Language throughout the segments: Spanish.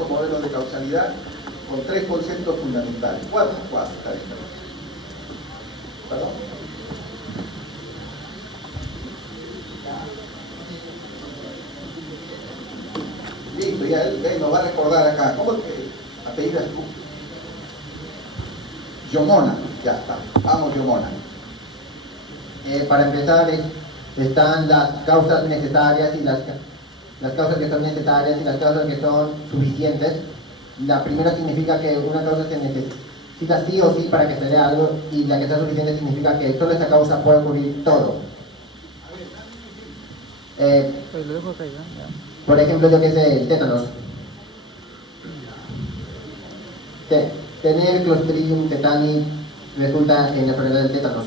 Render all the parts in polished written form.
estos modelos de causalidad con tres conceptos fundamentales. ¿Cuántos? ¿Perdón? Listo, ya él nos va a recordar acá. ¿Cómo te apellidas tú? Yomona, ya está. Vamos, Yomona. Para empezar, están las causas necesarias y las causas que son necesarias y las causas que son suficientes. La primera significa que una causa se necesita sí o sí para que se dé algo, y la que sea suficiente significa que solo esa causa puede cubrir todo. Por ejemplo, yo que sé, el tétanos. Tener Clostridium tetani resulta en la enfermedad del tétanos.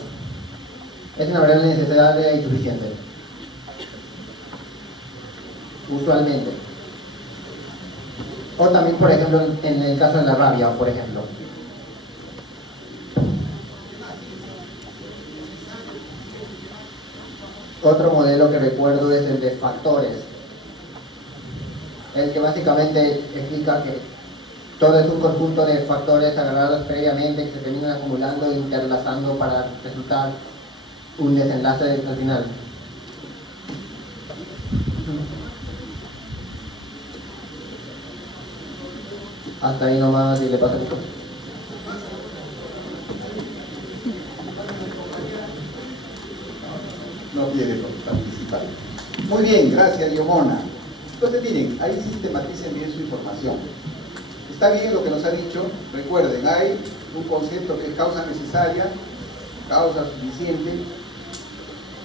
Es una variable necesaria y suficiente. Usualmente. O también, por ejemplo, en el caso de la rabia, por ejemplo. Otro modelo que recuerdo es el de factores. El que básicamente explica que todo es un conjunto de factores agarrados previamente que se terminan acumulando e interlazando para resultar un desenlace al final. Hasta ahí nomás y le paso el tiempo. No quiere participar. Muy bien, gracias, Yomona. Entonces, miren, ahí sistematicen bien su información. Está bien lo que nos ha dicho. Recuerden, hay un concepto que es causa necesaria, causa suficiente,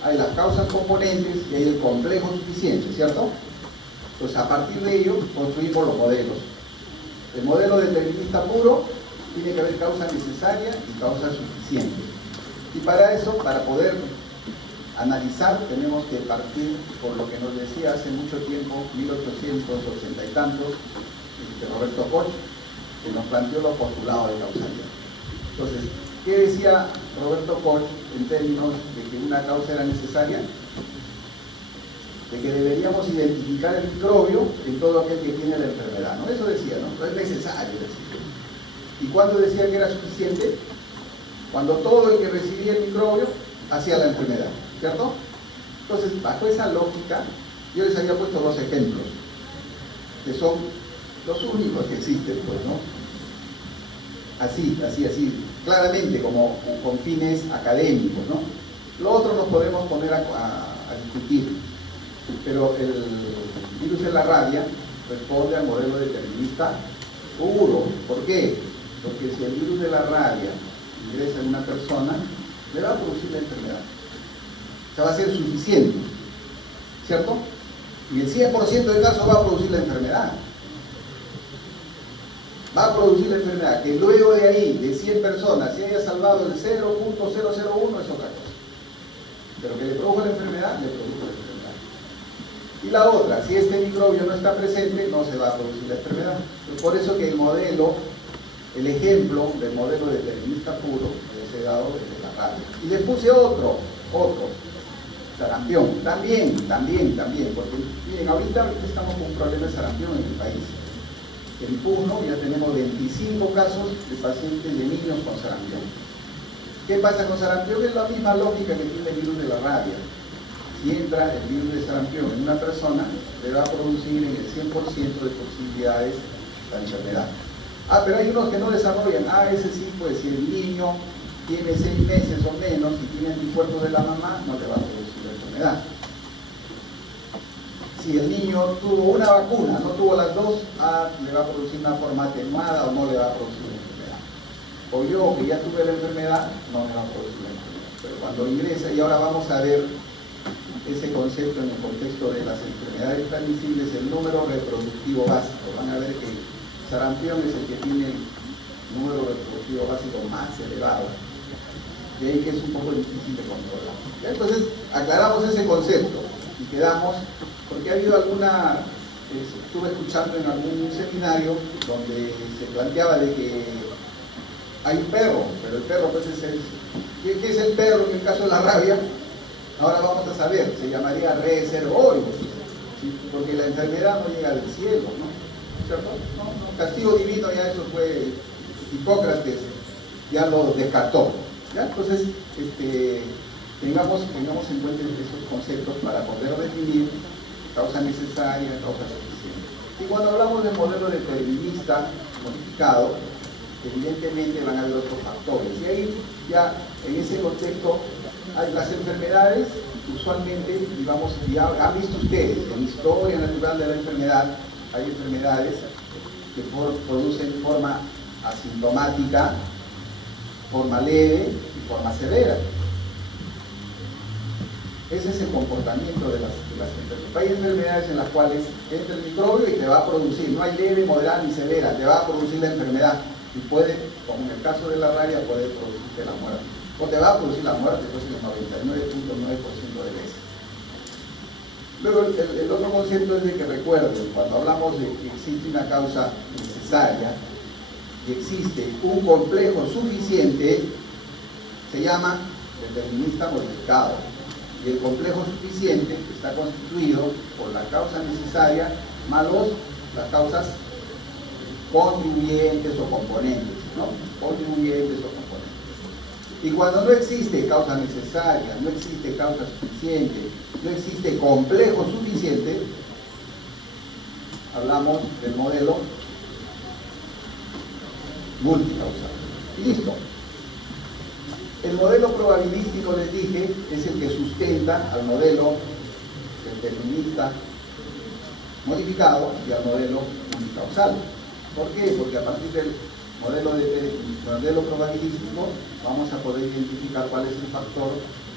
hay las causas componentes y hay el complejo suficiente, ¿cierto? Pues a partir de ello construimos los modelos. El modelo determinista puro tiene que haber causa necesaria y causa suficiente. Y para eso, para poder analizar, tenemos que partir por lo que nos decía hace mucho tiempo, 1880 y tantos, Roberto Koch, que nos planteó los postulados de causalidad. Entonces, ¿qué decía Roberto Koch en términos de que una causa era necesaria? De que deberíamos identificar el microbio en todo aquel que tiene la enfermedad, ¿no? Eso decía, ¿no? Es necesario decir. ¿Y cuándo decía que era suficiente? Cuando todo el que recibía el microbio hacía la enfermedad, ¿cierto? Entonces, bajo esa lógica, yo les había puesto dos ejemplos, que son los únicos que existen, pues, ¿no? Así, claramente, como con fines académicos, ¿no? Lo otro nos podemos poner a discutir, pero el virus de la rabia responde al modelo determinista puro. ¿Por qué? Porque si el virus de la rabia ingresa en una persona, le va a producir la enfermedad. O sea, va a ser suficiente, ¿cierto? Y el 100% de casos va a producir la enfermedad. Va a producir la enfermedad, que luego de ahí, de 100 personas, se haya salvado el 0.001 es otra cosa. Pero que le produjo la enfermedad, le produjo la enfermedad. Y la otra, si este microbio no está presente, no se va a producir la enfermedad. Es por eso que el modelo, el ejemplo del modelo determinista puro, les he dado desde la rabia. Y les puse otro, sarampión, también, porque miren, ahorita estamos con un problema de sarampión en el país. En Puno ya tenemos 25 casos de pacientes de niños con sarampión. ¿Qué pasa con sarampión? Es la misma lógica que tiene el virus de la rabia. Si entra el virus de sarampión en una persona, le va a producir en el 100% de posibilidades la enfermedad. Pero hay unos que no desarrollan. Ese sí, pues si el niño tiene 6 meses o menos y tiene anticuerpos de la mamá, no le va a producir la enfermedad. Si el niño tuvo una vacuna, no tuvo las dos, le va a producir una forma atenuada o no le va a producir la enfermedad. O yo, que ya tuve la enfermedad, no me va a producir la enfermedad. Pero cuando ingresa, y ahora vamos a ver ese concepto en el contexto de las enfermedades transmisibles, el número reproductivo básico. Van a ver que sarampión es el que tiene el número reproductivo básico más elevado. De ahí que es un poco difícil de controlar. Entonces, aclaramos ese concepto y quedamos, porque ha habido estuve escuchando en algún seminario donde se planteaba de que hay un perro, pero el perro pues ¿qué es el perro en el caso de la rabia? Ahora vamos a saber, se llamaría reservorio, ¿sí? Porque la enfermedad no llega del cielo, ¿no? ¿cierto? No, castigo divino ya eso fue Hipócrates, ya lo descartó. ¿Ya? Entonces, tengamos en cuenta esos conceptos para poder definir causa necesaria, causa suficiente. Y cuando hablamos del modelo determinista modificado, evidentemente van a haber otros factores. Y ahí ya en ese contexto hay las enfermedades, usualmente, digamos, ya han visto ustedes, en historia natural de la enfermedad, hay enfermedades que producen forma asintomática, forma leve y forma severa. Ese es el comportamiento de las enfermedades. Hay enfermedades en las cuales entra el microbio y te va a producir, no hay leve, moderada ni severa, te va a producir la enfermedad y puede, como en el caso de la rabia, puede producirte la muerte. O te va a producir la muerte, pues en el 99.9% de veces. Luego el otro concepto es de que recuerden, cuando hablamos de que existe una causa necesaria, que existe un complejo suficiente, se llama determinista modificado. Y el complejo suficiente está constituido por la causa necesaria más las causas contribuyentes o componentes, ¿no? Contribuyentes o componentes. Y cuando no existe causa necesaria, no existe causa suficiente, no existe complejo suficiente, hablamos del modelo multicausal. Y listo. El modelo probabilístico, les dije, es el que sustenta al modelo determinista modificado y al modelo multicausal. ¿Por qué? Porque a partir del modelo probabilístico vamos a poder identificar cuál es el factor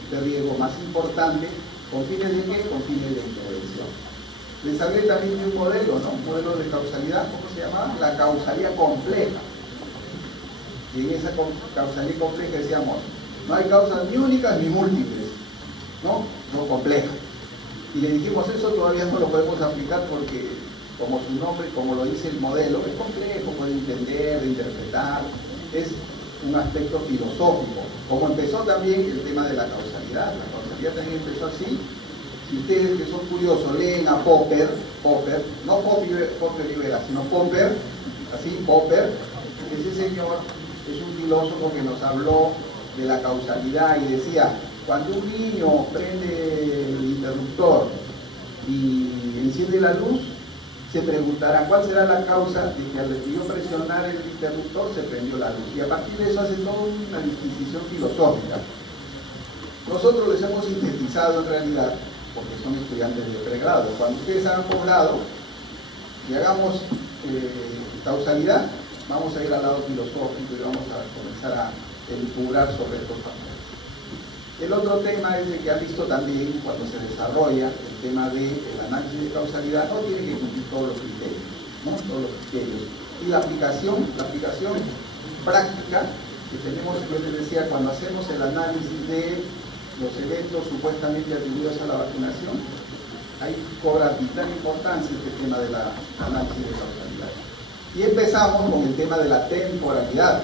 de riesgo más importante, con fines de qué, con fines de intervención. Les hablé también de un modelo, ¿no? Un modelo de causalidad, ¿cómo se llamaba? La causalidad compleja. Y en esa causalidad compleja decíamos, no hay causas ni únicas ni múltiples, ¿no? No complejas. Y le dijimos eso, todavía no lo podemos aplicar porque, como su nombre, como lo dice el modelo, es complejo, puede entender, interpretar, es un aspecto filosófico. Como empezó también el tema de la causalidad también empezó así. Si ustedes que son curiosos leen a Popper, no Popper Rivera, sino Popper, así, Popper, ese señor es un filósofo que nos habló de la causalidad y decía, cuando un niño prende el interruptor y enciende la luz, se preguntará cuál será la causa de que al yo presionar el interruptor se prendió la luz. Y a partir de eso hace toda una disquisición filosófica. Nosotros les hemos sintetizado en realidad, porque son estudiantes de pregrado. Cuando ustedes hagan posgrado y hagamos causalidad, vamos a ir al lado filosófico y vamos a comenzar a elucubrar sobre estos factores. El otro tema es de que ha visto también cuando se desarrolla el tema del análisis de causalidad, no tiene que cumplir todos los criterios, ¿no? Todos los criterios. Y la aplicación práctica que tenemos, yo les decía, cuando hacemos el análisis de los eventos supuestamente atribuidos a la vacunación, ahí cobra vital importancia este tema del análisis de causalidad. Y empezamos con el tema de la temporalidad.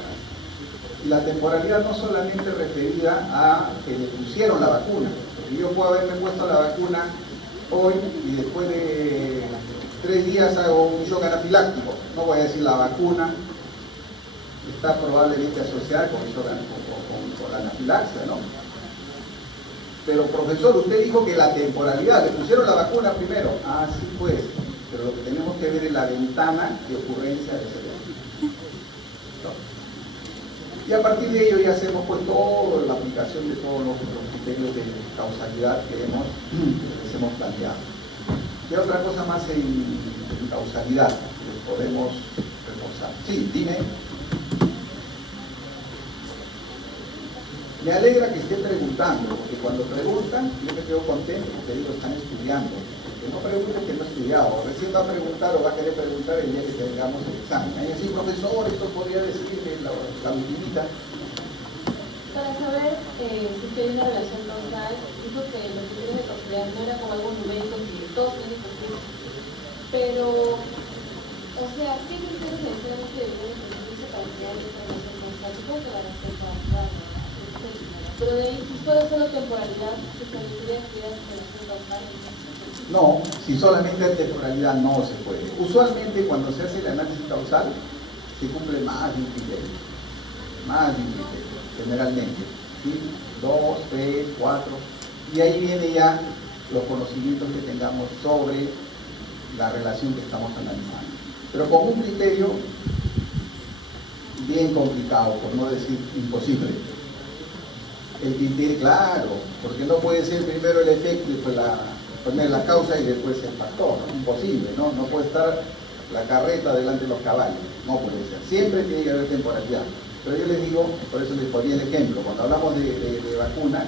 Y la temporalidad no solamente referida a que le pusieron la vacuna, porque yo puedo haberme puesto la vacuna hoy y después de 3 días hago un shock anafiláctico. No voy a decir la vacuna está probablemente asociada con la anafilaxia, ¿no? Pero profesor, usted dijo que la temporalidad, le pusieron la vacuna primero. Ah, sí pues, pero lo que tenemos que ver es la ventana de ocurrencia de ese evento. Y a partir de ello ya hacemos pues toda la aplicación de todos los criterios de causalidad que les hemos planteado. ¿Qué otra cosa más en causalidad que podemos reforzar? Sí, dime. Me alegra que esté preguntando, porque cuando preguntan yo me quedo contento porque ellos están estudiando. Que no pregunten que no he estudiado, recién va a preguntar o va a querer preguntar el día que tengamos el examen. Ahí así, profesor, esto podría decirme la ultimita. Para saber si hay una relación causal, dijo que los criterios de causalidad no era como algo numérico que todos tienen que cumplir. Pero, o sea, ¿qué criterios necesariamente deberían cumplirse para crear esa relación causal? Supongo que la respuesta es Pero de ahí, si fuera solo temporalidad, se permitiría que hubiera relación causal. No, si solamente es temporalidad no se puede. Usualmente cuando se hace el análisis causal se cumple más de un criterio, generalmente, ¿sí? 2, 3, 4, y ahí viene ya los conocimientos que tengamos sobre la relación que estamos analizando. Pero con un criterio bien complicado, por no decir imposible. El criterio, claro, porque no puede ser primero el efecto y después poner la causa y después el factor, ¿no? Imposible, ¿no? No puede estar la carreta delante de los caballos, no puede ser. Siempre tiene que haber temporalidad. Pero yo les digo, por eso les ponía el ejemplo, cuando hablamos de vacuna,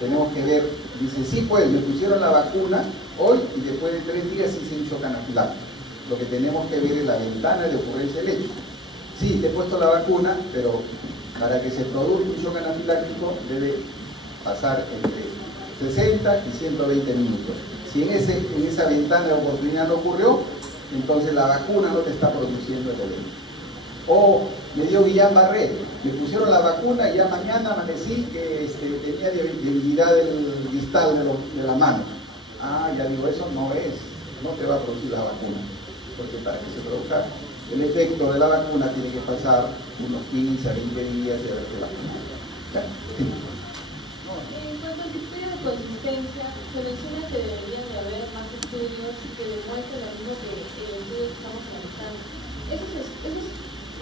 tenemos que ver, dice, sí, pues me pusieron la vacuna hoy y después de 3 días sí se hizo anafilaxis. Lo que tenemos que ver es la ventana de ocurrencia del hecho. Sí, te he puesto la vacuna, pero para que se produzca un shock anafiláctico debe pasar entre 60 y 120 minutos. Si en esa ventana de oportunidad no ocurrió, entonces la vacuna no te está produciendo el evento. O me dio Guillain-Barré, me pusieron la vacuna y ya mañana amanecí que tenía debilidad del distal de la mano. Ah, ya digo, eso no te va a producir la vacuna, porque para que se produzca el efecto de la vacuna tiene que pasar unos 15 a 20 días de haberte vacunado. ¿Ya? Sí. En cuanto al criterio de consistencia, se menciona que deberían de haber más estudios que demuestren lo mismo que el estudio que estamos analizando. Esos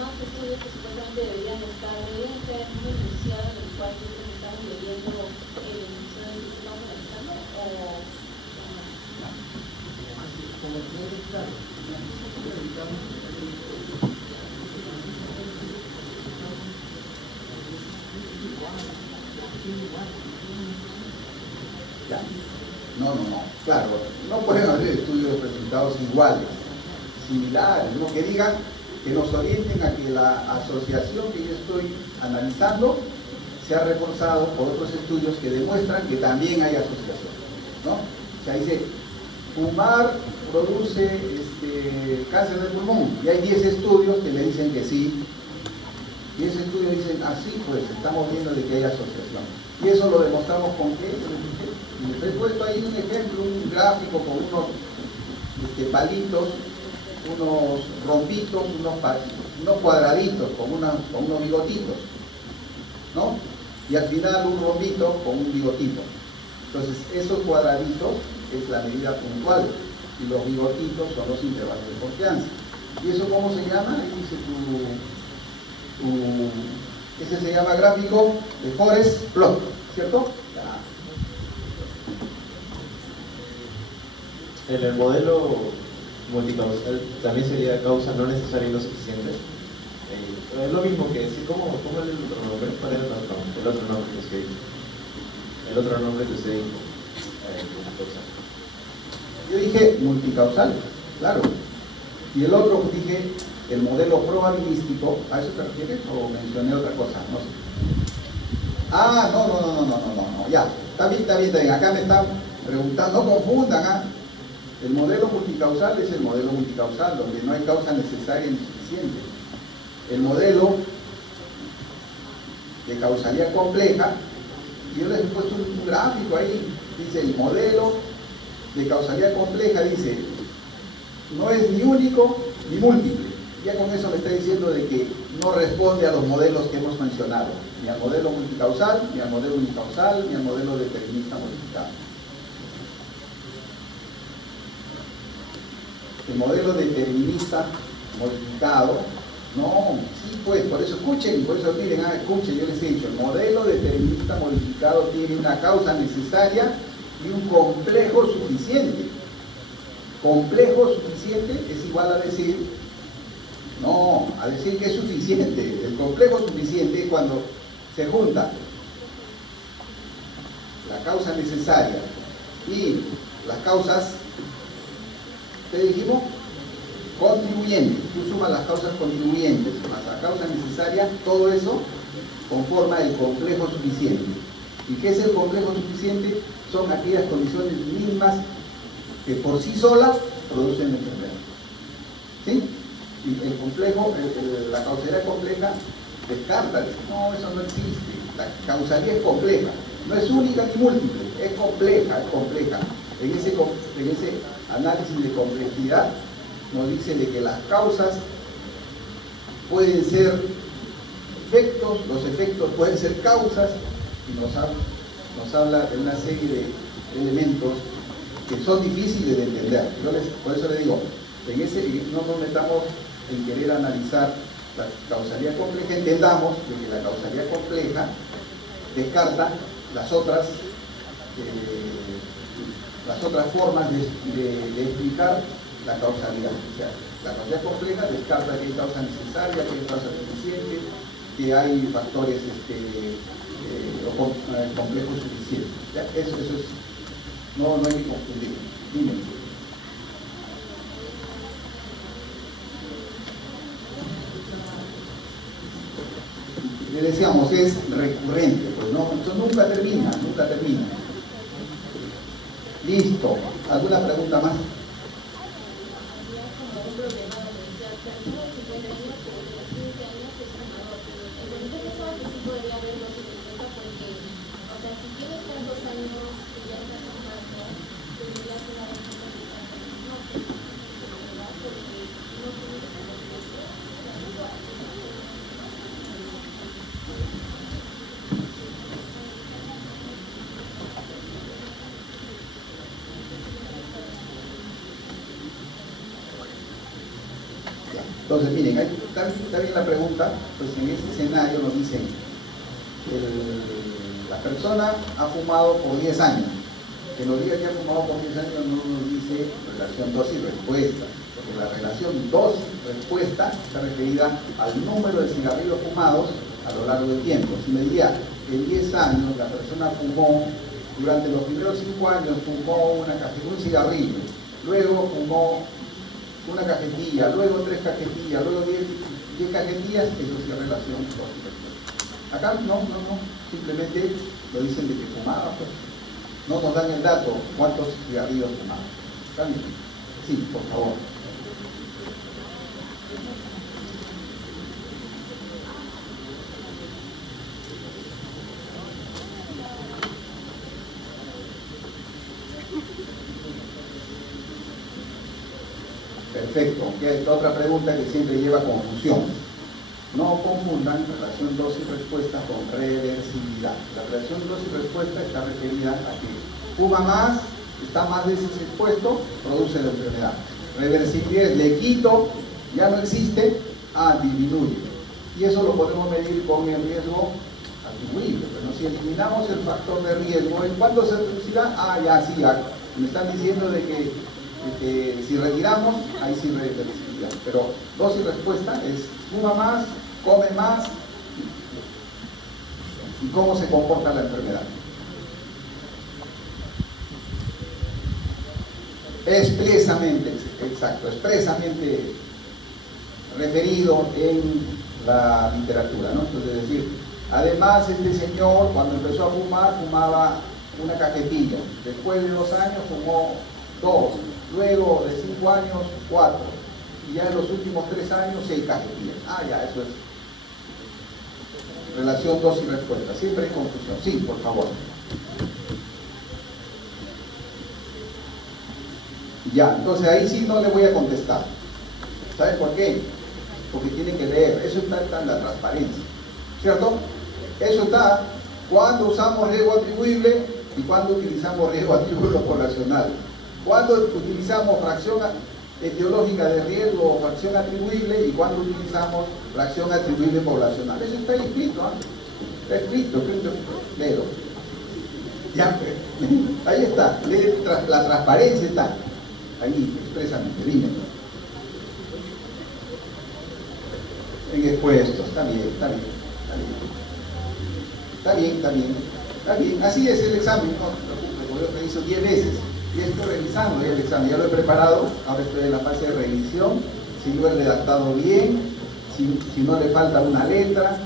más estudios que supuestamente deberían estar en un enunciado en el cual nosotros estamos leyendo el enunciado que estamos analizando, o Ya. No, claro, no pueden haber estudios de resultados iguales, similares, no que digan, que nos orienten a que la asociación que yo estoy analizando sea reforzado por otros estudios que demuestran que también hay asociación, ¿no? O sea, dice, fumar produce cáncer del pulmón, y hay 10 estudios que me dicen que sí. 10 estudios dicen, así pues, estamos viendo de que hay asociación. Y eso lo demostramos con qué. Y les he puesto ahí un ejemplo, un gráfico con unos palitos, unos rombitos, unos cuadraditos con unos bigotitos, ¿no? Y al final un rombito con un bigotito. Entonces, esos cuadraditos es la medida puntual y los bigotitos son los intervalos de confianza. ¿Y eso cómo se llama? Ahí dice ese se llama gráfico de Forest Plot, ¿cierto? En el modelo multicausal también sería causa no necesaria y no suficiente. Es lo mismo que decir, ¿cómo es el otro nombre? ¿Cuál es el otro nombre que usted dijo? El otro nombre que usted dijo. Yo dije multicausal, claro. Y el otro dije el modelo probabilístico. ¿A eso te refieres o mencioné otra cosa? No sé. Ah, no, ya. Está bien. Acá me están preguntando, no confundan, ¿ah? El modelo multicausal es el modelo multicausal, donde no hay causa necesaria ni suficiente. El modelo de causalidad compleja, y yo les he puesto un gráfico ahí, dice el modelo de causalidad compleja, dice, no es ni único ni múltiple. Ya con eso me está diciendo de que no responde a los modelos que hemos mencionado, ni al modelo multicausal, ni al modelo unicausal, ni al modelo determinista modificado. El modelo determinista modificado, no, sí pues, por eso escuchen, escuchen, yo les he dicho, el modelo determinista modificado tiene una causa necesaria y un complejo suficiente. Complejo suficiente es igual a decir, a decir que es suficiente. El complejo suficiente es cuando se junta la causa necesaria y las causas, ¿qué dijimos? Contribuyentes. Tú sumas las causas contribuyentes más la causa necesaria, todo eso conforma el complejo suficiente. ¿Y qué es el complejo suficiente? Son aquellas condiciones mínimas que por sí solas producen la enfermedad. ¿Sí? Y el complejo, la causalidad compleja descarta, dice, no, eso no existe. La causalía es compleja, no es única ni múltiple, es compleja, es compleja. En ese análisis de complejidad nos dice de que las causas pueden ser efectos, los efectos pueden ser causas, y nos habla de una serie de elementos que son difíciles de entender. Por eso le digo, no nos metamos en querer analizar la causalidad compleja, entendamos de que la causalidad compleja descarta las otras formas de explicar la causalidad. O sea, la causalidad compleja descarta que hay causa necesaria, que hay causa suficiente, que hay factores complejos suficientes. ¿Ya? Eso es, no hay que confundir. Dime. Le decíamos, es recurrente, pues no, eso nunca termina, nunca termina. Listo. ¿Alguna pregunta más? Entonces, miren, está bien la pregunta, pues en este escenario nos dicen, la persona ha fumado por 10 años. Que nos diga que ha fumado por 10 años no nos dice relación dosis y respuesta, porque la relación dosis-respuesta está referida al número de cigarrillos fumados a lo largo del tiempo. Si me diría que en 10 años la persona fumó, durante los primeros 5 años fumó un cigarrillo, luego fumó una cajetilla, luego 3 cajetillas, luego 10 cajetillas, eso sí es relación dosis-respuesta. Acá no, simplemente lo dicen de que fumaba, pues. No nos dan el dato cuántos cigarrillos fumaba. ¿Está bien? Sí, por favor. Perfecto. Y hay otra pregunta que siempre lleva confusión. No confundan relación dosis-respuesta con reversibilidad. La relación dosis-respuesta está referida a que fuma más, está más veces expuesto, produce la enfermedad. Reversibilidad es le quito, ya no existe, disminuye. Y eso lo podemos medir con el riesgo atribuible. Bueno, si eliminamos el factor de riesgo, ¿en cuánto se reducirá? Ya. Me están diciendo de que si retiramos, ahí sí reversibilidad. Pero dosis-respuesta es fuma más, come más, y cómo se comporta la enfermedad. Expresamente referido en la literatura, ¿no? Entonces, es decir, además este señor cuando empezó a fumar, fumaba una cajetilla, después de 2 años fumó 2, luego de 5 años 4, y ya en los últimos 3 años 6 cajetillas. Eso es relación dosis y respuesta. Siempre hay confusión. Sí, por favor. Ya, entonces ahí sí no le voy a contestar. ¿Saben por qué? Porque tienen que leer. Eso está en la transparencia, ¿cierto? Eso está cuando usamos riesgo atribuible y cuando utilizamos riesgo atribuible poblacional. Cuando utilizamos fracción etiológica de riesgo o fracción atribuible y cuando utilizamos fracción atribuible poblacional. Eso está escrito, ¿eh? Está escrito, léelo. Ya, ahí está, la transparencia está, ahí expresamente, dime. En expuestos, está bien, así es el examen, no te preocupes, yo reviso 10 veces. Y estoy revisando el examen, ya lo he preparado, ahora estoy en la fase de revisión, si lo he redactado bien, si no le falta una letra,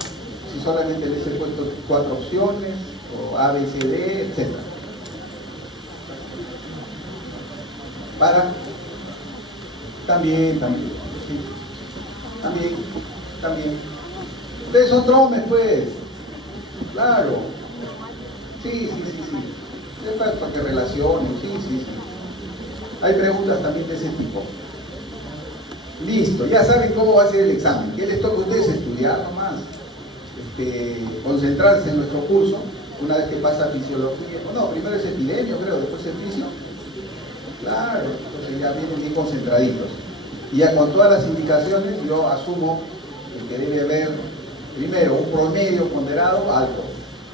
si solamente les he puesto 4 opciones, o A, B, C, D, etc. También, sí. También. Ustedes son tromes, pues. Claro. Sí. Es para que relacionen, sí. Hay preguntas también de ese tipo. Listo, ya saben cómo va a ser el examen. ¿Qué les toca a ustedes? Estudiar nomás. Concentrarse en nuestro curso. Una vez que pasa fisiología, no, primero es epidemio, creo, después el fisio. Claro, entonces ya vienen bien concentraditos. Y ya con todas las indicaciones, yo asumo que debe haber, primero, un promedio ponderado alto.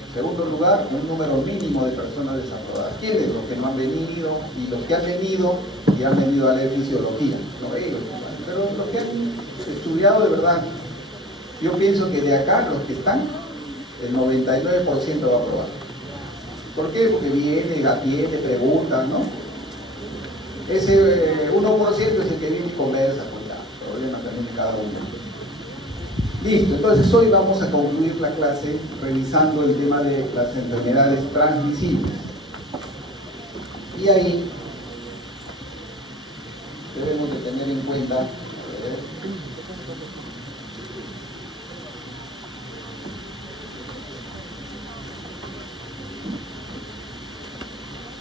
En segundo lugar, un número mínimo de personas desaprobadas. ¿Quiénes? Los que no han venido, y los que han venido, y han venido a leer fisiología. No ellos, pero los que han estudiado de verdad. Yo pienso que de acá, los que están, el 99% va a aprobar. ¿Por qué? Porque viene, atiende, pregunta, ¿no? Ese 1% es el que viene y conversa, pues ya, problema también de cada uno. Listo, entonces hoy vamos a concluir la clase revisando el tema de las enfermedades transmisibles. Y ahí debemos de tener en cuenta,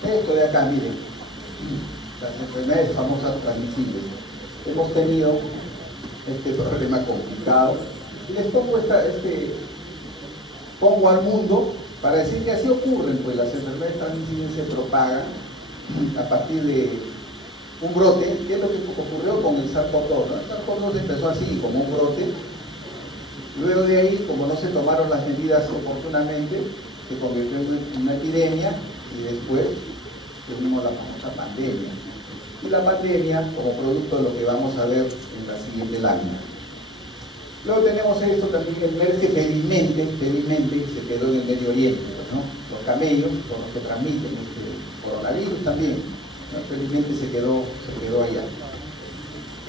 esto de acá, miren, las enfermedades famosas transmisibles. Hemos tenido este problema complicado y les pongo pongo al mundo para decir que así ocurren, pues las enfermedades transmisibles se propagan a partir de un brote, que es lo que ocurrió con el SARS-CoV-2, ¿no? El SARS-CoV-2 empezó así, como un brote. Luego de ahí, como no se tomaron las medidas oportunamente, se convirtió en una epidemia y después tuvimos la famosa pandemia. Y la pandemia como producto de lo que vamos a ver en la siguiente lámina. Luego tenemos esto también, el MERS que felizmente se quedó en el Medio Oriente, ¿no? Los camellos, con los que transmiten este coronavirus también, ¿no? Felizmente se quedó allá.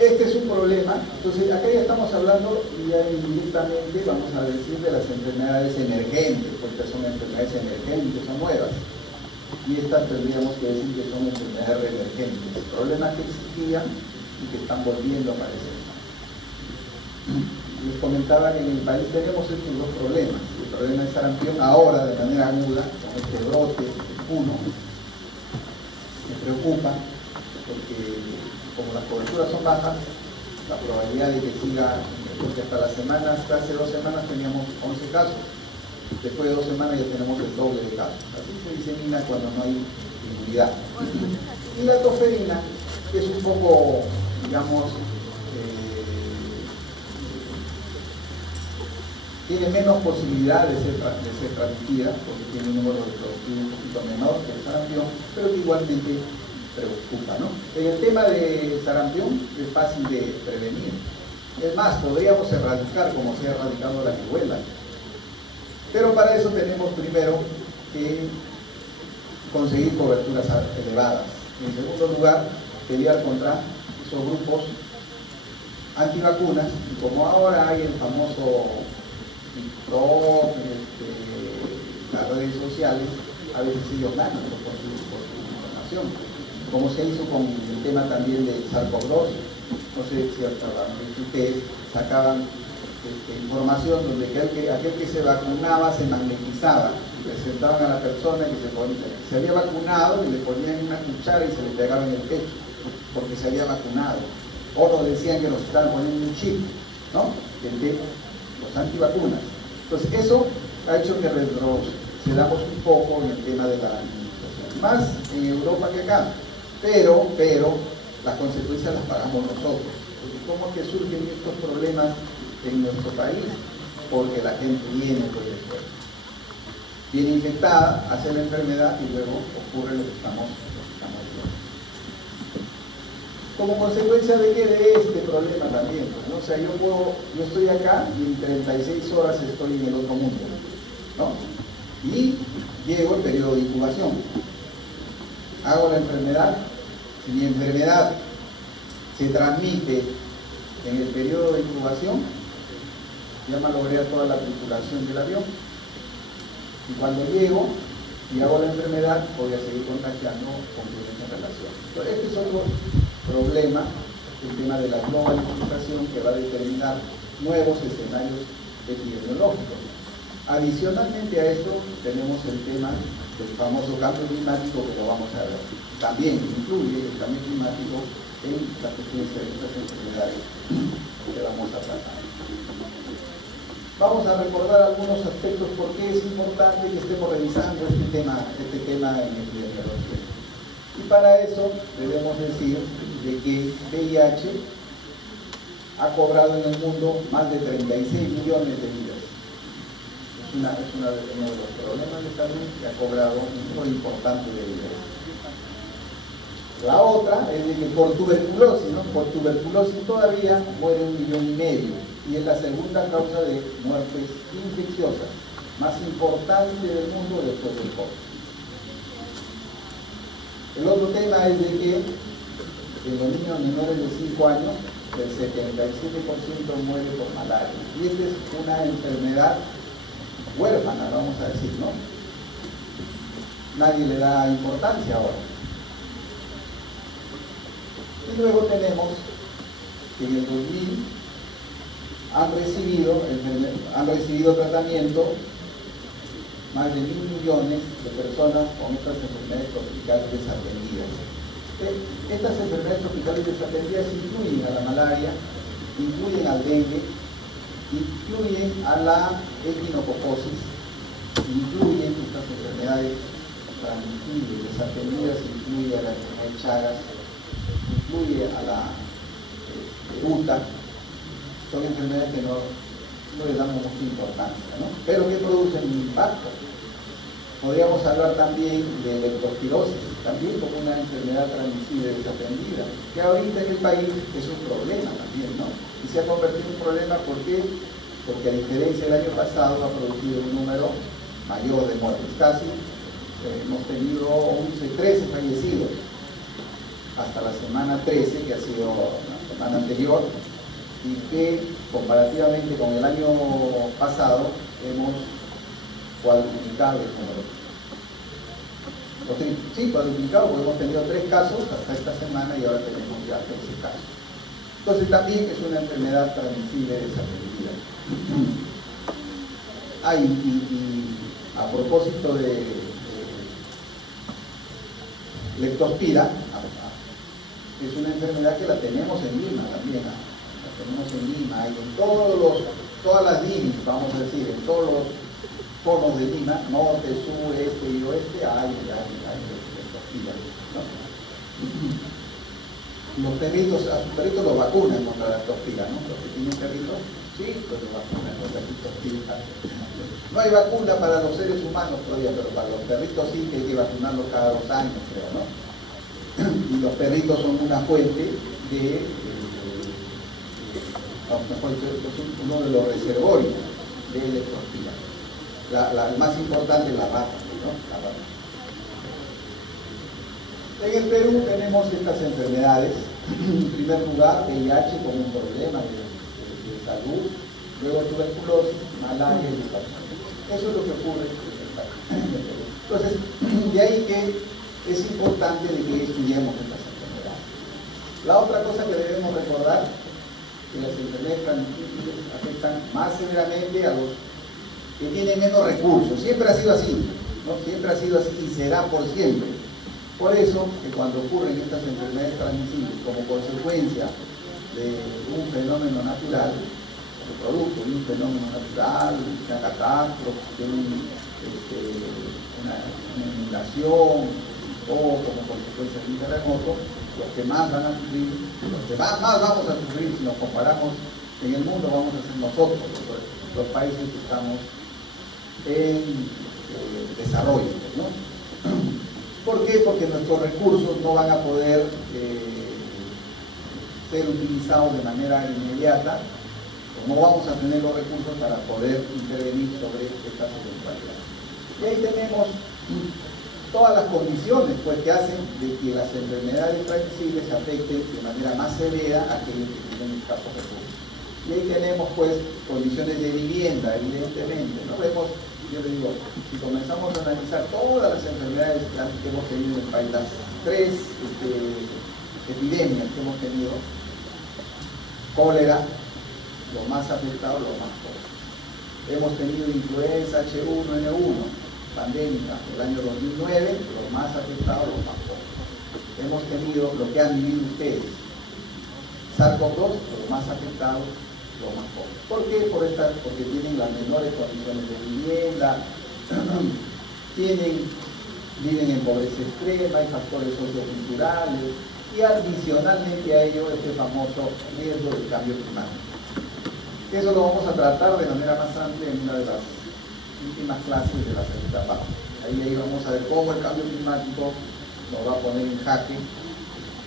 Este es un problema, entonces acá ya estamos hablando ya indirectamente, vamos a decir, de las enfermedades emergentes, porque son enfermedades emergentes, son nuevas. Y estas tendríamos que decir que son enfermedades emergentes, problemas que existían y que están volviendo a aparecer. Les comentaba que en el país tenemos estos dos problemas. El problema de sarampión ahora de manera aguda, con este brote, uno, me preocupa porque como las coberturas son bajas, la probabilidad de que siga, porque hasta hace 2 semanas teníamos 11 casos. Después de 2 semanas ya tenemos el doble de casos. Así se disemina cuando no hay inmunidad. Y la tosferina, que es un poco, digamos, tiene menos posibilidad de ser transmitida, porque tiene un número de productivos un poquito menor que el sarampión, pero que igualmente preocupa, ¿no? En el tema de sarampión es fácil de prevenir. Es más, podríamos erradicar como se ha erradicado la viruela. Pero para eso tenemos primero que conseguir coberturas elevadas. En segundo lugar, pelear contra esos grupos antivacunas, y como ahora hay el famoso TikTok, las redes sociales, a veces ellos ganan por su información, como se hizo con el tema también del SARS-CoV-2. No sé si ustedes sacaban información donde aquel que se vacunaba se magnetizaba, y presentaban a la persona que se había vacunado y le ponían una cuchara y se le pegaba en el pecho porque se había vacunado. Otros decían que nos estaban poniendo un chip, ¿no? De los antivacunas. Entonces eso ha hecho que retrocedamos un poco en el tema de la administración, más en Europa que acá, pero las consecuencias las pagamos nosotros. ¿Cómo es que surgen estos problemas en nuestro país? Porque la gente viene infectada, hace la enfermedad y luego ocurre lo que estamos viendo. Como consecuencia de que de este problema también, ¿no? O sea, yo estoy acá y en 36 horas estoy en el otro mundo, ¿no? Y llego el periodo de incubación. Hago la enfermedad. Si mi enfermedad se transmite en el periodo de incubación, ya malogré a toda la tripulación del avión. Y cuando llego y hago la enfermedad, voy a seguir contagiando con esa relación. Entonces, este es otro problema, el tema de la globalización, que va a determinar nuevos escenarios epidemiológicos. Adicionalmente a esto, tenemos el tema del famoso cambio climático, que lo vamos a ver. También incluye el cambio climático en la presencia de estas enfermedades que vamos a tratar. Vamos a recordar algunos aspectos por qué es importante que estemos revisando este tema en epidemiología. Y para eso debemos decir de que VIH ha cobrado en el mundo más de 36 millones de vidas. Es uno de los problemas de salud que ha cobrado un número importante de vidas. La otra es de que por tuberculosis, ¿no? Por tuberculosis todavía muere 1,5 millones y es la segunda causa de muertes infecciosas más importante del mundo después del COVID. El otro tema es de que en los niños menores de 5 años el 77% muere por malaria. Y esta es una enfermedad huérfana, vamos a decir, ¿no? Nadie le da importancia ahora. Y luego tenemos que en el 2000 han recibido tratamiento más de 1.000 millones de personas con estas enfermedades tropicales desatendidas. Estas enfermedades tropicales desatendidas incluyen a la malaria, incluyen al dengue, incluyen a la echinococcosis, incluyen estas enfermedades transmisibles desatendidas, incluye a la enfermedad de Chagas, incluye a la UTA. Son enfermedades que no le damos mucha importancia, ¿no? Pero que producen un impacto. Podríamos hablar también de leptospirosis, también como una enfermedad transmisible desatendida, que ahorita en el país es un problema también, ¿no? Y se ha convertido en un problema, ¿por qué? Porque a diferencia del año pasado ha producido un número mayor de muertes. Casi hemos tenido 13 fallecidos hasta la semana 13, que ha sido la semana anterior, y que comparativamente con el año pasado hemos cuadruplicado el número. Sí, cuadruplicado, porque hemos tenido 3 casos hasta esta semana y ahora tenemos ya 13 casos. Entonces también es una enfermedad transmisible desatendida. Y a propósito de leptospira, es una enfermedad que la tenemos en Lima también, ¿no? La tenemos en Lima, y en todas las DIMs, vamos a decir, en todos los conos de Lima, norte, sur, este y oeste, hay leptospira, ¿no? Los perritos, a sus perritos los vacunan contra la leptospira, ¿no? Los que tienen perritos, sí, pues los vacunan contra la leptospira. No hay vacuna para los seres humanos todavía, pero para los perritos sí, que hay que vacunarlos cada 2 años, creo, ¿no? Y los perritos son una fuente de uno de los reservorios de leptospira. El más importante es la rata, ¿no? La rata. En el Perú tenemos estas enfermedades. En primer lugar, VIH como un problema de salud, luego tuberculosis, malaria y educación. Eso es lo que ocurre en el Perú. Entonces, de ahí que es importante de que estudiemos estas enfermedades. La otra cosa que debemos recordar, que las enfermedades transmisibles afectan más severamente a los que tienen menos recursos. Siempre ha sido así, ¿no? Siempre ha sido así y será por siempre. Por eso, que cuando ocurren estas enfermedades transmisibles como consecuencia de un fenómeno natural, como producto de un fenómeno natural, una catástrofe, una inundación, o como consecuencia de un terremoto, los que más van a sufrir, los que más vamos a sufrir si nos comparamos en el mundo, vamos a ser nosotros, los países que estamos en desarrollo, ¿no? ¿Por qué? Porque nuestros recursos no van a poder ser utilizados de manera inmediata, o no vamos a tener los recursos para poder intervenir sobre estas eventualidades. Y ahí tenemos todas las condiciones, pues, que hacen de que las enfermedades transmisibles afecten de manera más severa a aquellos que tienen escasos recursos. Y ahí tenemos, pues, condiciones de vivienda, evidentemente. No vemos, yo le digo, si comenzamos a analizar todas las enfermedades que hemos tenido en el país, las 3 epidemias que hemos tenido, cólera, los más afectados, los más pobres. Hemos tenido influenza H1N1, pandémica, el año 2009, los más afectados, los más pobres. Hemos tenido lo que han vivido ustedes, SARS-CoV-2, los más afectados, los más pobres. ¿Por qué? Porque tienen las menores condiciones de vivienda, viven en pobreza extrema, hay factores socioculturales, y adicionalmente a ello este famoso riesgo del cambio climático. Eso lo vamos a tratar de manera más amplia en una de las últimas clases de la segunda parte. Ahí vamos a ver cómo el cambio climático nos va a poner en jaque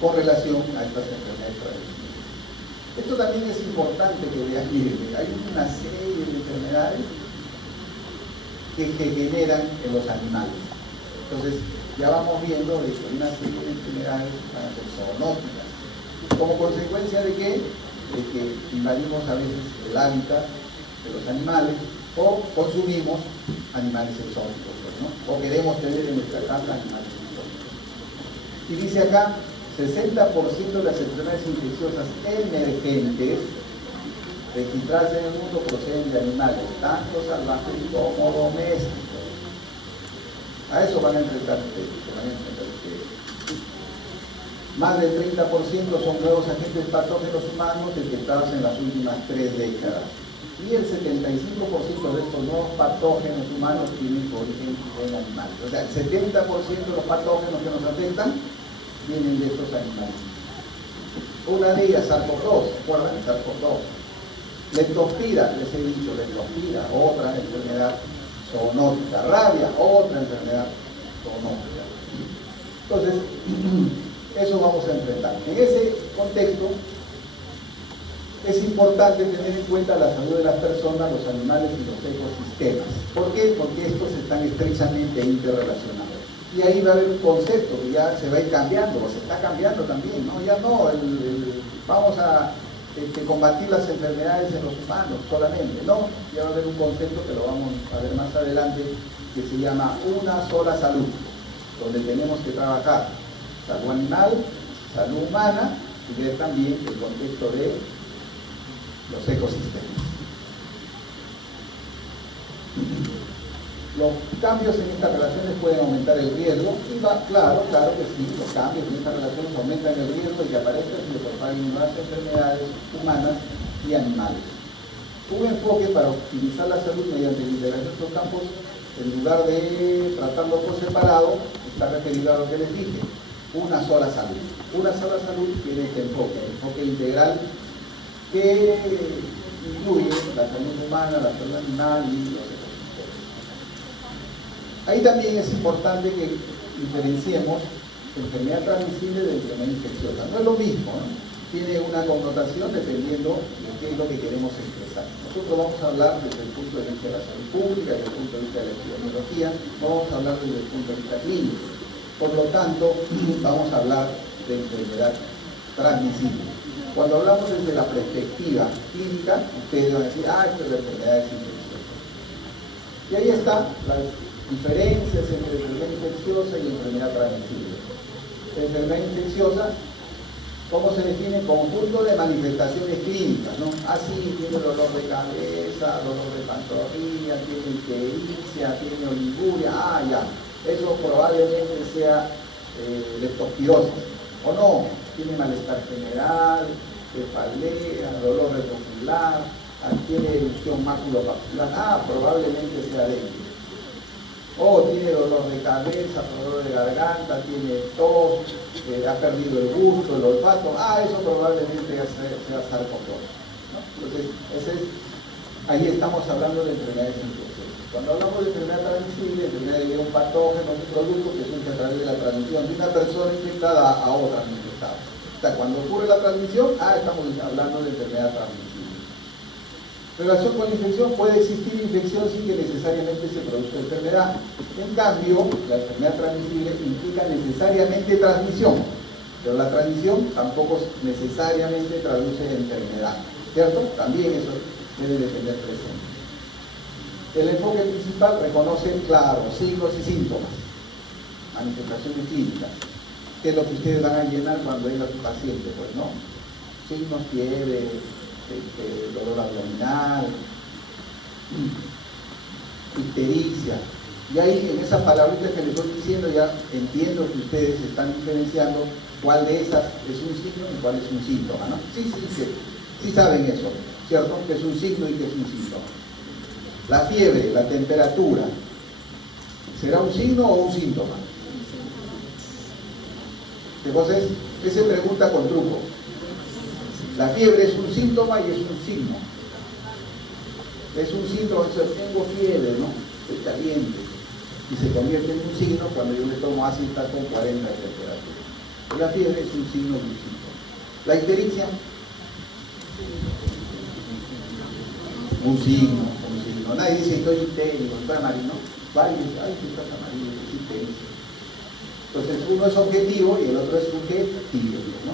con relación a estas enfermedades tradicionales. Esto también es importante que vean, miren, hay una serie de enfermedades que generan en los animales. Entonces, ya vamos viendo de que una serie de enfermedades van a ser zoonóticas. ¿Como consecuencia de qué? De que invadimos a veces el hábitat de los animales o consumimos animales exóticos, ¿no? O queremos tener en nuestra casa animales exóticos. Y dice acá, 60% de las enfermedades infecciosas emergentes registradas en el mundo proceden de animales, tanto salvajes como domésticos. A eso van a enfrentar ustedes. Más del 30% son nuevos agentes patógenos humanos detectados en las últimas 3 décadas. Y el 75% de estos nuevos patógenos humanos tienen su origen en animales. O sea, el 70% de los patógenos que nos afectan vienen de estos animales. Una de ellas, SARS-CoV-2, ¿se acuerdan? SARS-CoV-2. Leptospira, les he dicho, leptospira, otra enfermedad zoonótica. Rabia, otra enfermedad zoonótica. Entonces, eso vamos a enfrentar. En ese contexto, es importante tener en cuenta la salud de las personas, los animales y los ecosistemas. ¿Por qué? Porque estos están estrechamente interrelacionados. Y ahí va a haber un concepto que ya se va a ir cambiando, o se está cambiando también, ¿no? Ya no, vamos a combatir las enfermedades en los humanos solamente, no, ya va a haber un concepto que lo vamos a ver más adelante, que se llama una sola salud, donde tenemos que trabajar salud animal, salud humana, y ver también el contexto de los ecosistemas. Los cambios en estas relaciones pueden aumentar el riesgo, y claro que sí, los cambios en estas relaciones aumentan el riesgo de que aparezcan y se propaguen nuevas enfermedades humanas y animales. Un enfoque para optimizar la salud mediante la integración de estos campos, en lugar de tratarlos por separado, está referido a lo que les dije, una sola salud. Una sola salud tiene este enfoque integral que incluye la salud humana, la salud animal y los ecosistemas. Ahí también es importante que diferenciemos enfermedad transmisible de enfermedad infecciosa. No es lo mismo, ¿no? Tiene una connotación dependiendo de qué es lo que queremos expresar. Nosotros vamos a hablar desde el punto de vista de la salud pública, desde el punto de vista de la epidemiología, no vamos a hablar desde el punto de vista clínico. Por lo tanto, vamos a hablar de enfermedad transmisible. Cuando hablamos desde la perspectiva clínica, ustedes van a decir, esto es la enfermedad infecciosa. Y ahí están las diferencias entre enfermedad infecciosa y enfermedad transmisible. La enfermedad infecciosa, ¿cómo se define? Conjunto de manifestaciones clínicas, ¿no? Así tiene dolor de cabeza, dolor de pantorrilla, tiene ictericia, tiene oliguria, ya. Eso probablemente sea leptospirosis. O no, tiene malestar general, cefalea, dolor retrocular, tiene erupción maculopapular, probablemente sea dengue. O tiene dolor de cabeza, dolor de garganta, tiene tos, ha perdido el gusto, el olfato, eso probablemente sea SARS-CoV-2, ¿no? Entonces, ahí estamos hablando de enfermedades infecciosas. Cuando hablamos de enfermedad transmisible, enfermedad de un patógeno, un producto que surge a través de la transmisión de una persona infectada a otra infectada. O sea, cuando ocurre la transmisión, estamos hablando de enfermedad transmisible. Relación con la infección, puede existir infección sin que necesariamente se produzca enfermedad. En cambio, la enfermedad transmisible implica necesariamente transmisión, pero la transmisión tampoco necesariamente traduce enfermedad, ¿cierto? También eso debe de tener presente. El enfoque principal reconoce, claro, signos y síntomas, manifestaciones clínicas, que es lo que ustedes van a llenar cuando venga su paciente, pues, ¿no? Signos, fiebre, dolor abdominal, ictericia. Y ahí en esas palabritas que les estoy diciendo ya entiendo que ustedes están diferenciando cuál de esas es un signo y cuál es un síntoma, ¿no? Sí saben eso, ¿cierto? Que es un signo y que es un síntoma. La fiebre, la temperatura, ¿será un signo o un síntoma? Entonces, ¿qué se pregunta con truco? La fiebre es un síntoma y es un signo. Es un síntoma, o sea, tengo fiebre, ¿no? Estoy caliente. Y se convierte en un signo cuando yo me tomo ácido con 40 de temperatura. La fiebre es un signo de un síntoma. La ictericia, un signo. Nadie dice estoy ictérico, estoy amarillo, ¿no? Vale, dice, ay, tú estás amarillo, es ictericia. Entonces uno es objetivo y el otro es subjetivo, ¿no?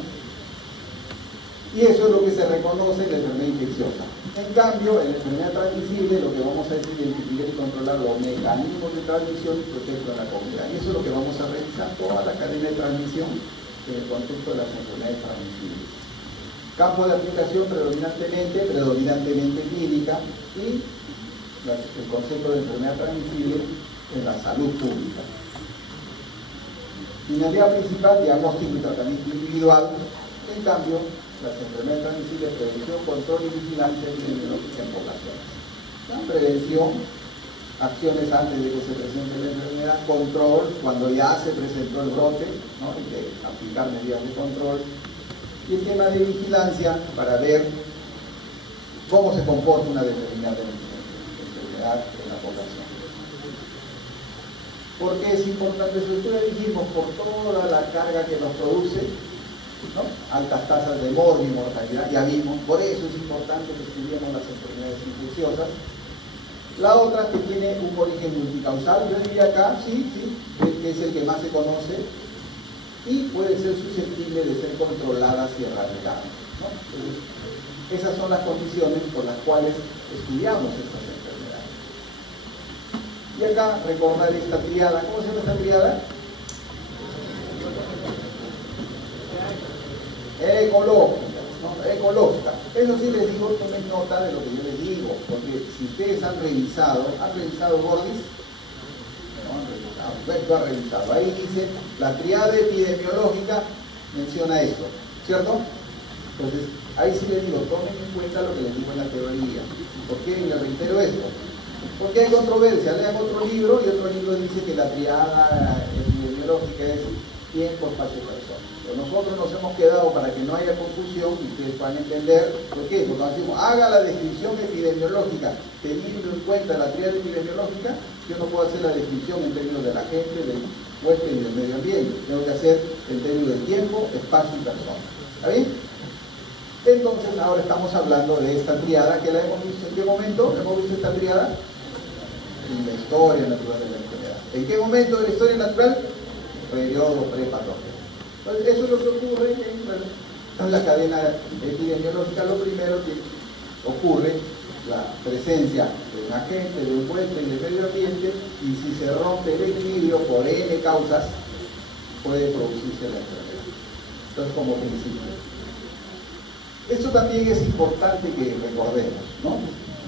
Y eso es lo que se reconoce en la enfermedad infecciosa. En cambio, en la enfermedad transmisible lo que vamos a hacer es identificar y controlar los mecanismos de transmisión y proteger a la comunidad. Y eso es lo que vamos a revisar toda la cadena de transmisión en el contexto de las enfermedades transmisibles. Campo de aplicación predominantemente clínica y el concepto de enfermedad transmisible en la salud pública. Finalidad principal, diagnóstico y tratamiento individual. En cambio, las enfermedades transmisibles, prevención, control y vigilancia epidemiológica en poblaciones. La prevención, acciones antes de que se presente la enfermedad, control, cuando ya se presentó el brote, ¿no? Hay que aplicar medidas de control. Y el tema de vigilancia para ver cómo se comporta una determinada enfermedad en la población. ¿Por qué es importante eso? Esto ya dijimos, por toda la carga que nos produce, ¿no? Altas tasas de morbo y mortalidad, ya vimos, por eso es importante que estudiemos las enfermedades infecciosas. La otra que tiene un origen multicausal, yo diría acá, sí, que es el que más se conoce y puede ser susceptible de ser controladas y erradicadas, ¿no? Entonces, esas son las condiciones por las cuales estudiamos estas enfermedades. Y acá recordar esta triada, ¿cómo se llama esta triada? Ecológica, ¿no? Ecológica. Eso sí les digo, tomen nota de lo que yo les digo, porque si ustedes han revisado Gordis, no han revisado, Beto ha revisado, ahí dice, la triada epidemiológica menciona esto, ¿cierto? Entonces, ahí sí les digo, tomen en cuenta lo que les digo en la teoría. ¿Por qué les reitero esto? Porque hay controversia, lean otro libro y otro libro dice que la triada epidemiológica es tiempo, espacio, persona. Pero nosotros nos hemos quedado para que no haya confusión y ustedes puedan entender. ¿Por qué? Porque cuando decimos, haga la descripción epidemiológica teniendo en cuenta la triada epidemiológica, yo no puedo hacer la descripción en términos de la gente, del huésped y del medio ambiente. Tengo que hacer en términos del tiempo, espacio y persona. ¿Está bien? Entonces, ahora estamos hablando de esta triada que la hemos visto. ¿En qué momento hemos visto esta triada? En la historia natural de la enfermedad. ¿En qué momento de la historia natural? Periodo prepatógeno. Entonces, eso es lo que ocurre en la cadena epidemiológica. Lo primero que ocurre, la presencia de un agente, de un huésped y del medio ambiente, y si se rompe el equilibrio por N causas, puede producirse la enfermedad. Entonces, como principio. Esto también es importante que recordemos, ¿no?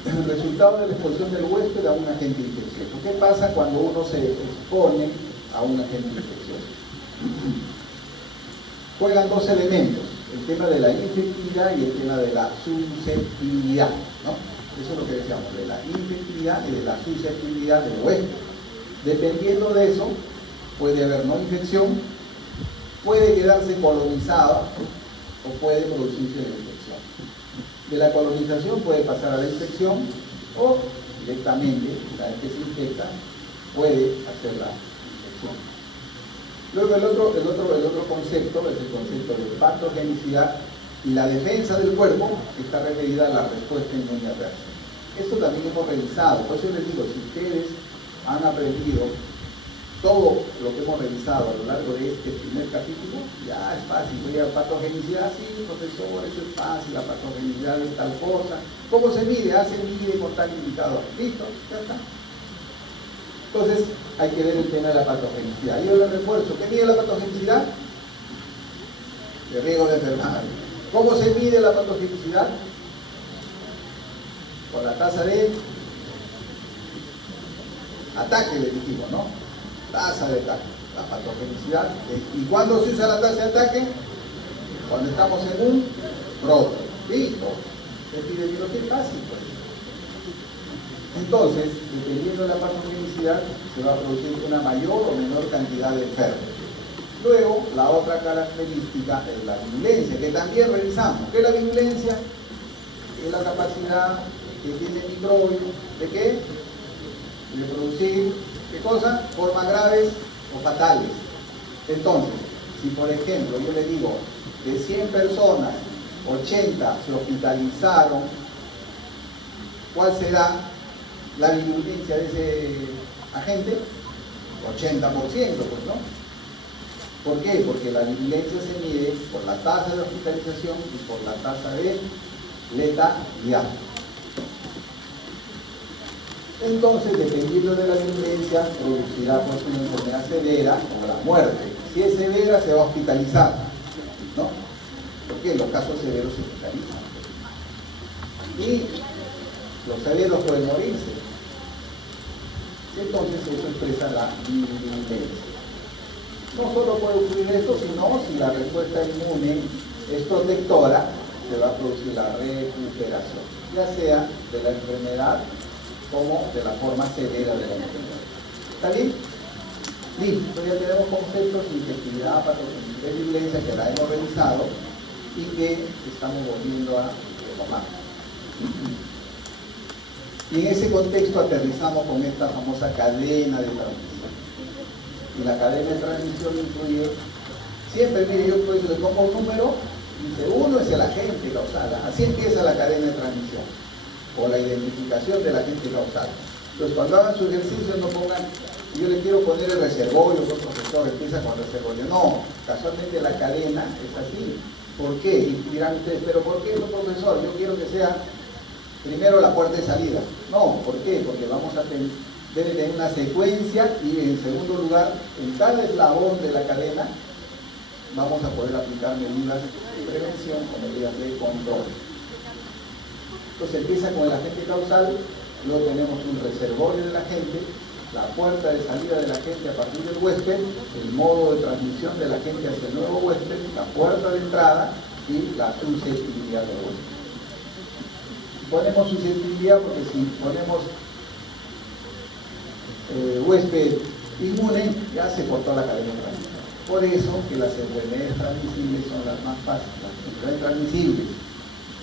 El resultado de la exposición del huésped a un agente infeccioso. ¿Qué pasa cuando uno se expone a un agente infeccioso? Juegan dos elementos, el tema de la infectividad y el tema de la susceptibilidad, ¿no? Eso es lo que decíamos, de la infectividad y de la susceptibilidad del huésped. Dependiendo de eso, puede haber no infección, puede quedarse colonizada o puede producirse la infección. De la colonización puede pasar a la infección o directamente, una vez que se infecta, puede hacer la infección. Luego el otro concepto es el concepto de patogenicidad y la defensa del cuerpo, que está referida a la respuesta inmune adversa. Esto también hemos revisado, por eso les digo, si ustedes han aprendido todo lo que hemos revisado a lo largo de este primer capítulo, ya es fácil. Voy a patogenicidad, sí, profesor, eso es fácil, la patogenicidad es tal cosa. ¿Cómo se mide? Se mide con tal indicador. ¿Listo? Ya está. Entonces, hay que ver el tema de la patogenicidad. Yo les refuerzo, ¿qué mide la patogenicidad? De riesgo de enfermedad. ¿Cómo se mide la patogenicidad? Con la tasa de ataque le dijimos, ¿no? Tasa de ataque, la patogenicidad. ¿Y cuándo se usa la tasa de ataque? Cuando estamos en un brote. Listo. Epidemiología básico. Entonces, dependiendo de la patogenicidad, se va a producir una mayor o menor cantidad de enfermos. Luego, la otra característica es la virulencia, que también revisamos. ¿Qué es la virulencia? Es la capacidad que tiene el microbio ¿de qué? De producir, ¿qué cosa? Formas graves o fatales. Entonces, si por ejemplo yo le digo, de 100 personas, 80 se hospitalizaron, ¿cuál será la virulencia de ese agente? 80%, pues, ¿no? ¿Por qué? Porque la virulencia se mide por la tasa de hospitalización y por la tasa de letalidad. Entonces, dependiendo de la virulencia, producirá pues una enfermedad severa o la muerte. Si es severa, se va a hospitalizar, ¿no? Porque en los casos severos se hospitalizan. Y los severos pueden morirse. Entonces, eso expresa la virulencia. No solo puede ocurrir esto, sino si la respuesta inmune es protectora, se va a producir la recuperación, ya sea de la enfermedad como de la forma severa de la enfermedad. ¿Está bien? Listo, ya tenemos conceptos de infectividad, patogenicidad y virulencia que la hemos revisado y que estamos volviendo a retomar. Y en ese contexto aterrizamos con esta famosa cadena de transmisión. Y la cadena de transmisión incluye, siempre, mire, yo pues le pongo un número, dice, uno es el agente causal, así empieza la cadena de transmisión, o la identificación del agente causal. Entonces, cuando hagan su ejercicio, no pongan, yo le quiero poner el reservorio, que el profesor empieza con el reservorio. No, casualmente la cadena es así. ¿Por qué? Y dirán ustedes, ¿pero por qué no, profesor? Yo quiero que sea primero la puerta de salida. No, ¿por qué? Porque vamos a debe tener una secuencia y en segundo lugar, en cada eslabón de la cadena vamos a poder aplicar medidas de prevención o medidas de control. Entonces empieza con el agente causal, luego tenemos un reservorio del agente, la puerta de salida del agente a partir del huésped, el modo de transmisión del agente hacia el nuevo huésped, la puerta de entrada y la susceptibilidad del huésped. Ponemos susceptibilidad porque si ponemos huésped inmune, ya se cortó la cadena de transmisión. Por eso que las enfermedades transmisibles son las más fáciles. Las enfermedades transmisibles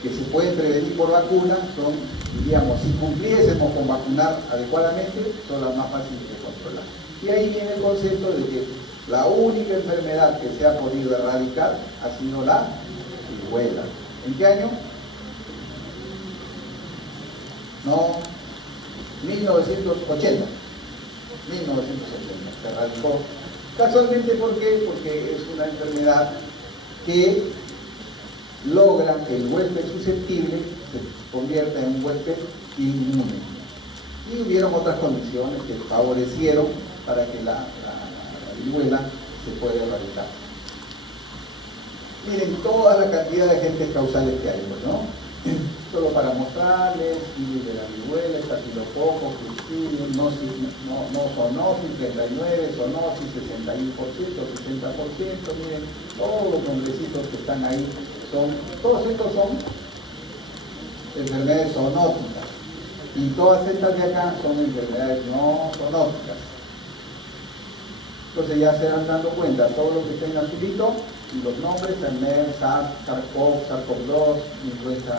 que se pueden prevenir por vacuna son, diríamos, si cumpliésemos con vacunar adecuadamente, son las más fáciles de controlar. Y ahí viene el concepto de que la única enfermedad que se ha podido erradicar ha sido la viruela. ¿En qué año? No, 1980. 1980 se erradicó. Casualmente, ¿por qué? Porque es una enfermedad que logra que el huésped susceptible se convierta en un huésped inmune. Y hubieron otras condiciones que favorecieron para que la viruela se pueda erradicar. Miren toda la cantidad de agentes causales que hay, ¿no? Solo para mostrarles, virus de la viruela, estafilococo, Clostridium, no zoonosis, 39, zoonosis, 61%, 60%, miren, todos los nombrecitos que están ahí, todos estos son enfermedades zoonóticas, y todas estas de acá son enfermedades no zoonóticas. Entonces ya se van dando cuenta, todo lo que está en azulito, y los nombres, el MERS, SARS, SARS-CoV, SARS-CoV-2, influenza,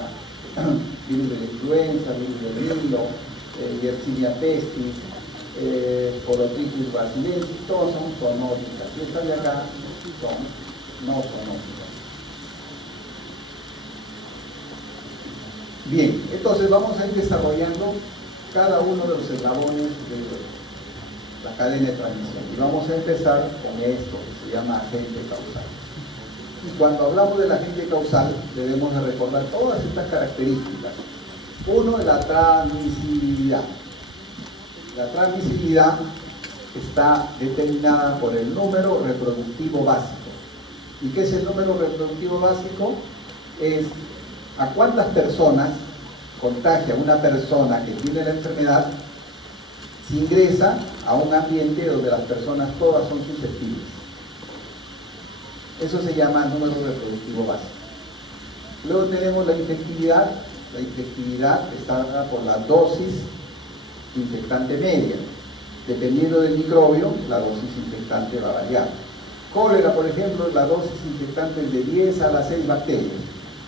virus de la influenza, virus del Nilo, Yersinia pestis, Porotrichus brasilensis, todos son zoonóticas. Y estas de acá son no zoonóticas. Bien, entonces vamos a ir desarrollando cada uno de los eslabones de la cadena de transmisión. Y vamos a empezar con esto que se llama agente causal. Y cuando hablamos del agente causal, debemos de recordar todas estas características. Uno es la transmisibilidad. La transmisibilidad está determinada por el número reproductivo básico. ¿Y qué es el número reproductivo básico? Es a cuántas personas contagia una persona que tiene la enfermedad se ingresa a un ambiente donde las personas todas son susceptibles. Eso se llama número reproductivo básico. Luego tenemos la infectividad. La infectividad está dada por la dosis infectante media. Dependiendo del microbio, la dosis infectante va a variar. Cólera, por ejemplo, la dosis infectante es de 10 a las 6 bacterias.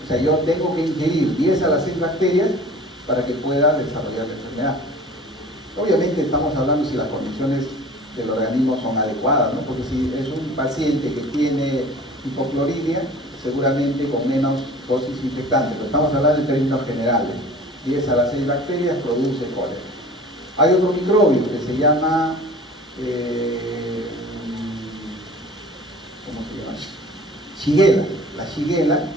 O sea, yo tengo que ingerir 10 a las 6 bacterias para que pueda desarrollar la enfermedad. Obviamente estamos hablando si las condiciones del organismo son adecuadas, ¿no? Porque si es un paciente que tiene hipocloridia, seguramente con menos dosis infectante, pero estamos hablando en términos generales. 10 a las 6 bacterias produce cólera. Hay otro microbio que se llama, ¿cómo se llama? Shigella. La Shigella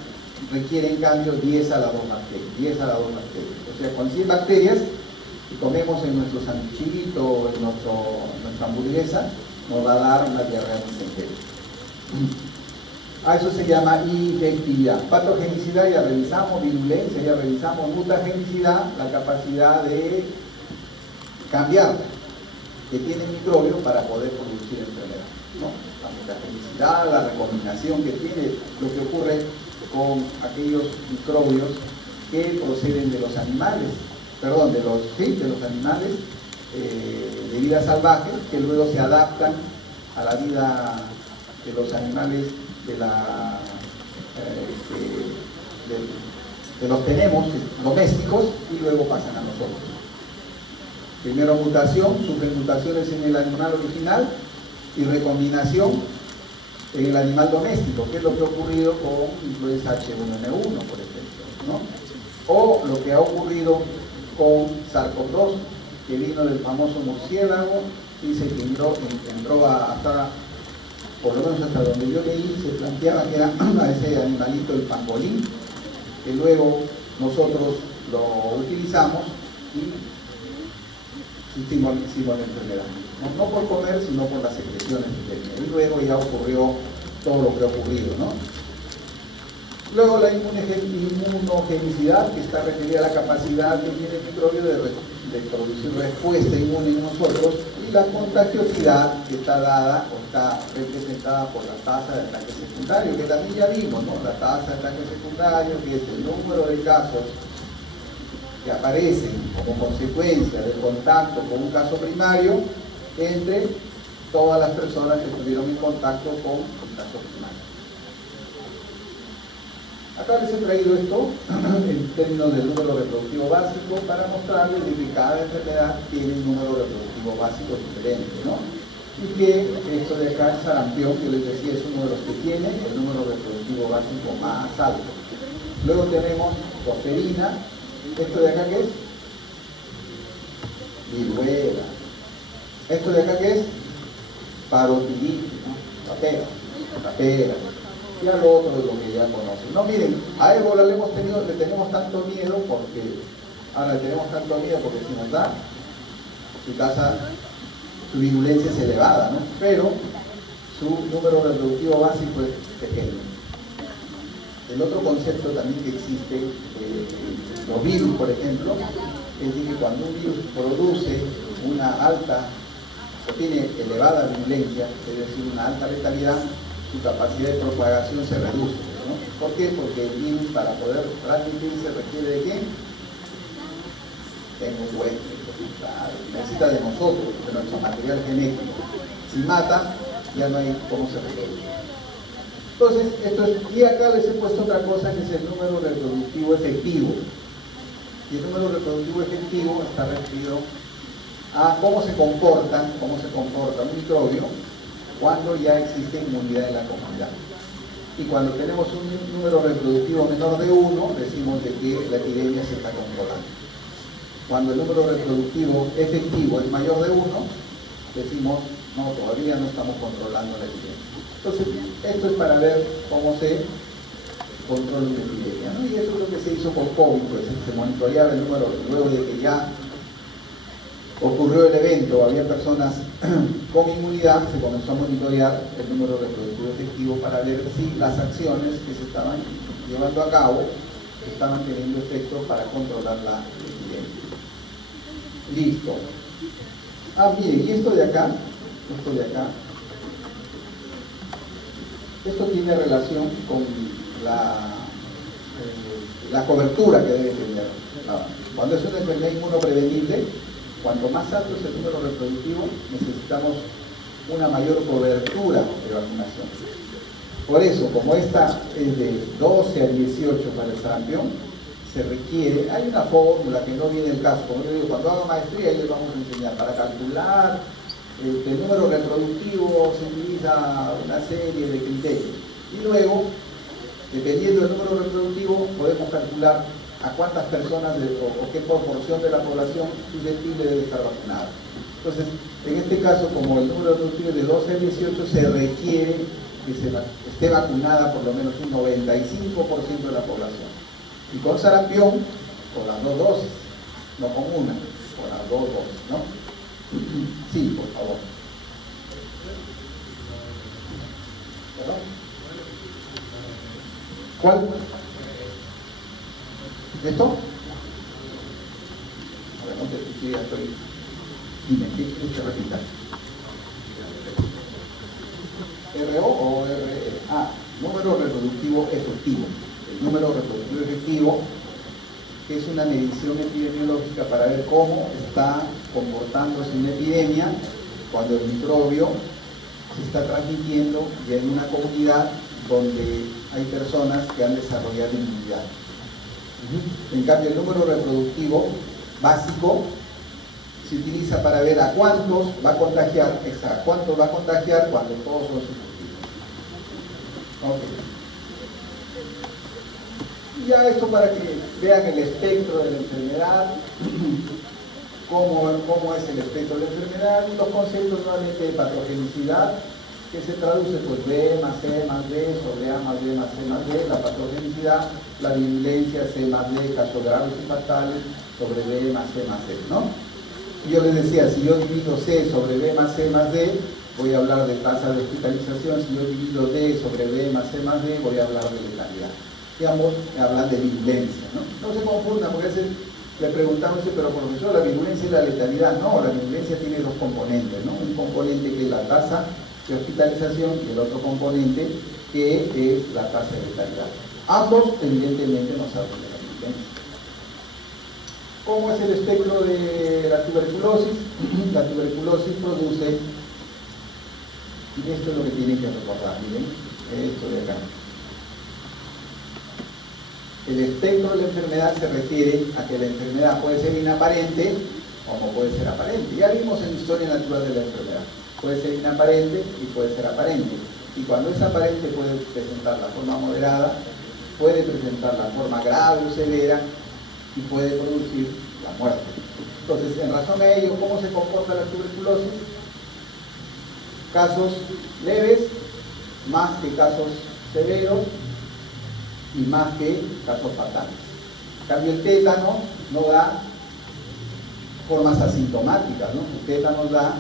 requiere en cambio 10 a la 2 bacterias. 10 a la 2 bacterias. O sea, con 100 bacterias, si comemos en nuestro sanduchito o en nuestra hamburguesa, nos va a dar una diarrea mesenterica. A eso se llama infectividad. Patogenicidad ya revisamos, virulencia ya revisamos, mutagenicidad, la capacidad de cambiar que tiene el microbio para poder producir enfermedad, ¿no? La mutagenicidad, la recombinación que tiene, lo que ocurre con aquellos microbios que proceden de los animales, perdón, de los animales de vida salvaje, que luego se adaptan a la vida de los animales de los tenemos domésticos y luego pasan a nosotros. Primero mutación, sufren mutaciones en el animal original y recombinación en el animal doméstico, que es lo que ha ocurrido con influenza H1N1, por ejemplo, ¿no? O lo que ha ocurrido con SARS-CoV-2, que vino del famoso murciélago y se entró hasta, por lo menos hasta donde yo leí, se planteaba que era a ese animalito, el pangolín, que luego nosotros lo utilizamos y hicimos la enfermedad. No por comer, sino por las secreciones internas. Y luego ya ocurrió todo lo que ha ocurrido, ¿no? Luego la inmunogenicidad, que está referida a la capacidad que tiene el microbio de producir respuesta inmune en nosotros, y la contagiosidad, que está dada o está representada por la tasa de ataque secundario, que también ya vimos, ¿no? La tasa de ataque secundario, que es el número de casos que aparecen como consecuencia del contacto con un caso primario entre todas las personas que estuvieron en contacto con el caso primario. Acá les he traído esto en términos del número reproductivo básico para mostrarles que cada enfermedad tiene un número reproductivo básico diferente, ¿no? Y que esto de acá, el sarampión, que les decía, es uno de los que tiene el número reproductivo básico más alto. Luego tenemos tosferina. ¿Esto de acá qué es? Viruela. ¿Esto de acá qué es? Parotilitis, ¿no? Papera. Y al otro de lo que ya conocen. No, miren, a ébola le tenemos tanto miedo porque si nos da, su virulencia es elevada, ¿no? Pero su número reproductivo básico es pequeño. El otro concepto también que existe, los virus, por ejemplo, es decir, que cuando un virus produce una alta o tiene elevada virulencia, es decir, una alta letalidad, su capacidad de propagación se reduce, ¿no? ¿Por qué? Porque el virus, para poder transmitirse, requiere de ¿qué? De un huésped, necesita de nosotros, de nuestro material genético. Si mata, ya no hay cómo se reproduce. Entonces, y acá les he puesto otra cosa, que es el número reproductivo efectivo. Y el número reproductivo efectivo está referido a cómo se comporta un microbio cuando ya existe inmunidad en la comunidad. Y cuando tenemos un número reproductivo menor de 1, decimos de que la epidemia se está controlando. Cuando el número reproductivo efectivo es mayor de 1, decimos, no, todavía no estamos controlando la epidemia. Entonces, esto es para ver cómo se controla una epidemia, ¿no? Y eso es lo que se hizo con COVID, pues se monitoreaba el número, luego de que ya ocurrió el evento, había personas con inmunidad, se comenzó a monitorear el número reproductivo efectivo para ver si las acciones que se estaban llevando a cabo estaban teniendo efecto para controlar la epidemia. Listo. Miren, y esto de acá, esto tiene relación con la cobertura que debe tener. Cuando es una enfermedad inmunoprevenible, cuanto más alto es el número reproductivo, necesitamos una mayor cobertura de vacunación. Por eso, como esta es de 12 a 18 para el sarampión, se requiere, hay una fórmula que no viene el caso, como yo digo, cuando haga maestría ahí les vamos a enseñar, para calcular el número reproductivo se utiliza una serie de criterios. Y luego, dependiendo del número reproductivo, podemos calcular a cuántas personas o qué proporción de la población susceptible debe estar vacunada. Entonces, en este caso, como el número reproductivo es de 12 a 18, se requiere que esté vacunada por lo menos un 95% de la población. Y con sarampión, con las dos dosis, no con una, con las dos dosis, ¿no? Sí, por favor. ¿Perdón? ¿Cuál? ¿Esto? A ver, no te escuché, ya estoy. Dime, ¿qué quieres que repita? ¿RO o RE? Número reproductivo efectivo. El número reproductivo efectivo, que es una medición epidemiológica para ver cómo está comportándose una epidemia cuando el microbio se está transmitiendo y en una comunidad donde hay personas que han desarrollado inmunidad. En cambio, el número reproductivo básico se utiliza para ver a cuántos va a contagiar, cuántos va a contagiar cuando todos son susceptibles. Okay. Y ya esto para que vean el espectro de la enfermedad, cómo es el espectro de la enfermedad, y los conceptos nuevamente de patogenicidad, que se traduce pues B más C más D sobre A más B más C más D, la patogenicidad, la virulencia C más D, casos graves y fatales, sobre B más C más D, ¿no? Y yo les decía, si yo divido C sobre B más C más D, voy a hablar de tasa de hospitalización. Si yo divido D sobre B más C más D, voy a hablar de letalidad. Y ambos hablan de virulencia, ¿no? No se confundan, porque a veces le preguntamos, pero profesor, ¿la virulencia y la letalidad? No, la virulencia tiene dos componentes, ¿no? Un componente que es la tasa de hospitalización y el otro componente que es la tasa de letalidad. Ambos, evidentemente, nos hablan de la virulencia. ¿Cómo es el espectro de la tuberculosis? La tuberculosis produce, y esto es lo que tienen que recordar, miren, esto de acá. El espectro de la enfermedad se refiere a que la enfermedad puede ser inaparente como puede ser aparente. Ya vimos en la historia natural de la enfermedad. Puede ser inaparente y puede ser aparente. Y cuando es aparente puede presentar la forma moderada, puede presentar la forma grave o severa y puede producir la muerte. Entonces, en razón a ello, ¿cómo se comporta la tuberculosis? Casos leves, más que casos severos y más que casos fatales. En cambio, el tétano no da formas asintomáticas, ¿no? El tétano da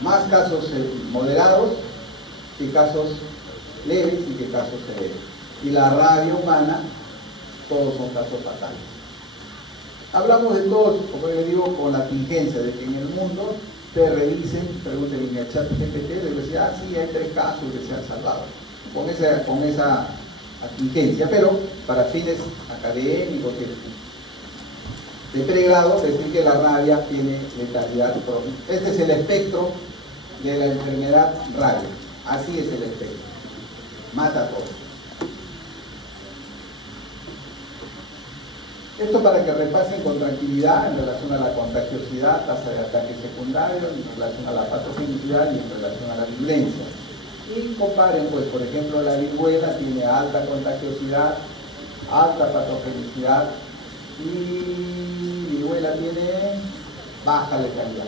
más casos moderados que casos leves y que casos severos. Y la rabia humana, todos son casos fatales. Hablamos de todos, como les digo, con la tingencia de que en el mundo se revisen, pregúntenle en el chat GPT, les decía, sí, hay 3 casos que se han salvado. Con esa tingencia, pero para fines académicos de pregrado, decir que la rabia tiene letalidad propia. Este es el espectro de la enfermedad rabia. Así es el espectro. Mata a todos. Esto para que repasen con tranquilidad en relación a la contagiosidad, tasa de ataque secundario, en relación a la patogenicidad y en relación a la virulencia. Y comparen, pues, por ejemplo, la viruela tiene alta contagiosidad, alta patogenicidad, y viruela tiene baja letalidad,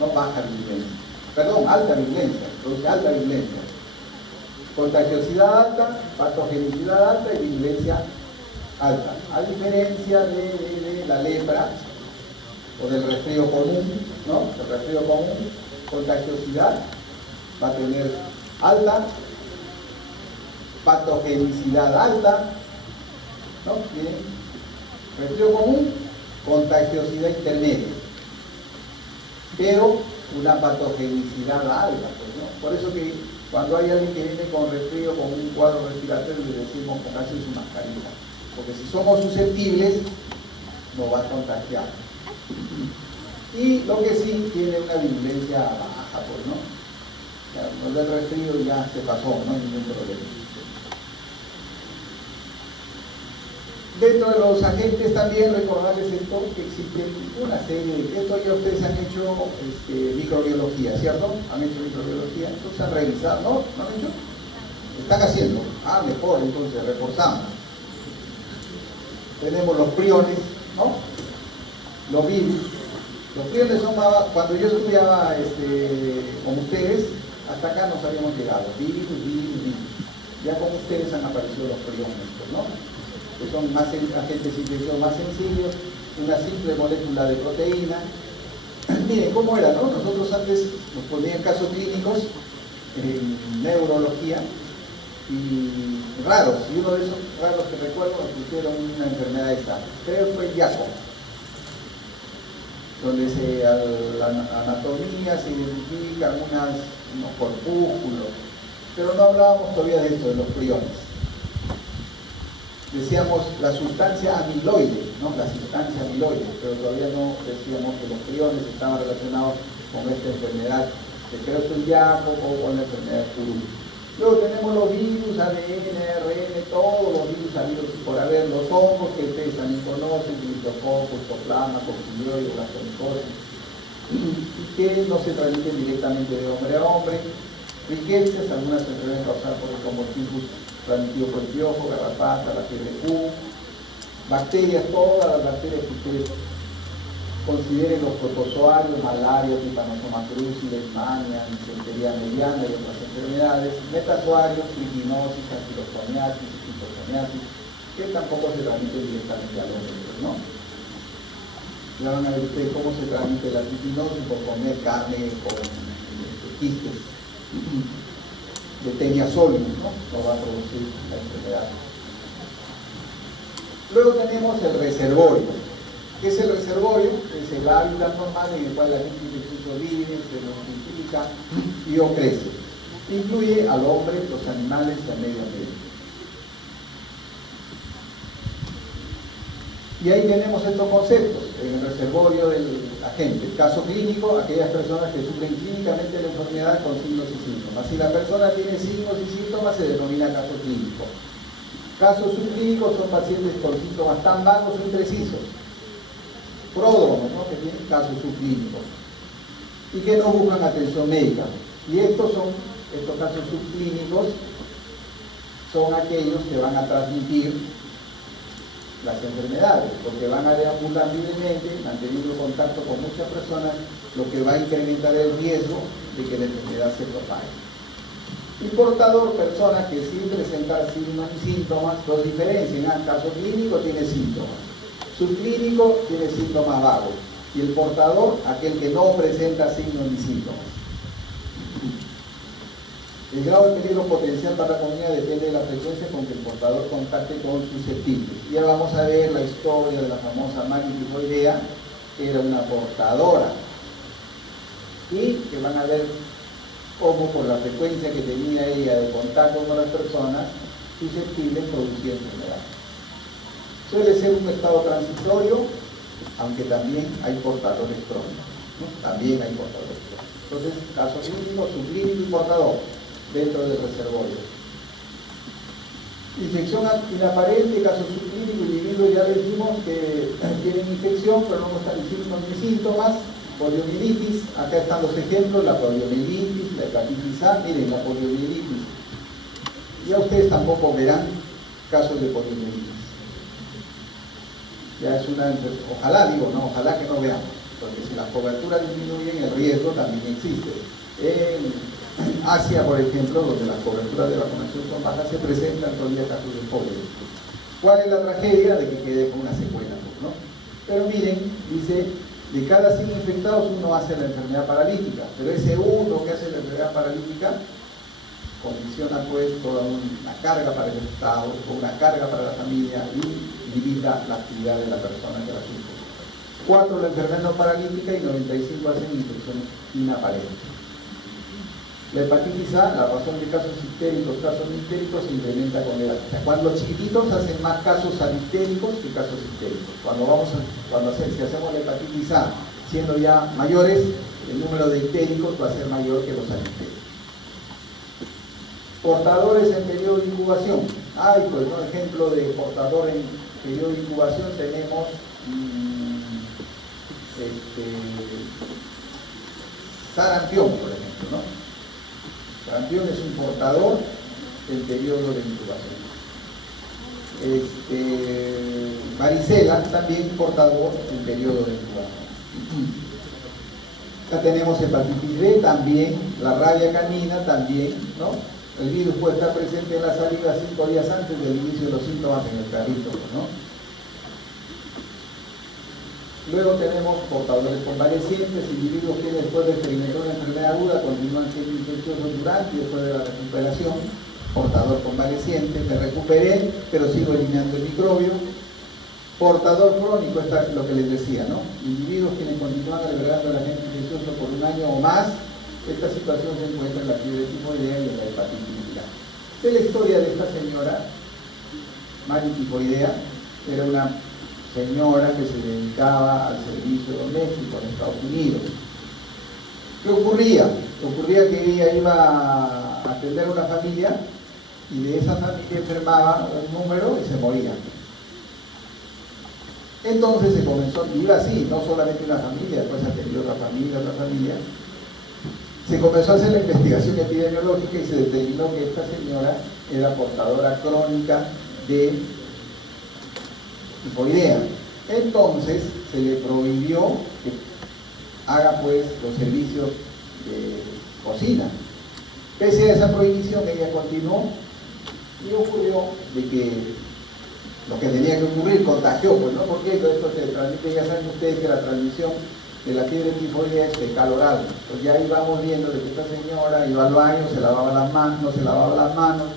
no baja virulencia. Perdón, alta virulencia, produce alta virulencia. Contagiosidad alta, patogenicidad alta y virulencia alta. A diferencia de la lepra o del resfrío común, ¿no? El resfrío común, contagiosidad va a tener alta, patogenicidad alta, ¿no? Bien. Resfrío común, contagiosidad intermedia. pero una patogenicidad alta, pues, ¿no? Por eso que cuando hay alguien que viene con resfrío, con un cuadro respiratorio, le decimos póngase su mascarilla, porque si somos susceptibles, nos va a contagiar. Y lo que sí tiene una virulencia baja, pues, ¿no? O sea, no del resfrío ya se pasó, no hay ningún problema. Dentro de los agentes también recordarles esto, que existe una serie de... Esto ya ustedes han hecho microbiología, ¿cierto? Han hecho microbiología, entonces han revisado, ¿no? ¿No han hecho? Están haciendo. Ah, mejor, entonces reforzamos. Tenemos los priones, ¿no? Los virus. Los priones son más... Cuando yo estudiaba con ustedes, hasta acá nos habíamos llegado. Virus. Ya con ustedes han aparecido los priones, ¿no? Que son más agentes infecciosos más sencillos, una simple molécula de proteína. Miren cómo era, ¿no? Nosotros antes nos ponían casos clínicos en neurología y raros, y uno de esos raros que recuerdo nos pusieron una enfermedad esta, creo que fue Yaco, donde la anatomía se identifican unos corpúsculos, pero no hablábamos todavía de esto, de los priones. Decíamos la sustancia amiloide, ¿no? La sustancia amiloide, pero todavía no decíamos que los priones estaban relacionados con esta enfermedad de Creutzfeldt-Jakob o con la enfermedad de Curie. Luego tenemos los virus, ADN, ARN, todos los virus habidos por haber, los hongos que ustedes también conocen, Cryptococcus, Toplama, Coccidioides, Blastomicosis, y que no se transmiten directamente de hombre a hombre. Riquezas, algunas enfermedades causadas por el tifus transmitido por el piojo, garrapata, la fiebre Q, bacterias, todas las bacterias que ustedes consideren, los protozoarios, malaria, Trypanosoma cruzi, leishmania, disentería mediana y otras enfermedades, metazoarios, triginosis, anquilostomiasis, citostomiasis, que tampoco se transmiten directamente a los hombres, ¿no? Ya van a ver ustedes cómo se transmite la triginosis por comer carne con quistes de Taenia solium, ¿no? No va a producir la enfermedad. Luego tenemos el reservorio. ¿Qué es el reservorio? Es el hábitat normal en el cual la gente vive, se multiplica y o crece. Incluye al hombre, los animales y al medio ambiente. Y ahí tenemos estos conceptos en el reservorio del agente. Caso clínico, aquellas personas que sufren clínicamente la enfermedad con signos y síntomas. Si la persona tiene signos y síntomas, se denomina caso clínico. Casos subclínicos son pacientes con síntomas tan vagos o imprecisos. Pródromos, ¿no? Que tienen casos subclínicos. Y que no buscan atención médica. Y estos casos subclínicos son aquellos que van a transmitir las enfermedades, porque van a deambular libremente, manteniendo contacto con muchas personas, lo que va a incrementar el riesgo de que la enfermedad se propague. Y portador, personas que sin presentar signos y síntomas, los diferencian. Caso clínico tiene síntomas, subclínico tiene síntomas vagos, y el portador, aquel que no presenta signos ni síntomas. El grado de peligro potencial para la comunidad depende de la frecuencia con que el portador contacte con susceptibles. Ya vamos a ver la historia de la famosa Maggie tifoidea, que era una portadora, y que van a ver cómo por la frecuencia que tenía ella de contacto con las personas susceptibles producía enfermedad. Suele ser un estado transitorio, aunque también hay portadores crónicos, ¿no? También hay portadores crónicos. Entonces, caso clínico, subclínico y portador dentro del reservorio. Infección inaparente, caso subclínico, individuos ya les dijimos que tienen infección, pero no están signos ni síntomas. Poliomielitis, acá están los ejemplos, la poliomielitis, la hepatitis A, miren, la poliomielitis. Ya ustedes tampoco verán casos de poliomielitis. Ya es ojalá que no veamos, porque si las coberturas disminuyen, el riesgo también existe. En Asia, por ejemplo, donde las coberturas de vacunación son bajas, se presentan todavía casos de polio. ¿Cuál es la tragedia? De que quede con una secuela, ¿no? Pero miren, dice, de cada 100 infectados uno hace la enfermedad paralítica, pero ese uno que hace la enfermedad paralítica condiciona pues toda una carga para el Estado, una carga para la familia y limita la actividad de la persona que la sufre. 4 la enfermedad no paralítica y 95 hacen infección inaparente. La hepatitis A, la razón de casos ictéricos, casos diftericos, se incrementa con la edad. O sea, cuando los chiquititos hacen más casos adictéricos que casos ictéricos. Si hacemos la hepatitis A siendo ya mayores, el número de ictéricos va a ser mayor que los adictéricos. Portadores en periodo de incubación. Pues un ejemplo de portador en periodo de incubación tenemos sarampión, por ejemplo, ¿no? Sarampión es un portador en periodo de incubación. Varicela también portador en periodo de incubación. Acá tenemos hepatitis B también, la rabia canina también, ¿no? El virus puede estar presente en la saliva 5 días antes del inicio de los síntomas en el carrito, ¿no? Luego tenemos portadores convalecientes, individuos que después de experimentar una enfermedad aguda continúan siendo infecciosos durante y después de la recuperación. Portador convaleciente, me recuperé, pero sigo eliminando el microbio. Portador crónico, esto es lo que les decía, ¿no? Individuos quienes continúan albergando al agente infeccioso por un año o más. Esta situación se encuentra en la fiebre tifoidea y en la hepatitis viral. Esta es la historia de esta señora, Mari Tifoidea. Era una señora que se dedicaba al servicio doméstico en Estados Unidos. ¿Qué ocurría? Ocurría que ella iba a atender a una familia y de esa familia enfermaba un número y se moría. Entonces se comenzó, iba así, no solamente una familia, después atendió otra familia. Se comenzó a hacer la investigación epidemiológica y se determinó que esta señora era portadora crónica de tifoidea. Entonces se le prohibió que haga pues los servicios de cocina. Pese a esa prohibición, ella continuó y ocurrió de que lo que tenía que ocurrir contagió, pues no, porque esto se transmite, ya saben ustedes que la transmisión de la fiebre tifoidea es fecal oral. Pues ya ahí vamos viendo de que esta señora iba al baño, se lavaba las manos, no se lavaba las manos,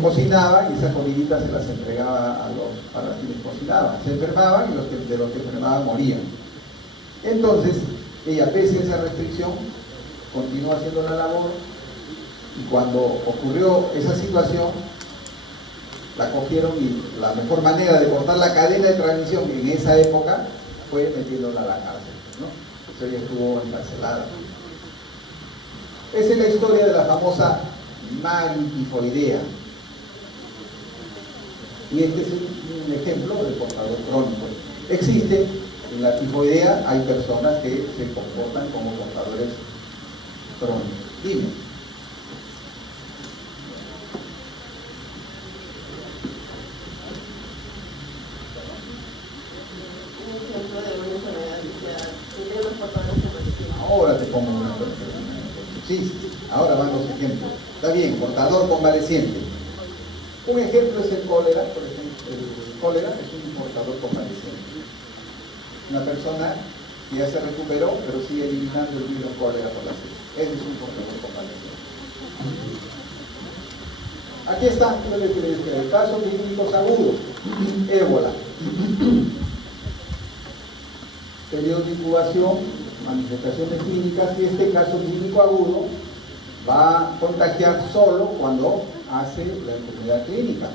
cocinaba y esas comiditas se las entregaba para quienes cocinaban. Se enfermaban y de los que enfermaban morían. Entonces, ella, pese a esa restricción, continuó haciendo la labor y cuando ocurrió esa situación, la cogieron y la mejor manera de cortar la cadena de transmisión en esa época fue metiéndola a la cárcel, ¿no? Entonces ella estuvo encarcelada. Esa es la historia de la famosa Mari Tifoidea. Y este es un ejemplo de portador crónico. Existe, en la tifoidea hay personas que se comportan como portadores crónicos. Dime. Ahora te pongo una persona. Sí, ahora van los ejemplos. Está bien, portador convaleciente. Un ejemplo es el cólera, por ejemplo. El cólera es un portador convaleciente. Una persona que ya se recuperó, pero sigue eliminando el virus cólera por la sangre. Ese es un portador convaleciente. Aquí está, casos clínicos agudos. Ébola. Periodo de incubación, manifestaciones clínicas, y este caso clínico agudo va a contagiar solo cuando hace la enfermedad clínica.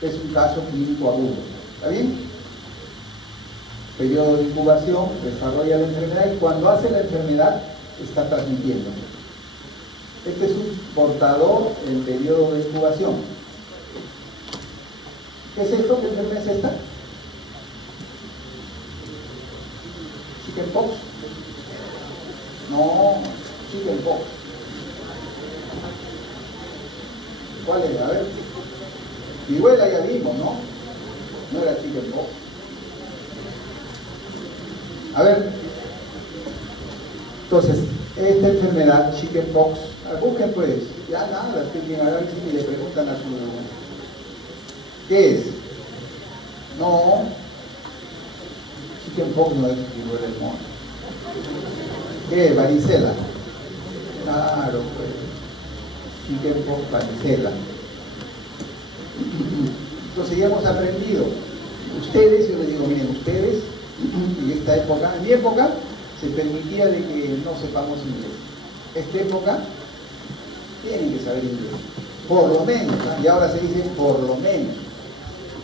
Es un caso clínico agudo. ¿Está bien? Periodo de incubación, desarrolla la enfermedad y cuando hace la enfermedad está transmitiendo. Este es un portador en periodo de incubación. ¿Qué es esto? ¿Qué enfermedad es esta? Chickenpox. No, chickenpox. ¿Cuál era? A ver. Viruela ya vimos, ¿no? No era chickenpox. A ver. Entonces, esta enfermedad, chickenpox, busquen pues, ya nada, tienen análisis y le preguntan a su... ¿Qué es? No, chickenpox no es viruela del mono. ¿Qué es? Varicela. Claro, pues. Chickenpox, varicela. Entonces ya hemos aprendido. Ustedes, yo les digo, miren, ustedes época, en mi época, se permitía de que no sepamos inglés. Esta época, tienen que saber inglés, por lo menos, ¿no? Y ahora se dice por lo menos.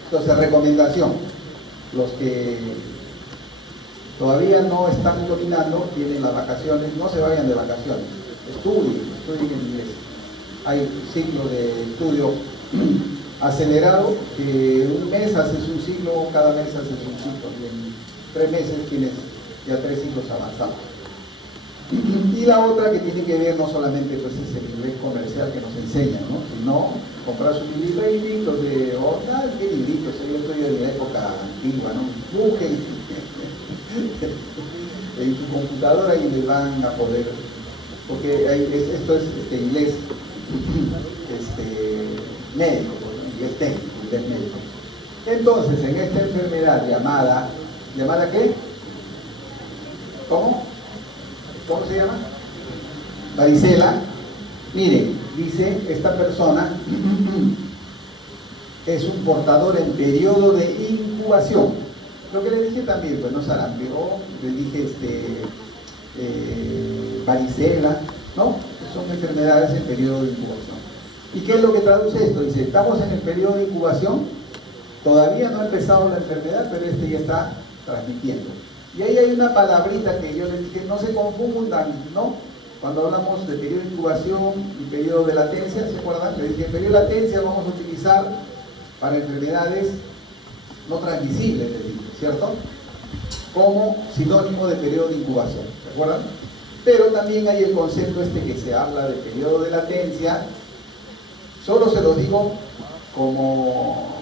Entonces, recomendación, los que todavía no están dominando, tienen las vacaciones, no se vayan de vacaciones, estudien en inglés. Hay ciclos de estudio acelerado, que un mes haces un ciclo, cada mes haces un ciclo, y en 3 meses tienes ya 3 ciclos avanzados. Y la otra que tiene que ver no solamente pues, es el inglés comercial que nos enseñan, ¿no? Sino comprar su libritos de, ¿qué libritos? Yo estoy en la época antigua, ¿no? Busquen en su computadora y les van a poder, porque esto es inglés médico, ¿no? Inglés técnico, inglés médico. Entonces, en esta enfermedad ¿llamada qué? ¿Cómo se llama? Varicela. Miren, dice esta persona es un portador en periodo de incubación. Lo que le dije también, pues no sarampión, le dije varicela, ¿no? Son enfermedades en periodo de incubación. ¿Y qué es lo que traduce esto? Dice, estamos en el periodo de incubación, todavía no ha empezado la enfermedad, pero ya está transmitiendo. Y ahí hay una palabrita que yo les dije, no se confundan, ¿no? Cuando hablamos de periodo de incubación y periodo de latencia, ¿se acuerdan? Le dije, periodo de latencia vamos a utilizar para enfermedades no transmisibles, les dije, ¿cierto? Como sinónimo de periodo de incubación, ¿se acuerdan? Pero también hay el concepto que se habla de periodo de latencia, solo se lo digo como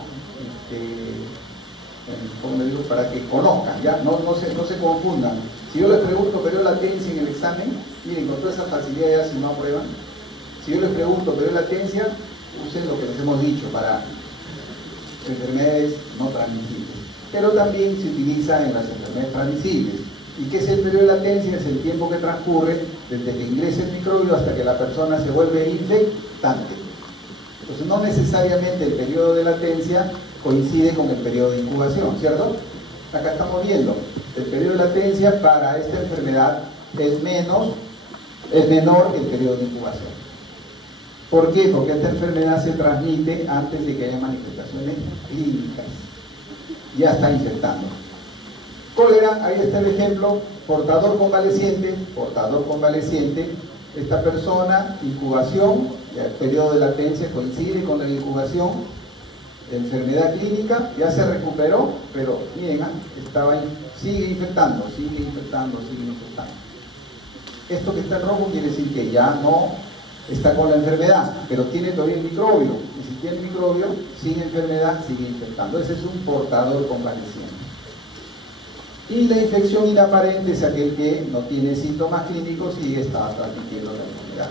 le digo, para que conozcan, ¿ya? No se confundan. Si yo les pregunto periodo de latencia en el examen, miren, con toda esa facilidad ya si no aprueban, si yo les pregunto periodo de latencia, usen lo que les hemos dicho para enfermedades no transmisibles. Pero también se utiliza en las enfermedades transmisibles. ¿Y qué es el periodo de latencia? Es el tiempo que transcurre desde que ingresa el microbio hasta que la persona se vuelve infectante. Entonces no necesariamente el periodo de latencia coincide con el periodo de incubación, ¿cierto? Acá estamos viendo, el periodo de latencia para esta enfermedad es menor que el periodo de incubación. ¿Por qué? Porque esta enfermedad se transmite antes de que haya manifestaciones clínicas. Ya está infectando. Cólera, ahí está el ejemplo, portador convaleciente, esta persona, incubación, ya el periodo de latencia coincide con la incubación, enfermedad clínica, ya se recuperó, pero miren, sigue infectando. Esto que está en rojo quiere decir que ya no está con la enfermedad, pero tiene todavía el microbio, y si tiene el microbio, sin enfermedad, sigue infectando. Ese es un portador convaleciente. Y la infección inaparente es aquel que no tiene síntomas clínicos y está transmitiendo la enfermedad.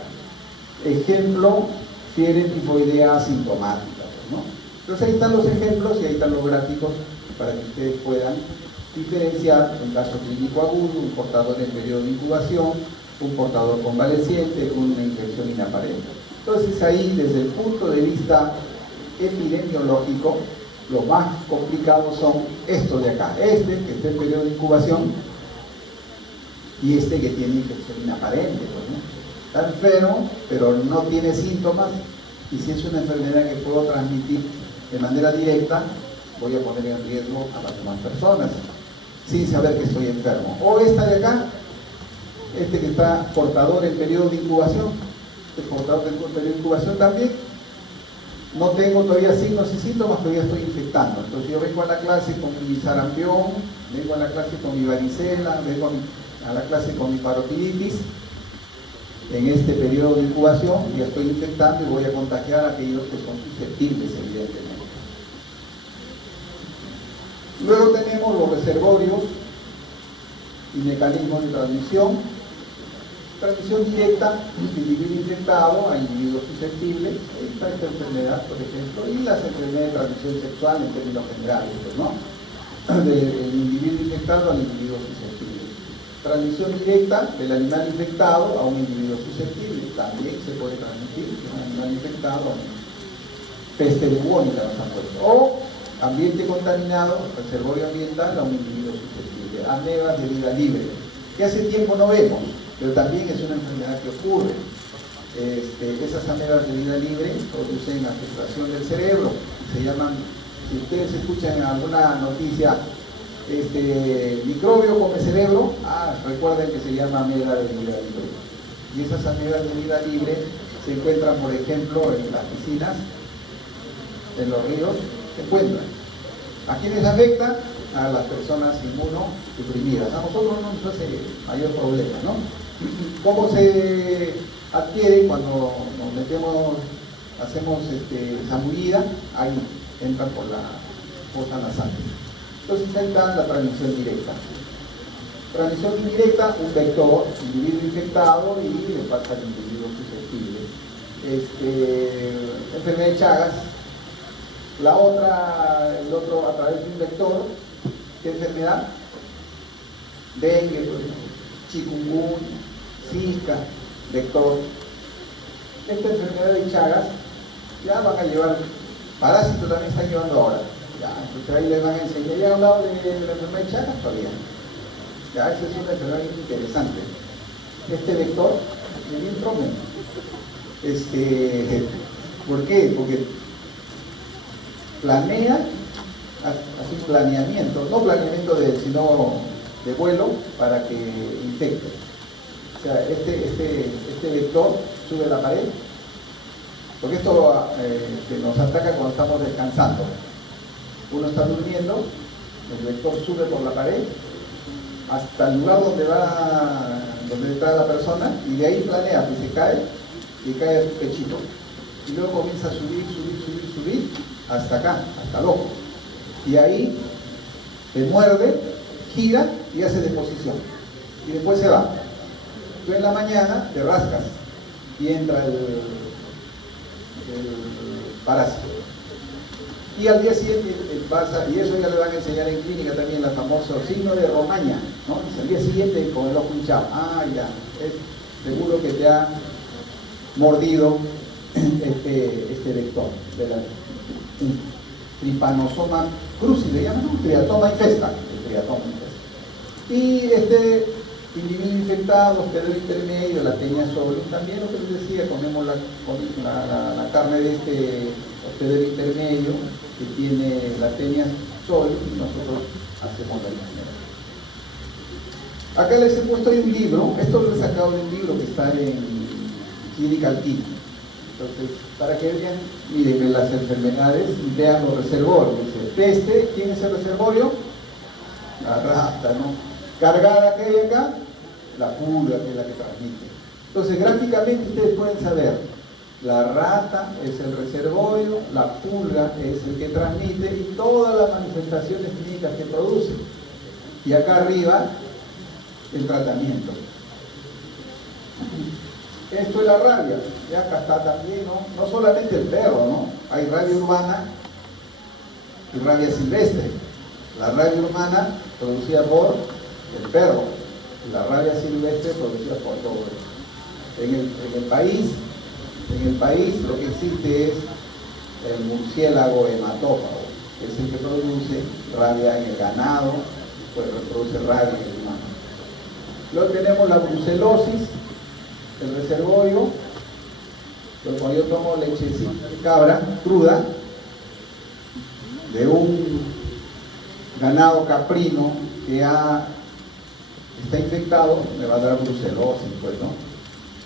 Ejemplo, fiebre tifoidea asintomática, ¿no? Entonces ahí están los ejemplos y ahí están los gráficos para que ustedes puedan diferenciar un caso clínico agudo, un portador en periodo de incubación, un portador convaleciente, una infección inaparente. Entonces ahí, desde el punto de vista epidemiológico, lo más complicado son estos de acá, que está en periodo de incubación y que tiene infección inaparente, ¿no? Está enfermo, pero no tiene síntomas, y si es una enfermedad que puedo transmitir de manera directa, voy a poner en riesgo a las demás personas, sin saber que estoy enfermo. O esta de acá, que está portador en periodo de incubación, portador en periodo de incubación también, no tengo todavía signos y síntomas, pero ya estoy infectando. Entonces yo vengo a la clase con mi sarampión, vengo a la clase con mi varicela, vengo a la clase con mi parotiditis. En este periodo de incubación ya estoy infectando y voy a contagiar a aquellos que son susceptibles, evidentemente. Luego tenemos los reservorios y mecanismos de transmisión. Transmisión directa, individuo infectado a individuos susceptibles, ahí está esta enfermedad, por ejemplo, y las enfermedades de transmisión sexual en términos generales, pues, ¿no? Del individuo infectado al individuo susceptible. Transmisión directa del animal infectado a un individuo susceptible, también se puede transmitir de un animal infectado a un peste bubónica, nos han puesto. O ambiente contaminado, reservorio ambiental a un individuo susceptible. Amebas de vida libre, que hace tiempo no vemos, pero también es una enfermedad que ocurre. Esas amebas de vida libre producen afectación del cerebro, se llaman, si ustedes escuchan en alguna noticia, microbio come cerebro, recuerden que se llama ameba de vida libre. Y esas amebas de vida libre se encuentran, por ejemplo, en las piscinas, en los ríos, se encuentran. ¿A quiénes afecta? A las personas inmunosuprimidas. A nosotros no nos hace mayor problema, ¿no? ¿Cómo se adquiere? Cuando nos metemos, hacemos zambullida, ahí entra por la fosa nasal. Entonces ahí está la transmisión directa. Transmisión indirecta, un vector, individuo infectado y le pasa al individuo susceptible. Enfermedad de Chagas. La otra, el otro a través de un vector. ¿Qué enfermedad? Dengue, chikungunya, Zika, vector. Esta enfermedad de Chagas ya van a llevar, parásitos también están llevando ahora. Ya, entonces ahí les van a enseñar. ¿Ya han hablado de la enfermedad de Chagas todavía? Ya, esa es una enfermedad interesante. Este vector es bien tremendo. ¿Por qué? Porque planea, hace un planeamiento, no planeamiento sino de vuelo para que infecte. O sea, este vector sube la pared, porque esto nos ataca cuando estamos descansando. Uno está durmiendo, el vector sube por la pared hasta el lugar donde está la persona, y de ahí planea, pues se cae, y cae a su pechito. Y luego comienza a subir, hasta acá, hasta el ojo. Y ahí te muerde, gira y hace deposición. Y después se va. Tú en la mañana te rascas y entra el parásito. Y al día siguiente pasa, y eso ya le van a enseñar en clínica también, el famoso signo de Romaña, ¿no? Y al día siguiente con el ojo hinchado. Ya, es seguro que te ha mordido este vector de la Trypanosoma cruzi, le llaman, ¿no? Triatoma infesta, el triatoma infesta. Y individuo infectado, hospedero intermedio, la tenia solis, también lo que les decía, comemos la carne de este hospedero intermedio que tiene la tenia solis y nosotros hacemos la misma. Acá les he puesto ahí un libro, esto lo he sacado de un libro que está en Clinical Kit. Entonces, para que vean, miren las enfermedades, vean los reservorios. Dice, peste, ¿quién es el reservorio? La rata, ¿no? Cargada que hay acá, la pulga, que es la que transmite. Entonces, gráficamente ustedes pueden saber, la rata es el reservorio, la pulga es el que transmite y todas las manifestaciones clínicas que produce. Y acá arriba, el tratamiento. Esto es la rabia, y acá está también, no solamente el perro, ¿no? Hay rabia urbana y rabia silvestre. La rabia urbana producida por el perro, y la rabia silvestre producida por todo. En el país lo que existe es el murciélago hematófago, que es el que produce rabia en el ganado, pues produce rabia en el humano. Luego tenemos la brucelosis, el reservorio, pues cuando yo tomo leche de cabra cruda de un ganado caprino que está infectado, me va a dar brucelosis, pues, ¿no?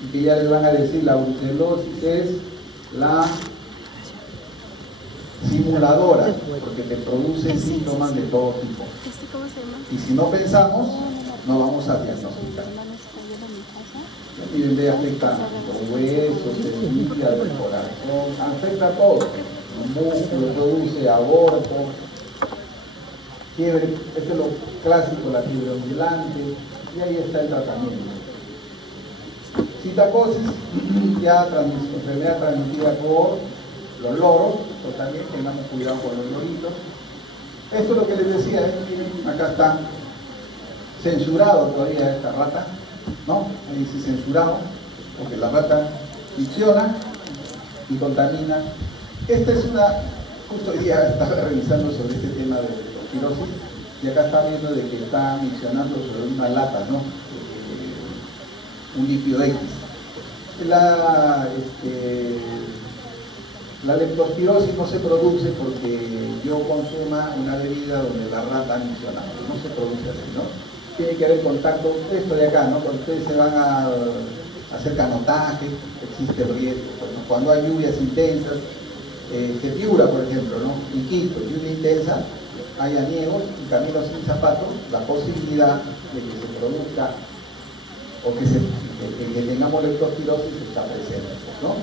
Y que ya les van a decir, la brucelosis es la simuladora, porque te produce síntomas de todo tipo. Y si no pensamos, no vamos a diagnosticar. Miren, le afecta los huesos, el hígado, el corazón, afecta a todo. El músculo, produce aborto, fiebre, este es lo clásico, la fiebre ondulante, y ahí está el tratamiento. Citacosis, ya enfermedad transmitida por los loros, pero también tengamos cuidado con los loritos. Esto es lo que les decía, miren, acá está censurado todavía esta rata, ¿no? Ahí dice censurado, porque la rata fricciona y contamina. Esta es una Justo hoy día estaba revisando sobre este tema de leptospirosis y acá está viendo de que está mencionando sobre una lata, ¿no? Un líquido X. La leptospirosis no se produce porque yo consuma una bebida donde la rata ha mencionado, no se produce así, ¿no? Tiene que haber contacto, esto de acá, ¿no? Cuando ustedes se van a hacer canotaje, existe riesgo, ¿no? Cuando hay lluvias intensas, que Piura, por ejemplo, ¿no? En Quito, lluvia intensa, hay aniegos y caminos sin zapatos, la posibilidad de que se produzca o que tengamos leptospirosis está presente, ¿no?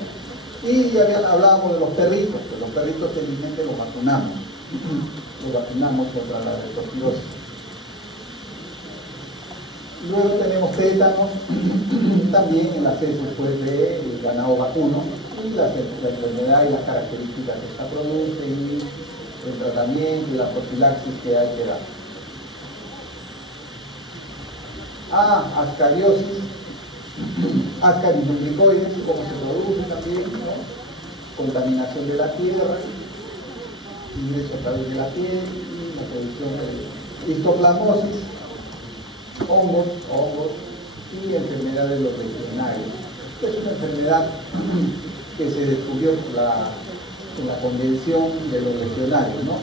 Y ya hablábamos de los perritos, que los perritos felizmente los vacunamos contra la leptospirosis. Luego tenemos tétanos, también en las heces pues, del ganado vacuno, y la enfermedad y las características que esta produce, y el tratamiento y la profilaxis que hay que dar. Ascariosis, ascaridulricoides, cómo se produce también, ¿no? Contaminación de la tierra, ingreso a través de la piel, y la producción de histoplasmosis, hongos y enfermedad de los legionarios. Esta es una enfermedad que se descubrió en la convención de los legionarios, ¿no?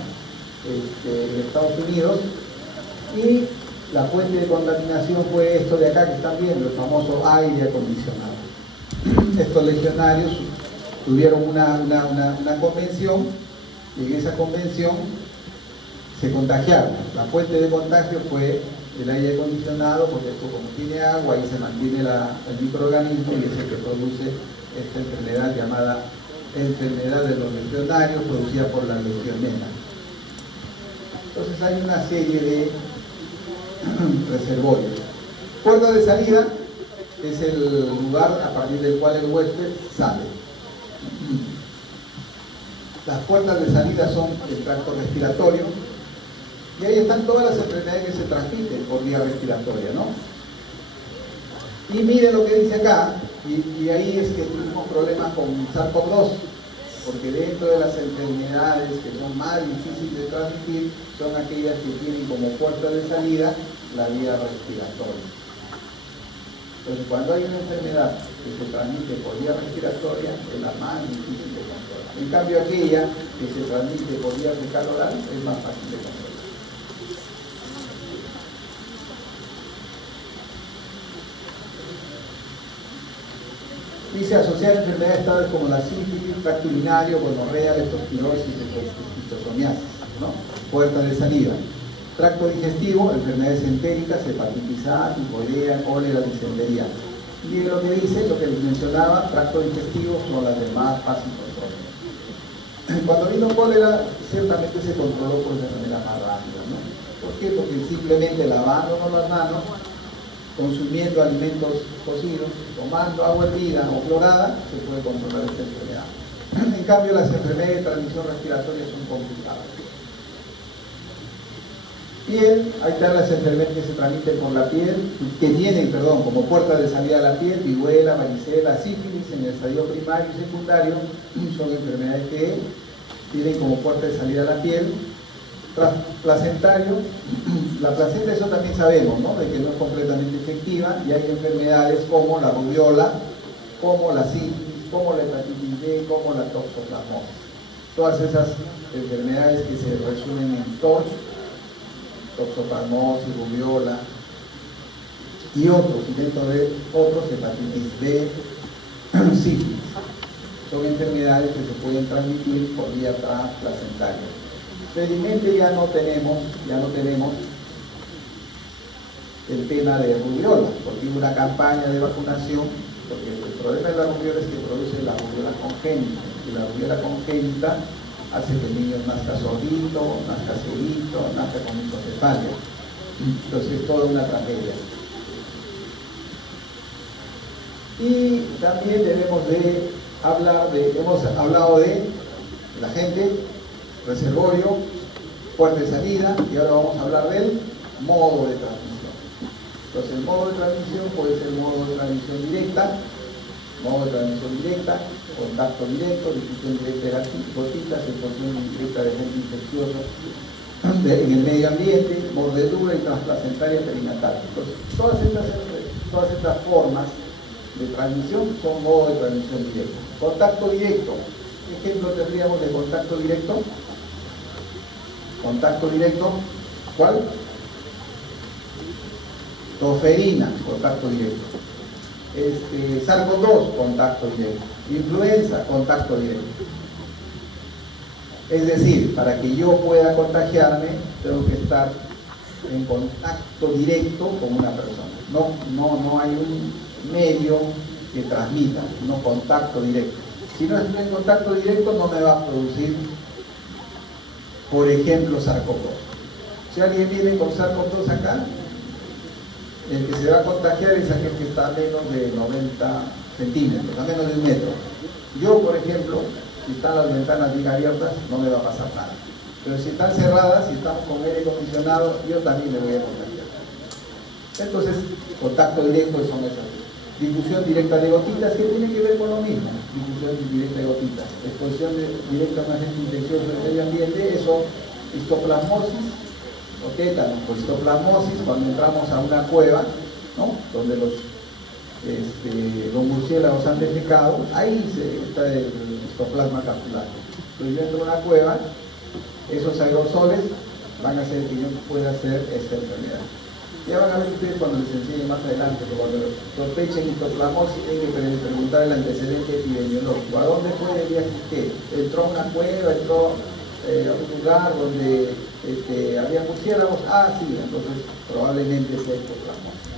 En Estados Unidos, y la fuente de contaminación fue esto de acá que están viendo, el famoso aire acondicionado. Estos legionarios tuvieron una convención, y en esa convención se contagiaron. La fuente de contagio fue el aire acondicionado, porque esto como tiene agua, ahí se mantiene el microorganismo y es el que produce esta enfermedad llamada enfermedad de los legionarios, producida por la legionela. Entonces hay una serie de reservorios. Puerta de salida es el lugar a partir del cual el huésped sale. Las puertas de salida son el tracto respiratorio, y ahí están todas las enfermedades que se transmiten por vía respiratoria, ¿no? Y miren lo que dice acá, y ahí es que tuvimos problemas con SARS-CoV-2, porque dentro de las enfermedades que son más difíciles de transmitir son aquellas que tienen como puerta de salida la vía respiratoria. Entonces, cuando hay una enfermedad que se transmite por vía respiratoria, es la más difícil de controlar. En cambio, aquella que se transmite por vía fecal oral es más fácil de controlar. Dice asociar enfermedades tales como la sífilis, tracto urinario, gonorrea, leptospirosis, esquistosomiasis, ¿no? Puerta de salida. Tracto digestivo, enfermedades entéricas, hepatitis A, tifoidea, cólera, disentería. Y lo que dice, lo que les mencionaba, tracto digestivo son las de más fácil control. Cuando vino cólera, ciertamente se controló por de manera más rápida, ¿no? ¿Por qué? Porque simplemente lavándonos las manos, consumiendo alimentos cocidos, tomando agua hervida o clorada, se puede controlar esta enfermedad. En cambio, las enfermedades de transmisión respiratoria son complicadas. Piel, ahí están las enfermedades que se transmiten por la piel, que tienen, como puerta de salida a la piel, viruela, varicela, sífilis en el estadio primario y secundario, son enfermedades que tienen como puerta de salida a la piel. Placentario, la placenta, eso también sabemos, ¿no? De que no es completamente efectiva, y hay enfermedades como la rubiola, como la sífilis, como la hepatitis B, como la toxoplasmosis. Todas esas enfermedades que se resumen en TORCH, toxoplasmosis, rubiola y otros, y dentro de otros, hepatitis B, sífilis. Son enfermedades que se pueden transmitir por vía transplacentaria. Felizmente ya no tenemos el tema de rubiola, porque hubo una campaña de vacunación, porque el problema de la rubiola es que produce la rubiola congénita, y la rubiola congénita hace que el niño nazca sordito, nazca ceguito, nazca con microcefalia. Entonces es toda una tragedia. Y también hemos hablado de la gente, reservorio, puerta de salida, y ahora vamos a hablar del modo de transmisión. Entonces el modo de transmisión puede ser modo de transmisión directa, modo de transmisión directa, contacto directo, difusión directa de gotitas, exposición directa de agente infeccioso en el medio ambiente, mordedura y transplacentaria perinatal. Entonces, todas estas formas de transmisión son modos de transmisión directa. Contacto directo. ¿Qué ejemplo tendríamos de contacto directo? Contacto directo, ¿cuál? Toferina, contacto directo. SARS-CoV-2, contacto directo. Influenza, contacto directo. Es decir, para que yo pueda contagiarme, tengo que estar en contacto directo con una persona. No hay un medio que transmita, no contacto directo. Si no estoy en contacto directo, no me va a producir, por ejemplo, SARS-CoV-2. Si alguien viene con SARS-CoV-2 acá, el que se va a contagiar es aquel que está a menos de 90 centímetros, a menos de 1 metro. Yo, por ejemplo, si están las ventanas bien abiertas, no me va a pasar nada. Pero si están cerradas, si estamos con aire acondicionado, yo también me voy a contagiar. Entonces, contacto directo son esas. Difusión directa de gotitas, que tiene que ver con lo mismo. Difusión directa de gotitas. Exposición directa a un agente infeccioso del medio ambiente, eso, histoplasmosis o tétano. Pues histoplasmosis, cuando entramos a una cueva, ¿no? Donde los murciélagos han defecado, ahí está el histoplasma capsular. Entonces yo entro a una cueva, esos aerosoles van a hacer que yo pueda hacer esta enfermedad. Ya van a ver ustedes cuando les enseñe más adelante, que cuando sospechen histoplasmosis tienen que preguntar el antecedente epidemiológico. ¿A dónde fue el viaje usted? ¿Entró a una cueva? ¿Entró a un lugar donde había murciélagos? Ah, sí, entonces probablemente sea histoplasmosis.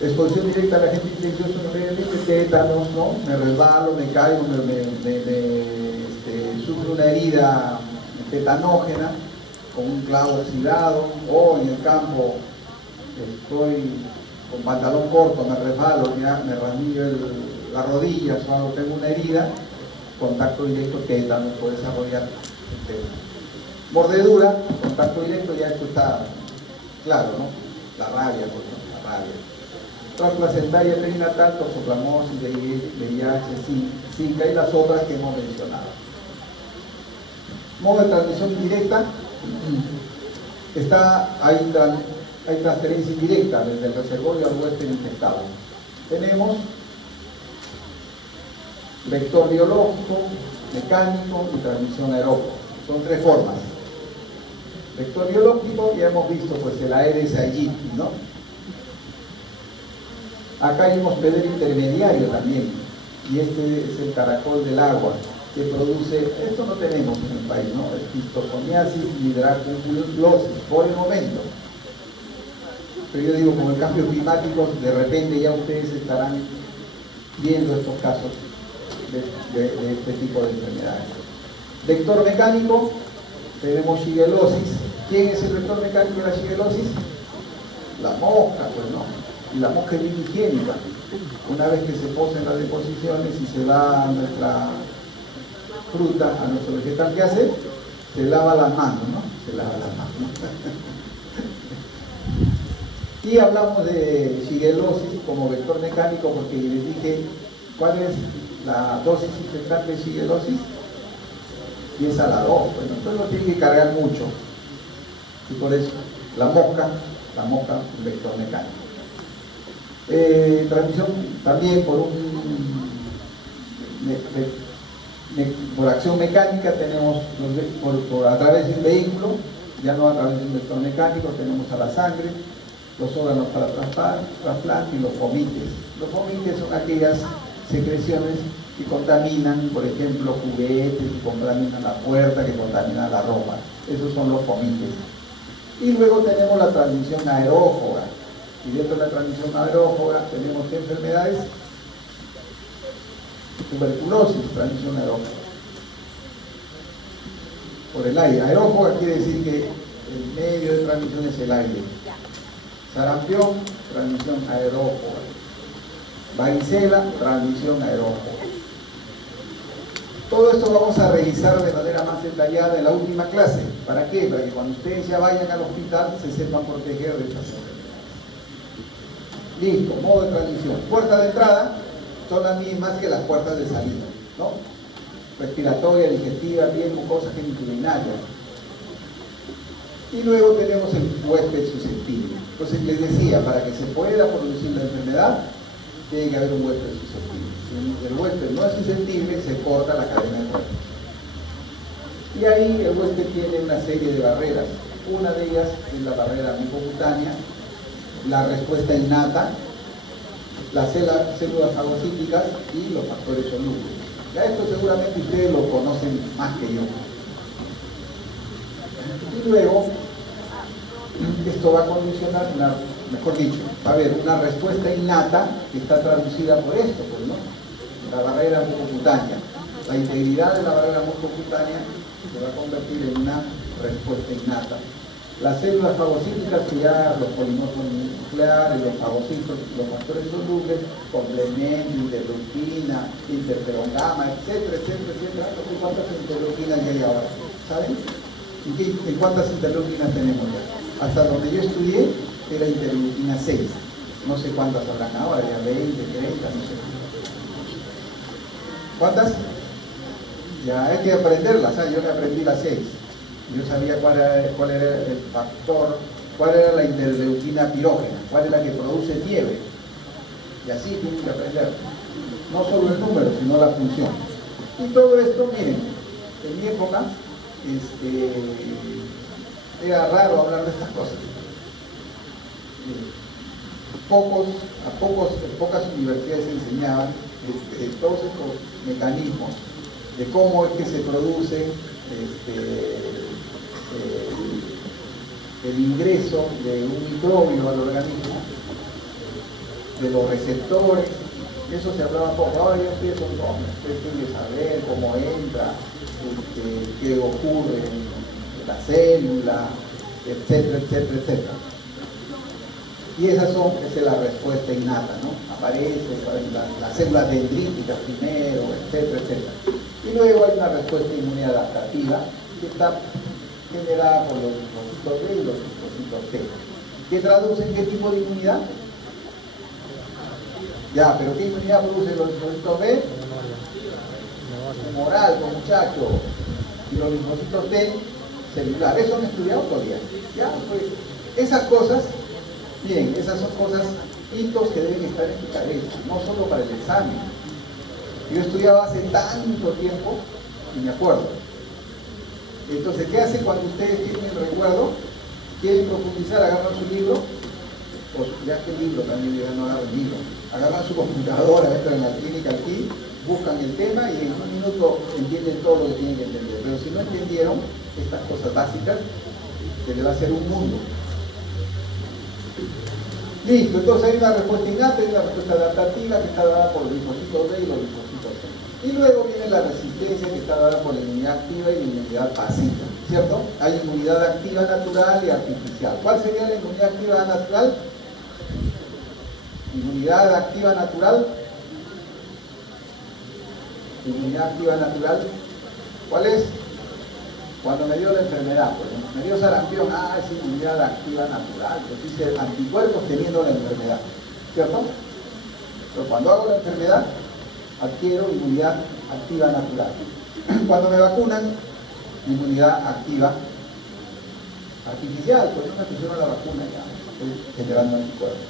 Exposición directa al agente infeccioso en el medio ambiente, tétanos, ¿no? Me resbalo, me caigo, sufro una herida tetanógena con un clavo oxidado, o en el campo estoy con pantalón corto, me resbalo, me rasguño la rodilla, o tengo una herida, contacto directo, tétano, puede desarrollar el tétano. Mordedura, contacto directo, ya esto está claro, ¿no? La rabia, por ejemplo, la rabia. Transplacentaria perinatal, toxoplasmosis, VIH, Zika y las otras que hemos mencionado. Modo de transmisión indirecta, hay transferencia indirecta desde el reservorio al huésped infectado. Tenemos vector biológico, mecánico y transmisión aeróbica. Son 3 formas. Vector biológico, ya hemos visto pues el Aedes aegypti, ¿no? Acá hay un hospedero intermediario también, y este es el caracol del agua, que produce, esto no tenemos en el país, ¿no? Esquistosoniasis y draculosis, por el momento. Pero yo digo, con el cambio climático, de repente ya ustedes estarán viendo estos casos de este tipo de enfermedades. Vector mecánico, tenemos shigellosis. ¿Quién es el vector mecánico de la shigellosis? La mosca, pues no. Y la mosca es bien higiénica. Una vez que se posen las deposiciones y se da nuestra fruta, a nuestro vegetal, ¿qué hace? Se lava las manos, ¿no? Se lava las manos. Y hablamos de shigellosis como vector mecánico porque les dije cuál es la dosis infectante de shigellosis, y es a la 2, pues, entonces no tiene que cargar mucho. Y por eso la mosca, un vector mecánico. Transmisión también por acción mecánica, tenemos a través de un vehículo, ya no a través de un vector mecánico, tenemos a la sangre, los órganos para trasplante y los fomites. Los fomites son aquellas secreciones que contaminan, por ejemplo, juguetes, que contaminan la puerta, que contaminan la ropa. Esos son los fomites. Y luego tenemos la transmisión aerófoga. Y dentro de la transmisión aerófoga tenemos ¿qué enfermedades? Tuberculosis, transmisión aerófoga. Por el aire. Aerófoga quiere decir que el medio de transmisión es el aire. Sarampión, transmisión aerófoga. Varicela, transmisión aerófoga. Todo esto vamos a revisar de manera más detallada en la última clase. ¿Para qué? Para que cuando ustedes ya vayan al hospital se sepan proteger de estas enfermedades. Listo, modo de transmisión. Puertas de entrada son las mismas que las puertas de salida, ¿no? Respiratoria, digestiva, piel, mucosa, genitourinaria. Y luego tenemos el huésped susceptible. Entonces les decía, para que se pueda producir la enfermedad, tiene que haber un huésped susceptible. Si el huésped no es susceptible, se corta la cadena de huésped. Y ahí el huésped tiene una serie de barreras. Una de ellas es la barrera mucocutánea, la respuesta innata, las células fagocíticas y los factores solubles. Ya esto seguramente ustedes lo conocen más que yo. Y luego, esto va a condicionar, mejor dicho, va a haber una respuesta innata que está traducida por esto, pues, ¿no? La barrera mucocutánea. La integridad de la barrera mucocutánea se va a convertir en una respuesta innata. Las células fagocíticas, ya los polimorfos nucleares, los fagocitos, los factores solubles, complemento, interleucina, interferón gamma, etcétera, etcétera, etcétera. No sé cuántas interleucinas hay ahora, ¿saben? ¿En cuántas interleucinas tenemos ya? Hasta donde yo estudié era interleucina 6. No sé cuántas habrán ahora, ya 20, 30, no sé. ¿Cuántas? Ya hay que aprenderlas, ¿sabes? Yo me aprendí las 6. Yo sabía cuál era el factor, cuál era la interleucina pirógena, cuál es la que produce fiebre. Y así tienen que aprender. No solo el número, sino la función. Y todo esto, miren, en mi época era raro hablar de estas cosas. Pocas universidades enseñaban todos estos mecanismos de cómo es que se produce el ingreso de un microbio al organismo, de los receptores. Eso se hablaba poco. Ahora ya ustedes son hombres, ustedes tienen que saber cómo entra, qué ocurre en la célula, etcétera, etcétera, etcétera. Y esa es la respuesta innata, ¿no? Aparece las células dendríticas primero, etcétera, etcétera. Y luego hay una respuesta inmune adaptativa que está generada por los linfocitos B y los linfocitos T. ¿Qué traducen qué tipo de inmunidad? Ya, pero ¿qué inmunidad producen los linfocitos B? Humoral, muchacho. Y los linfocitos T, celular. ¿Eso han estudiado todavía? Ya, pues, esas cosas, miren, esas son cosas, hitos que deben estar en tu cabeza, no solo para el examen. Yo estudiaba hace tanto tiempo y me acuerdo. Entonces, ¿qué hace cuando ustedes tienen el recuerdo? ¿Quieren profundizar? Agarran su libro, o ya que el libro también no agarran el libro. Agarran su computadora, entran en la clínica aquí, buscan el tema y en un minuto entienden todo lo que tienen que entender. Pero si no entendieron estas cosas básicas, se les va a hacer un mundo. Listo, entonces hay una respuesta innata y una respuesta adaptativa que está dada por los linfocitos B y los linfocitos C. Y luego viene la resistencia que está dada por la inmunidad activa y la inmunidad pasiva, ¿cierto? Hay inmunidad activa natural y artificial. ¿Cuál sería la inmunidad activa natural? Inmunidad activa natural. Inmunidad activa natural. ¿Cuál es? Cuando me dio la enfermedad, pues, me dio sarampión, es inmunidad activa natural, pues hice anticuerpos teniendo la enfermedad, ¿cierto? Pero cuando hago la enfermedad, adquiero inmunidad activa natural. Cuando me vacunan, inmunidad activa artificial, pues no me pusieron la vacuna ya, estoy generando anticuerpos.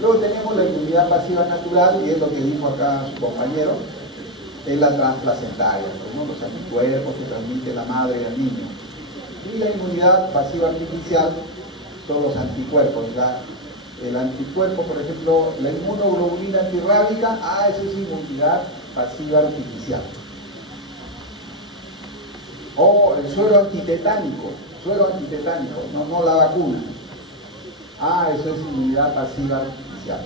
Luego tenemos la inmunidad pasiva natural, y es lo que dijo acá su compañero, es la transplacentaria, ¿no? Los anticuerpos que transmite la madre al niño. Y la inmunidad pasiva artificial son los anticuerpos. El anticuerpo, por ejemplo, la inmunoglobulina antirrábica, eso es inmunidad pasiva artificial. O el suero antitetánico, no la vacuna. Eso es inmunidad pasiva artificial.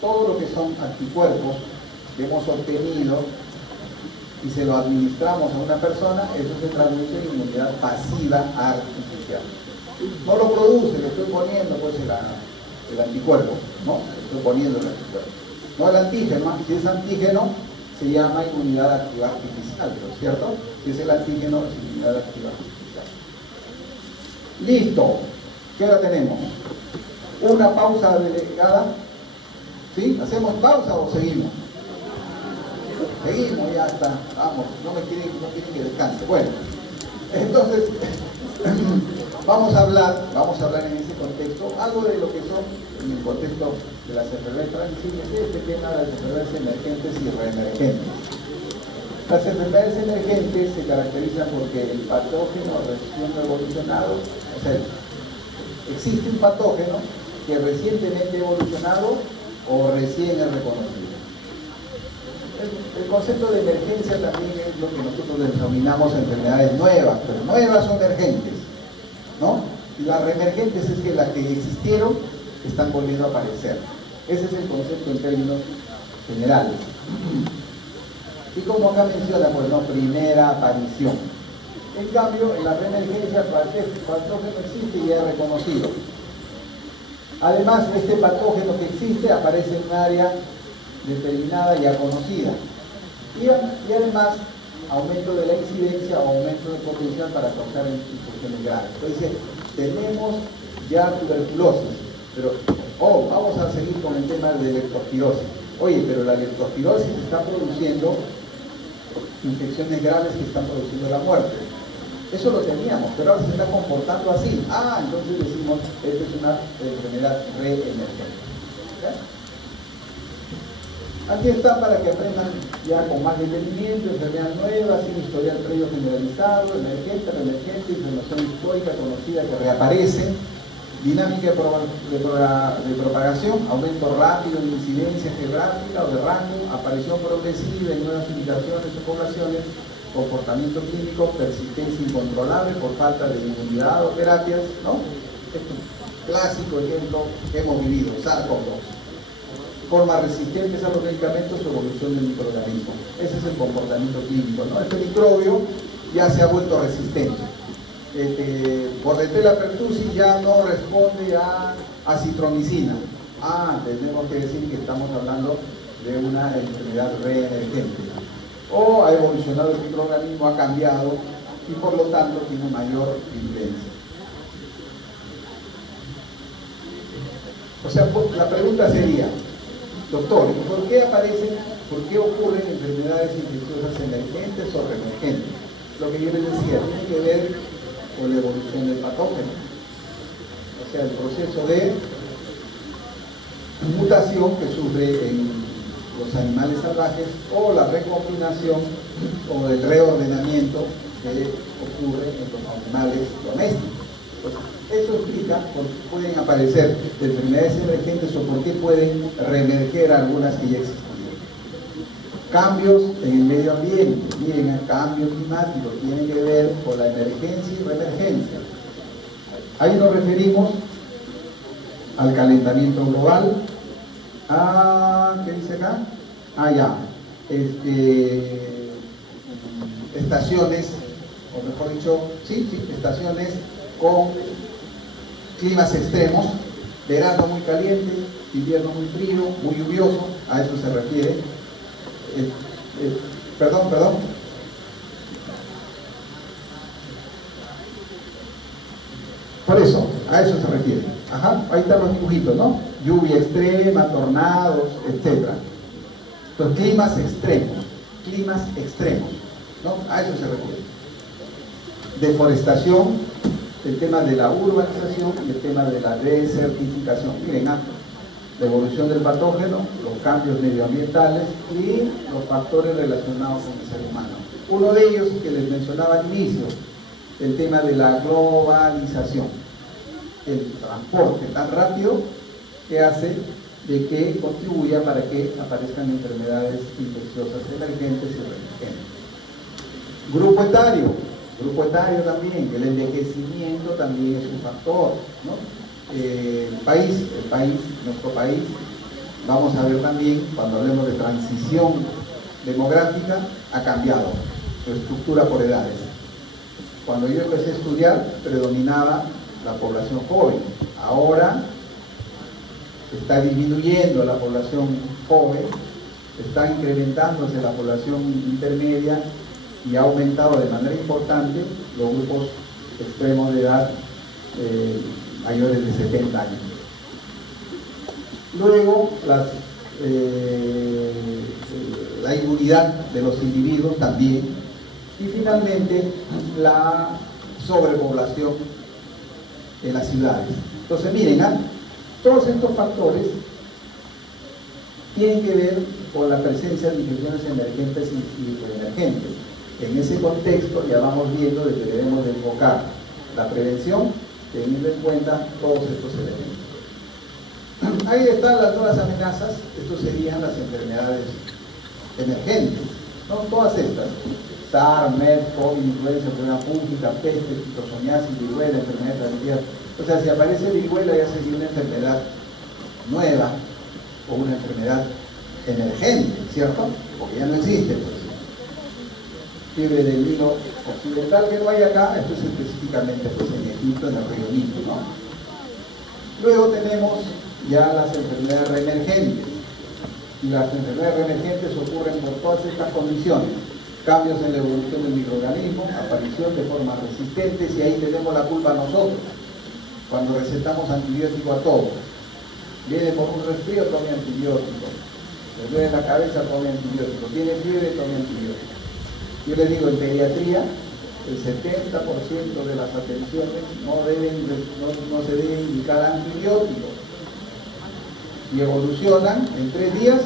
Todo lo que son anticuerpos que hemos obtenido y se lo administramos a una persona, eso se traduce en inmunidad pasiva artificial. No lo produce, le estoy poniendo pues el anticuerpo, ¿no? Le estoy poniendo el anticuerpo. No el antígeno, si es antígeno se llama inmunidad activa artificial, ¿no es cierto? Si es el antígeno es inmunidad activa artificial. Listo. ¿Qué hora tenemos? Una pausa delegada. ¿Sí? ¿Hacemos pausa o seguimos? Seguimos, ya está. Vamos, no quieren que descanse. Bueno, entonces, vamos a hablar en ese contexto, algo de lo que son, en el contexto de las enfermedades transmisibles, este tema de las enfermedades emergentes y reemergentes. Las enfermedades emergentes se caracterizan porque el patógeno recién evolucionado, o sea, existe un patógeno que recientemente ha evolucionado o recién es reconocido. El concepto de emergencia también es lo que nosotros denominamos enfermedades nuevas, pero nuevas o emergentes, ¿no? Y las reemergentes es que las que existieron están volviendo a aparecer. Ese es el concepto en términos generales. Y como acá menciona, pues no, primera aparición. En cambio, en la reemergencia, el patógeno existe y ya es reconocido. Además, este patógeno que existe aparece en un área determinada y ya conocida. Y además, aumento de la incidencia o aumento de potencial para causar infecciones graves. Entonces, tenemos ya tuberculosis, pero vamos a seguir con el tema de leptospirosis. Oye, pero la leptospirosis está produciendo infecciones graves que están produciendo la muerte. Eso lo teníamos, pero ahora se está comportando así. Entonces decimos, esta es una enfermedad reemergente. Aquí está para que aprendan ya con más detenimiento, enfermedad nueva, sin historial previo generalizado, emergente, reemergente, inflamación histórica conocida que reaparece, dinámica de propagación, aumento rápido de incidencia geográfica o de rango, aparición progresiva en nuevas indicaciones o poblaciones, comportamiento clínico, persistencia incontrolable por falta de inmunidad o terapias, ¿no? Este clásico ejemplo que hemos vivido, SARS-CoV-2. Formas resistentes a los medicamentos o evolución del microorganismo. Ese es el comportamiento clínico, ¿no? Este microbio ya se ha vuelto resistente. Bordetella pertussis ya no responde a acitromicina. Tenemos que decir que estamos hablando de una enfermedad reemergente. O ha evolucionado el microorganismo, ha cambiado y por lo tanto tiene mayor virulencia. O sea, la pregunta sería, doctor, ¿por qué ocurren enfermedades infecciosas emergentes o reemergentes? Lo que yo les decía, tiene que ver con la evolución del patógeno. O sea, el proceso de mutación que sufre en los animales salvajes o la recombinación o el reordenamiento que ocurre en los animales domésticos. Pues eso explica por qué pueden aparecer enfermedades emergentes o por qué pueden reemerger algunas que ya existían. Cambios en el medio ambiente, miren, el cambio climático tiene que ver con la emergencia y reemergencia. Ahí nos referimos al calentamiento global. ¿Qué dice acá? Estaciones, o mejor dicho, estaciones con climas extremos, verano muy caliente, invierno muy frío, muy lluvioso, a eso se refiere. Perdón. Por eso, a eso se refiere. Ahí están los dibujitos, ¿no? Lluvia extrema, tornados, etc. Los climas extremos, ¿no? A eso se refiere. Deforestación, el tema de la urbanización y el tema de la desertificación. Miren, la evolución del patógeno, los cambios medioambientales y los factores relacionados con el ser humano. Uno de ellos que les mencionaba al inicio, el tema de la globalización, el transporte tan rápido que hace de que contribuya para que aparezcan enfermedades infecciosas emergentes y reemergentes. Grupo etario también, el envejecimiento también es un factor, ¿no? Nuestro país, vamos a ver también, cuando hablemos de transición demográfica, ha cambiado su estructura por edades. Cuando yo empecé a estudiar, predominaba la población joven. Ahora está disminuyendo la población joven, está incrementándose la población intermedia y ha aumentado de manera importante los grupos extremos de edad mayores de 70 años. Luego, las la inmunidad de los individuos también, y finalmente la sobrepoblación en las ciudades. Entonces miren, todos estos factores tienen que ver con la presencia de infecciones emergentes y emergentes. En ese contexto ya vamos viendo de que debemos de enfocar la prevención teniendo en cuenta todos estos elementos. Ahí están las nuevas amenazas. Estos serían las enfermedades emergentes, ¿no? Todas estas: SARS, MERS, COVID, influenza, enfermedad fúngica, peste, fitosoniasis, viruela, enfermedad transmitida. O sea, si aparece viruela ya sería una enfermedad nueva o una enfermedad emergente, ¿cierto? Porque ya no existe, pues. Fiebre del Nilo occidental, que no hay acá, esto es específicamente pues, en Egipto, en el Reino Unido, ¿no? Luego tenemos ya las enfermedades reemergentes, y las enfermedades reemergentes ocurren por todas estas condiciones: cambios en la evolución del microorganismo, aparición de formas resistentes, y ahí tenemos la culpa nosotros, cuando recetamos antibiótico a todos. Viene por un resfrío, tome antibiótico; le duele la cabeza, tome antibiótico; tiene fiebre, tome antibiótico. Yo les digo, en pediatría, el 70% de las atenciones no se deben indicar antibióticos, y evolucionan, en 3 días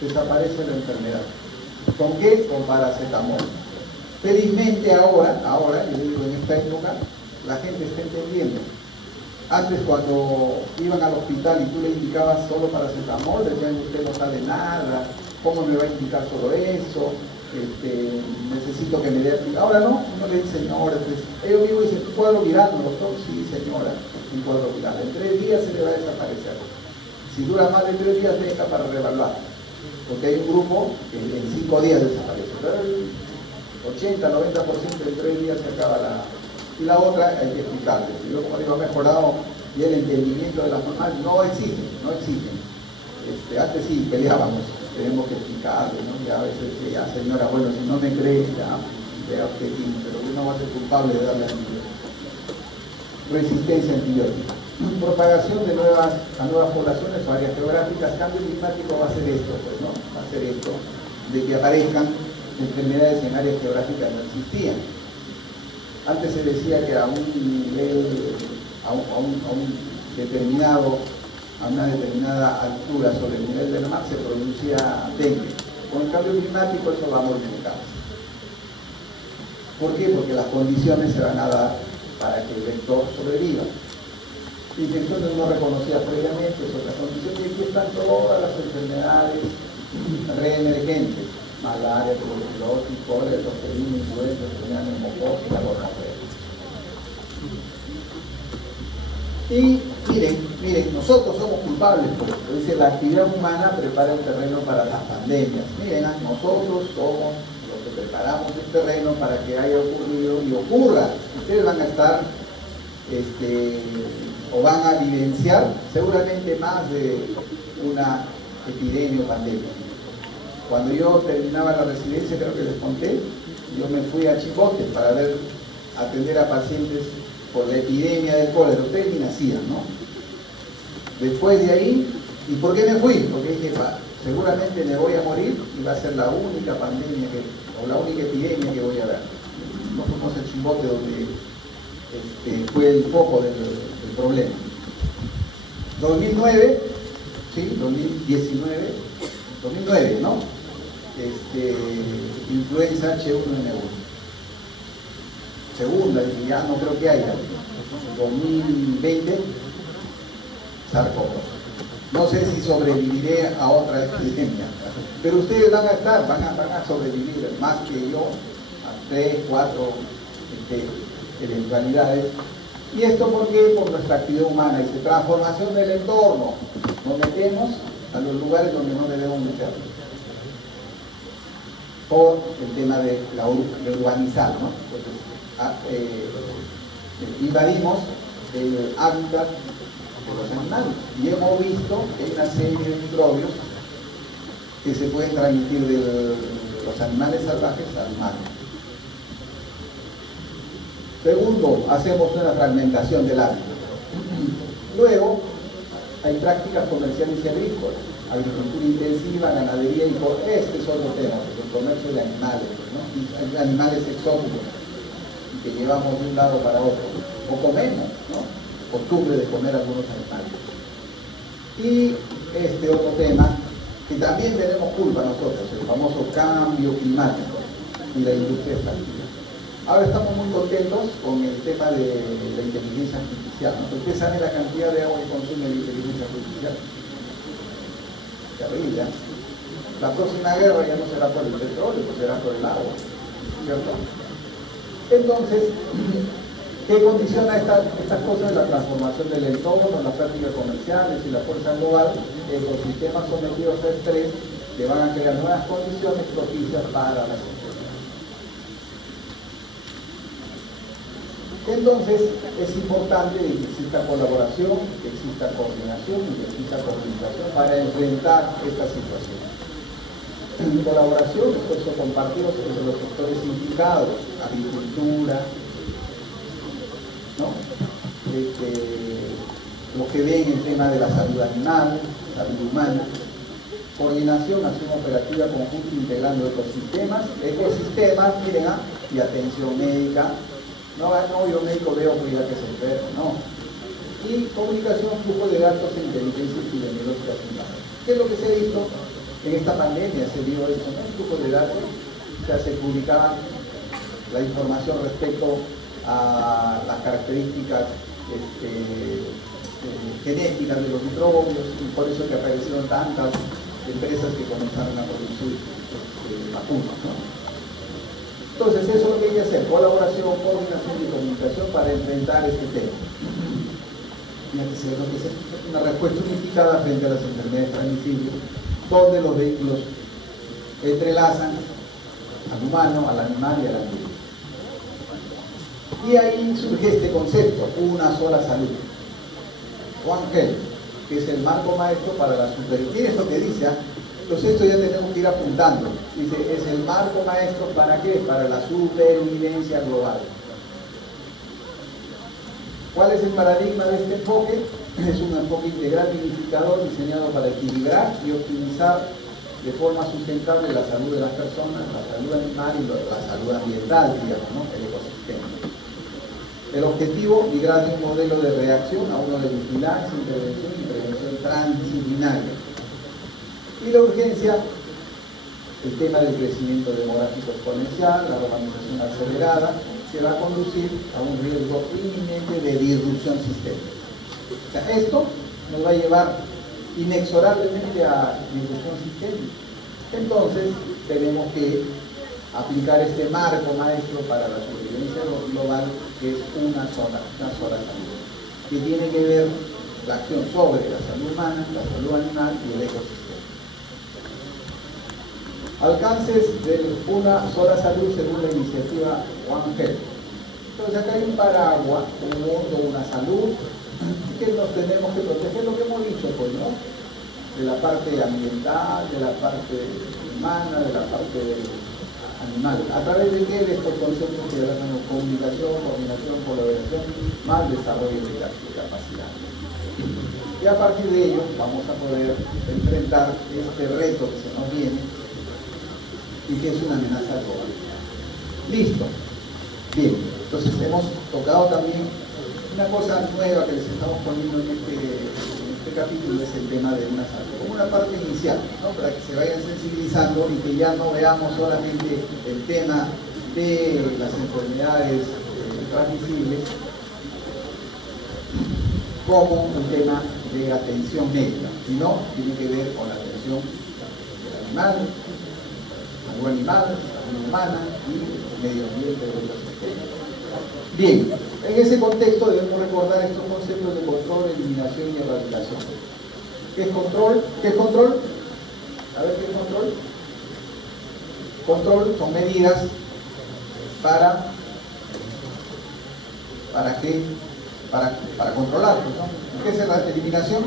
desaparece la enfermedad. ¿Con qué? Con paracetamol. Felizmente ahora, yo digo, en esta época, la gente está entendiendo. Antes, cuando iban al hospital y tú le indicabas solo paracetamol, decían: usted no sabe nada, ¿cómo me va a indicar solo eso? Necesito que me dé. Ahora no le dicen: señora, pues, ellos mismos dicen: ¿tú cuadro viral, doctor? Sí, señora, un cuadro viral. En 3 días se le va a desaparecer. Si dura más de 3 días, deja para reevaluar, porque hay un grupo que en 5 días desaparece, pero el 80-90% en 3 días se acaba la. Y la otra hay que explicarle. Yo, como digo, he mejorado y el entendimiento de las mamás no existen. Antes sí peleábamos, tenemos que explicarle, ¿no? Ya a veces, ya señora, bueno, si no me cree, ya vea usted quién, pero uno va a ser culpable de darle antibiótico. Resistencia a antibióticos. Propagación de nuevas poblaciones o áreas geográficas. Cambio climático va a ser esto, pues, ¿no? Va a ser esto, de que aparezcan enfermedades en áreas geográficas que no existían. Antes se decía que a un nivel, a una determinada altura sobre el nivel del mar se producía dengue. Con el cambio climático eso va a modificarse. ¿Por qué? Porque las condiciones se van a dar para que el vector sobreviva. Infecciones no reconocidas previamente, es otra condición, y aquí están todas las enfermedades reemergentes: malaria, tuberculosis, cólera, tosferina, influenza, enfermedad neumococa, gonorrea. Y miren, nosotros somos culpables, porque dice: la actividad humana prepara el terreno para las pandemias. Miren, nosotros somos los que preparamos el terreno para que haya ocurrido y ocurra. Ustedes van a estar o van a vivenciar seguramente más de una epidemia o pandemia. Cuando yo terminaba la residencia, creo que les conté, yo me fui a Chimbote para atender a pacientes por la epidemia del cólera. Ustedes ni nacían, ¿no? Después de ahí, ¿y por qué me fui? Porque dije: seguramente me voy a morir y va a ser la única pandemia o la única epidemia que voy a ver. No fuimos a Chimbote, donde fue el foco del problema. 2009, ¿sí? 2009, ¿no? Influenza H1N1. Segunda, y ya no creo que haya. 2020, sarcófago. No sé si sobreviviré a otra epidemia, pero ustedes van a sobrevivir más que yo a 3, 4 eventualidades. ¿Y esto por qué? Por nuestra actividad humana. Dice: transformación del entorno. Nos metemos a los lugares donde no debemos meternos, por el tema de urbanizar, ¿no? Entonces, invadimos el hábitat de los animales, y hemos visto que hay una serie de microbios que se pueden transmitir de los animales salvajes al humano. Segundo, hacemos una fragmentación del hábitat. Luego, hay prácticas comerciales y agrícolas. agricultura intensiva, ganadería y este es otro tema, porque el comercio de animales, ¿no? Y hay animales exóticos que llevamos de un lado para otro, o comemos, ¿no? Costumbre de comer algunos animales. Y este otro tema, que también tenemos culpa nosotros, el famoso cambio climático y la industria extractiva. Ahora estamos muy contentos con el tema de la inteligencia artificial, ¿no? Usted sabe la cantidad de agua que consume la inteligencia artificial. Terrible, ¿eh? La próxima guerra ya no será por el petróleo, pues será por el agua, ¿cierto? Entonces, ¿qué condiciona estas cosas? La transformación del entorno, las prácticas comerciales y la fuerza global. Ecosistemas sometidos a estrés que van a crear nuevas condiciones propicias para las empresas. Entonces, es importante que exista colaboración, que exista coordinación y que exista comunicación para enfrentar esta situación. Colaboración, esfuerzos compartidos entre los sectores implicados, agricultura, ¿no? Lo que ven el tema de la salud animal, salud humana, coordinación, acción operativa conjunta integrando ecosistemas, miren, y atención médica. No, yo médico veo cuidar que se enferma, no. Y comunicación, flujo de datos e inteligencia epidemiológica privada. ¿Qué es lo que se ha visto en esta pandemia? Se vio eso, ¿no? El flujo de datos, o sea, se publicaba la información respecto a las características genéticas de los microbios, y por eso que aparecieron tantas empresas que comenzaron a producir vacunas, ¿no? Entonces, eso es lo que hay que hacer: colaboración, coordinación y comunicación para enfrentar este tema. Tiene que ser una respuesta unificada frente a las enfermedades transmisibles, donde los vehículos entrelazan al humano, al animal y al ambiente. Y ahí surge este concepto, una sola salud. One Health, que es el marco maestro para la supervivencia. Tiene esto que dice, entonces esto ya tenemos que ir apuntando. Dice, es el marco maestro ¿para qué? Para la supervivencia global. ¿Cuál es el paradigma de este enfoque? Es un enfoque integral y unificador diseñado para equilibrar y optimizar de forma sustentable la salud de las personas, la salud animal y la salud ambiental, digamos, ¿no? El ecosistema. El objetivo, migrar de un modelo de reacción a uno de vigilancia, intervención y prevención transdisciplinaria. Y la urgencia, el tema del crecimiento demográfico exponencial, la urbanización acelerada, que va a conducir a un riesgo inminente de disrupción sistémica. O sea, esto nos va a llevar inexorablemente a disrupción sistémica. Entonces, tenemos que aplicar este marco maestro para la supervivencia global, que es una sola salud, que tiene que ver la acción sobre la salud humana, la salud animal y el ecosistema. Alcances de una sola salud según la iniciativa One Health. Entonces acá hay un paraguas, un mundo, una salud, que nos tenemos que proteger, lo que hemos dicho, pues, ¿no? De la parte ambiental, de la parte humana, de la parte animal. ¿A través de qué? De estos conceptos que llaman comunicación, coordinación, colaboración, más desarrollo de capacidad. Y a partir de ello vamos a poder enfrentar este reto que se nos viene y que es una amenaza global. Listo. Bien, entonces hemos tocado también una cosa nueva que les estamos poniendo en este capítulo, es el tema de una salud, como una parte inicial, ¿no? Para que se vayan sensibilizando y que ya no veamos solamente el tema de las enfermedades transmisibles como un tema de atención médica, sino tiene que ver con la atención del animal, salud animal, salud humana y medio ambiente de otros sistemas. Bien, en ese contexto debemos recordar estos conceptos de control, eliminación y erradicación. ¿Qué es control? ¿Qué es control? A ver, ¿qué es control? Control son medidas para qué? Para controlar, ¿no? ¿Qué es eliminación?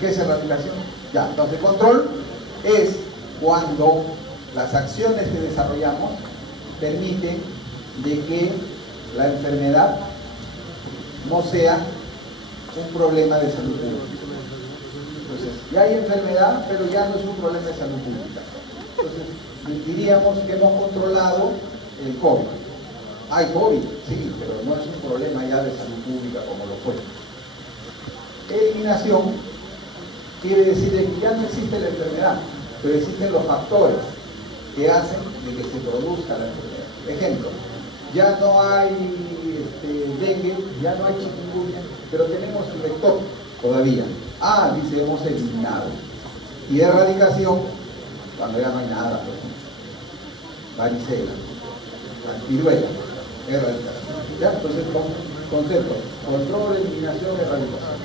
¿Qué es erradicación? Ya, entonces control es cuando las acciones que desarrollamos permiten de que la enfermedad no sea un problema de salud pública. Entonces, ya hay enfermedad, pero ya no es un problema de salud pública. Entonces, diríamos que hemos controlado el COVID. Hay COVID, sí, pero no es un problema ya de salud pública como lo fue. Eliminación quiere decir que ya no existe la enfermedad, pero existen los factores que hacen de que se produzca la enfermedad. Ejemplo, ya no hay dengue, ya no hay chikungunya, pero tenemos el vector todavía. Dice, hemos eliminado. Y erradicación, cuando ya no hay nada, por ejemplo. Varicela, viruela, erradicación. ¿Ya? Entonces, concepto, control, eliminación, erradicación.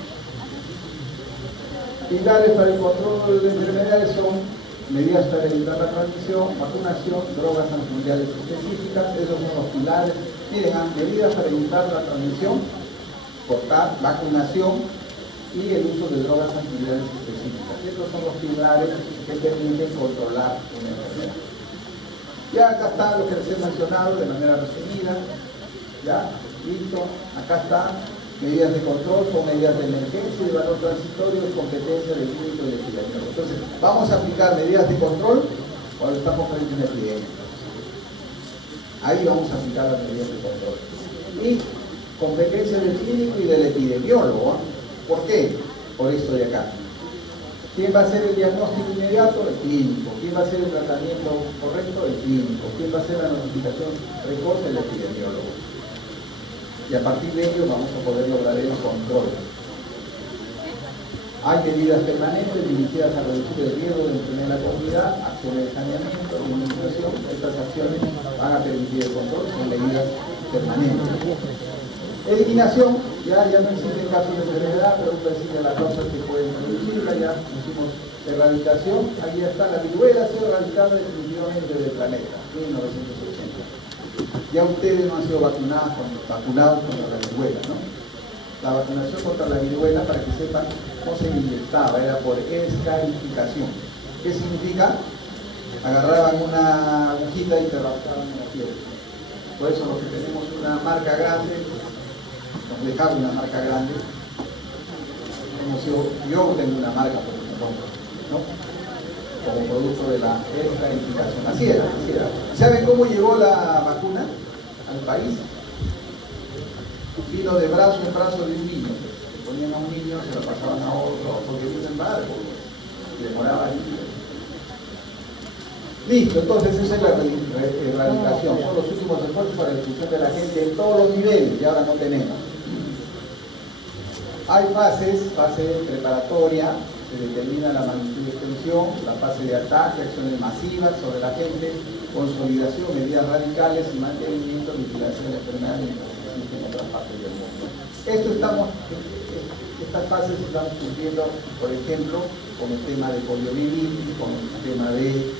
Pilares para el control de enfermedades son medidas para evitar la transmisión, vacunación, drogas antivirales específicas, esos son los pilares. Miren, medidas para evitar la transmisión, cortar, vacunación y el uso de drogas antivirales específicas. Estos son los pilares que permiten controlar una enfermedad. Ya acá está lo que les he mencionado de manera resumida. Ya, listo, acá está. Medidas de control son medidas de emergencia y de valor transitorio, es competencia del público y del epidemiólogo. Entonces, vamos a aplicar medidas de control cuando estamos frente a una epidemia. Ahí vamos a aplicar las medidas de control. Y competencia del clínico y del epidemiólogo. ¿Por qué? Por esto de acá. ¿Quién va a hacer el diagnóstico inmediato? El clínico. ¿Quién va a hacer el tratamiento correcto? El clínico. ¿Quién va a hacer la notificación precoz? El epidemiólogo. Y a partir de ello vamos a poder lograr el control. Hay medidas permanentes dirigidas a reducir el riesgo de enfermedad en la comunidad, acciones de saneamiento, de administración. Estas acciones van a permitir el control, son medidas permanentes. Eliminación, ya no existen casos de enfermedad, pero existen las causas que pueden producirla, ya pusimos erradicación, ahí está, la viruela ha sido erradicada definitivamente del planeta, 1980. Ya ustedes no han sido vacunados contra la viruela, ¿no? La vacunación contra la viruela, para que sepan, no se inyectaba, era por escarificación. ¿Qué significa? Agarraban una agujita y te rascaban en la piel. Por eso los que tenemos una marca grande, nos dejaron una marca grande, yo tengo una marca, por ejemplo, ¿no? Como producto de la escarificación. Así era. ¿Saben cómo llegó la vacuna al país? Vino de brazo en brazo de un niño. Se ponían a un niño, se lo pasaban a otro, porque vino en barco, y demoraba ahí. Listo, entonces esa es la erradicación. Son los últimos esfuerzos para la difusión de la gente en todos los niveles, y ahora no tenemos. Hay fase preparatoria, se determina la magnitud de extensión, la fase de ataque, acciones masivas sobre la gente, consolidación, medidas radicales y mantenimiento, vigilancia de la enfermedad mientras existe en otras partes del mundo. Estas fases estamos cumpliendo, por ejemplo, con el tema de poliomielitis, con el tema de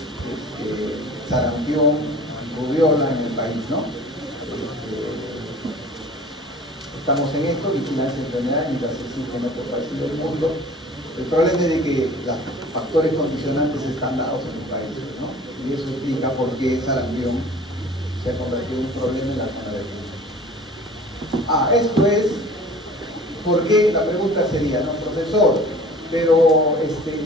sarampión, rubiola en el país, ¿no? Estamos en esto, vigilancia de enfermedad mientras existe en otros países del mundo. El problema es de que los factores condicionantes están dados en los países, ¿no? Y eso explica por qué sarampión se ha convertido en un problema en la zona del mundo. Esto es porque la pregunta sería, ¿no, profesor? Pero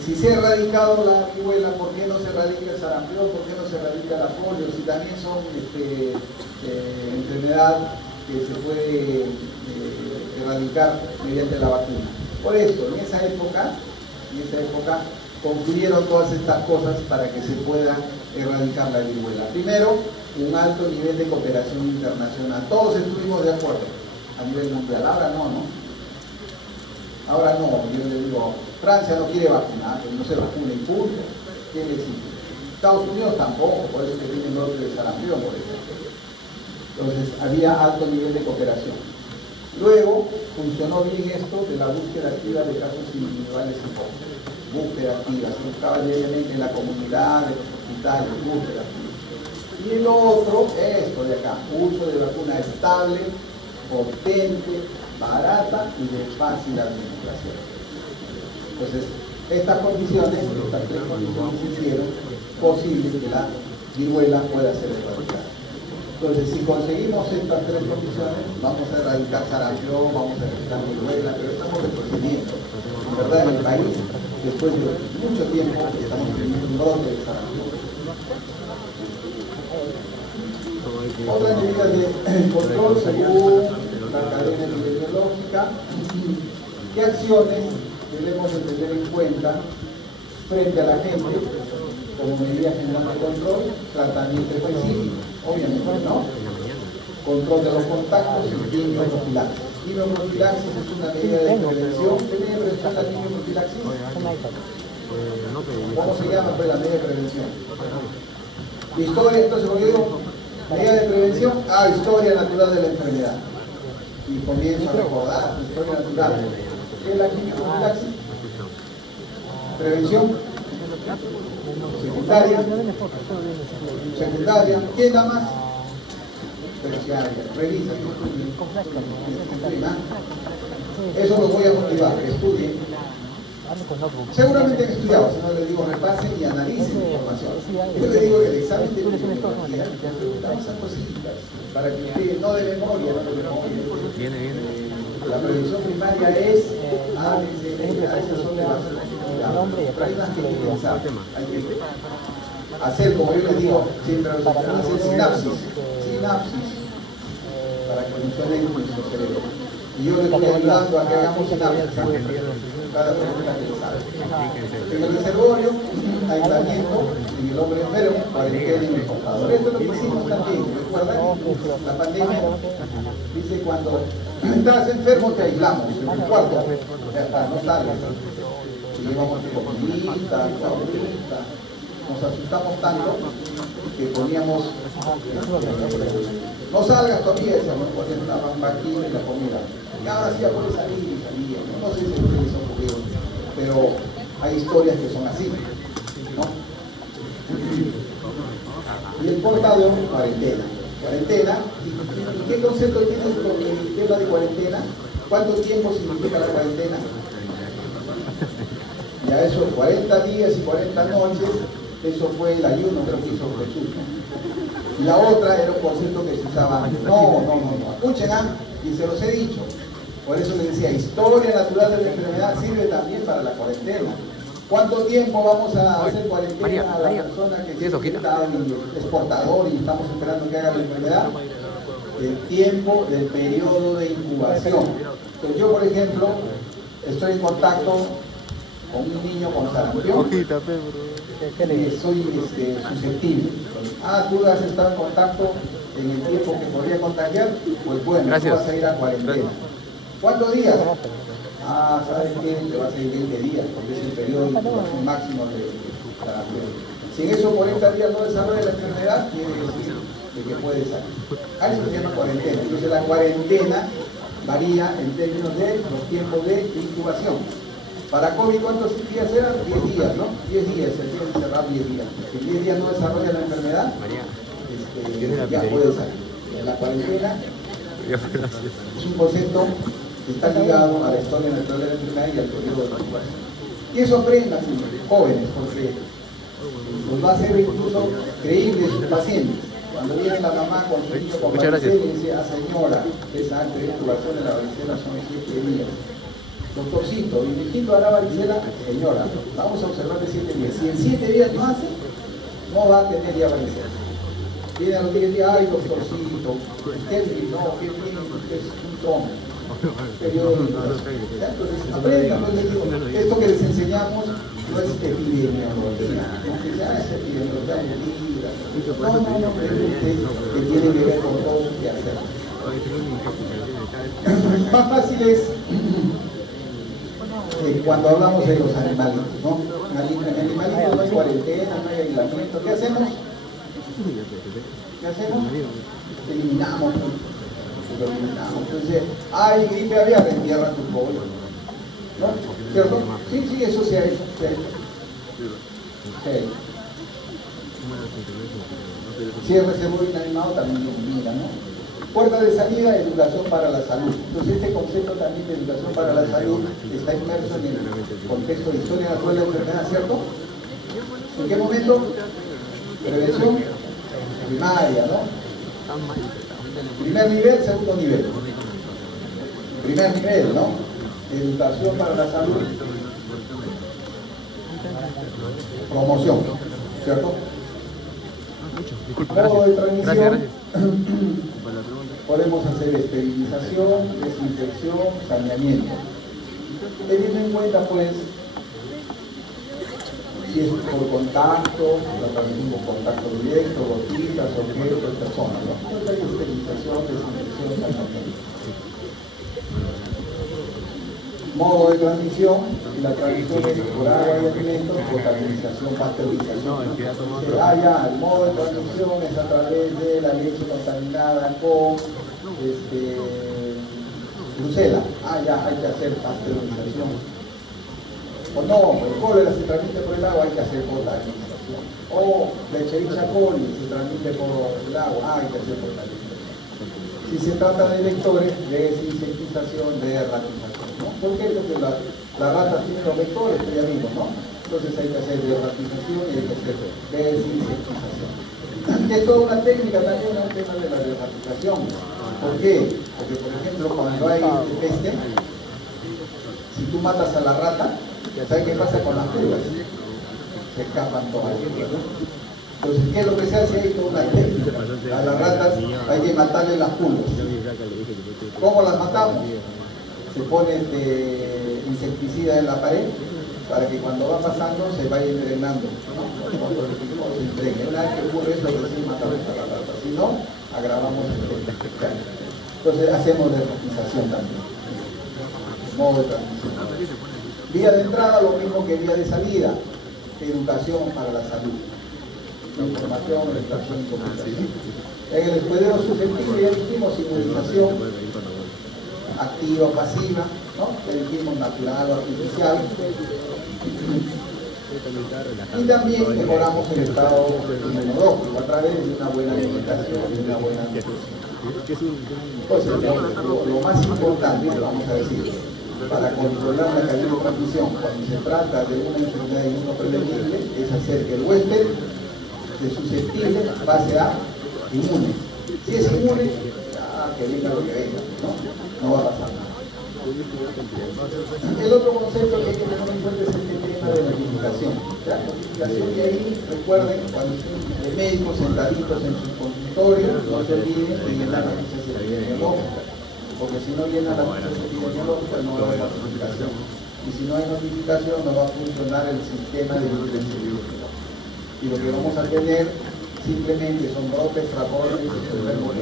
si se ha erradicado la viruela, ¿por qué no se erradica el sarampión? ¿Por qué no se erradica la polio? Si también son enfermedad que se puede erradicar mediante la vacuna. Por eso, en esa época concluyeron todas estas cosas para que se pueda erradicar la viruela. Primero, un alto nivel de cooperación internacional. Todos estuvimos de acuerdo a nivel mundial. Ahora no, ¿no? Ahora no, yo le digo, Francia no quiere vacunar, que no se vacune y punto. ¿Qué le exige? Estados Unidos tampoco, por eso que tiene el norte de sarampión, por ejemplo. Entonces, había alto nivel de cooperación. Luego, funcionó bien esto de la búsqueda activa de casos individuales y jóvenes. Búsqueda activa, se buscaba diariamente en la comunidad, en los hospitales, búsqueda activa. Y lo otro, esto de acá, uso de vacuna estable, potente, barata y de fácil administración. Entonces, estas tres condiciones hicieron posible que la viruela pueda ser erradicada. Entonces, si conseguimos estas tres condiciones, vamos a erradicar sarampión, vamos a erradicar viruela, pero estamos retrocediendo. En verdad, en el país después de mucho tiempo estamos teniendo un brote de sarampión. Otras medidas de control según la cadena epidemiológica. ¿Qué acciones debemos de tener en cuenta frente a la gente como medida general de control? Tratamiento específico, obviamente, ¿no? Control de los contactos y quimioprofilaxis. Quimioprofilaxis es una medida de prevención. ¿Qué medida de prevención es la quimioprofilaxis? ¿Cómo se llama pues la medida de prevención? Historia, entonces, como yo digo, medida de prevención, historia natural de la enfermedad. Y comienzo a recordar historia natural. ¿Qué es la quimioprofilaxis? Prevención secundaria. ¿Quién da más? Terciaria. Revisa. Eso los voy a motivar, que estudien. Seguramente han estudiado, si no les digo repasen y analicen la información. Yo les digo que el examen de epidemiología da esas cositas para que ustedes no de memoria, la prevención primaria es a esas son de las pero hay unas que hay que pensar, hay que hacer, como yo les digo siempre a los estudiantes, hacer sinapsis para que funcione en nuestro cerebro. Y yo les estoy ayudando a que hagamos sinapsis cada pregunta que les haga. En el reservorio, aislamiento en el hombre enfermo, cuarentena en el portador. Esto es lo que hicimos también, ¿recuerdan? La pandemia dice cuando estás enfermo te aislamos en un cuarto, ya está, no salgas. Y llevamos comidita, agüita, nos asustamos tanto que poníamos no salgas todavía, decíamos, ponían una bambaquina y la comida. Y ahora sí ya puede salir y salía. No sé si ustedes son judíos, pero hay historias que son así, ¿no? Y el portador, cuarentena. Cuarentena, ¿y qué concepto tienes con el tema de cuarentena? ¿Cuánto tiempo significa la cuarentena? Ya eso, 40 días y 40 noches, eso fue el ayuno creo que hizo Jesús. Y la otra era un concepto que se usaba, no, escuchen, y se los he dicho. Por eso les decía, historia natural de la enfermedad sirve también para la cuarentena. ¿Cuánto tiempo vamos a hacer cuarentena a la persona que está es portador y estamos esperando que haga la enfermedad? El tiempo del periodo de incubación. Entonces yo, por ejemplo, estoy en contacto con un niño con sarampión y soy susceptible. Tú has estado en contacto en el tiempo que podría contagiar, pues bueno, tú vas a ir a cuarentena. ¿Cuántos días? ¿Sabes qué? Te vas a ir 20 días, porque es el periodo de incubación máximo de sarampión. Si en esos 40 días no desarrolla la enfermedad, quiere decir de que puede salir. A eso se llama cuarentena. Entonces la cuarentena varía en términos de los tiempos de incubación. Para COVID, ¿cuántos días eran? 10 días, ¿no? 10 días, se tiene que cerrar 10 días. Si en 10 días no desarrolla la enfermedad, ya puede salir. La cuarentena es un concepto que está ligado a la historia natural de la enfermedad y al periodo de incubación. Y eso aprendan jóvenes, porque nos va a hacer incluso creíbles sus pacientes. Cuando viene la mamá con su niño con varicela y dice, señora, esa antes de incubación de la varicela son 7 días. Doctorcito, ¿y mijito hará varicela? Señora, vamos a observar de 7 días. Si en 7 días no hace, no va a tener ya varicela. Viene a los 10 días, ay doctorcito, usted no, qué bien, usted es un tronco. Entonces, aprendan, pues les digo, esto que les enseñamos no es epidemiología, aunque ya es epidemiología medida. No, que tiene que ver con todo su quehacer. Más fácil es cuando hablamos de los animalitos, ¿no? En animalitos no hay cuarentena, no hay aislamiento. ¿Qué hacemos? Eliminamos. Entonces, hay gripe aviar, entierra tu pollo. ¿No? ¿Cierto? Sí, eso se ha hecho. Cierre seguro inanimado también lo mira, ¿no? Puerta de salida, educación para la salud. Entonces este concepto también de educación para la salud está inmerso en el contexto de historia natural de la enfermedad, ¿cierto? ¿En qué momento? Prevención primaria, ¿no? Primer nivel, segundo nivel. Primer nivel, ¿no? Educación para la salud. promoción, ¿cierto? Modo de transmisión, podemos hacer esterilización, desinfección, saneamiento. Teniendo en cuenta, pues, si es por contacto, la transmisión por contacto directo, gotitas, objetos, personas, ¿no? Entonces hay esterilización, desinfección, saneamiento. Modo de transmisión, la transmisión es por agua y alimentos, potabilización, pasteurización. El modo de transmisión es a través de la leche contaminada con brucela. Hay que hacer pasteurización. O no, el cólera se transmite por el agua, hay que hacer potabilización. O Leisherichia coli se transmite por el agua, hay que hacer potabilización. Si se trata de vectores, de desinsectización, de erratización, ¿no? ¿Por qué? Porque la rata tiene los vectores que ya vimos, ¿no? Entonces hay que hacer de erratización y hay que hacer de desinsectización. Que es toda una técnica también al tema de la erratización. ¿Por qué? Porque, por ejemplo, cuando hay peste, si tú matas a la rata, ¿sabes qué pasa con las pulgas? Se escapan todas, ¿no? Entonces, ¿qué es lo que se hace? Hay toda una técnica. A las ratas hay que matarle las pulgas. ¿Cómo las matamos? Se pone insecticida en la pared para que cuando va pasando se vaya entrenando, ¿no? Se entregue. Una vez que ocurre eso, recién matamos a la rata. Si no, agravamos el tema. Entonces, hacemos derrotización también. Modo de transmisión. Vía de entrada, lo mismo que vía de salida. Educación para la salud. Información, educación y comunicación. En el escudero susceptible ya dijimos inmunización activa o pasiva, ¿no? Ya dijimos natural o artificial. Y también mejoramos el estado inmunológico a través de una buena alimentación y una buena nutrición. Entonces, lo más importante, vamos a decir, para controlar la cadena de transmisión cuando se trata de una enfermedad inmunoprevenible es hacer que el huésped de susceptible pase a inmune. Si es inmune, que venga lo que venga, ¿no? No va a pasar nada. El otro concepto que hay que tener en cuenta es este tema de la notificación. La notificación, y ahí recuerden, cuando estén de médicos sentaditos en sus consultorios, no se olviden de llenar las fichas epidemiológicas, porque si no llenan las fichas epidemiológicas no va a haber notificación. Y si no hay notificación no va a funcionar el sistema de vigilancia. Y lo que vamos a tener simplemente son brotes, rapones y enfermos.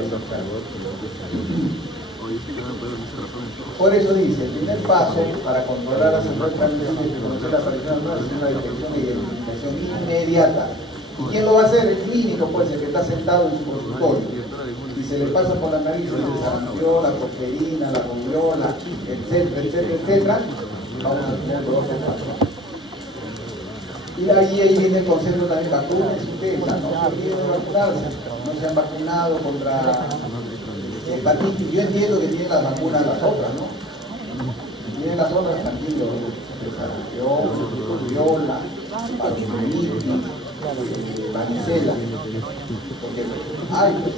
Por eso dice, el primer paso para controlar las enfermedades es conocer la aparición de una detección e identificación inmediata. ¿Y quién lo va a hacer? El clínico, pues, el que está sentado en su consultorio. Y se le pasa por la nariz el sarampión, la tosferina, la rubiola, etcétera, etcétera, etcétera, vamos a tener brotes, rapones. Y ahí viene el concepto también, vacunas ustedes, no se olviden de vacunarse, no se han vacunado contra hepatitis. Yo entiendo que tienen las vacunas las otras, ¿no? Tienen las otras también, rubiola, patronitis, varicela, porque hay, pues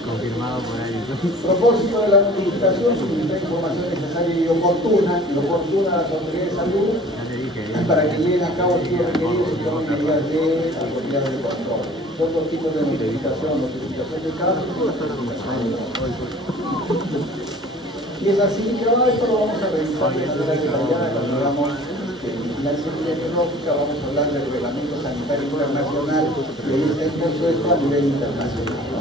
confirmado por ahí. Propósito de la notificación, suministrar información necesaria y oportuna a las autoridades de salud para que lleven a cabo los requeridos y tomen medidas de autoridad de control. Son dos tipos de notificación de casos y notificación de casos. Y es así que esto lo vamos a revisar de manera detallada cuando hablamos de vigilancia epidemiológica, vamos a hablar del reglamento sanitario internacional que está en curso esto a nivel internacional, ¿no?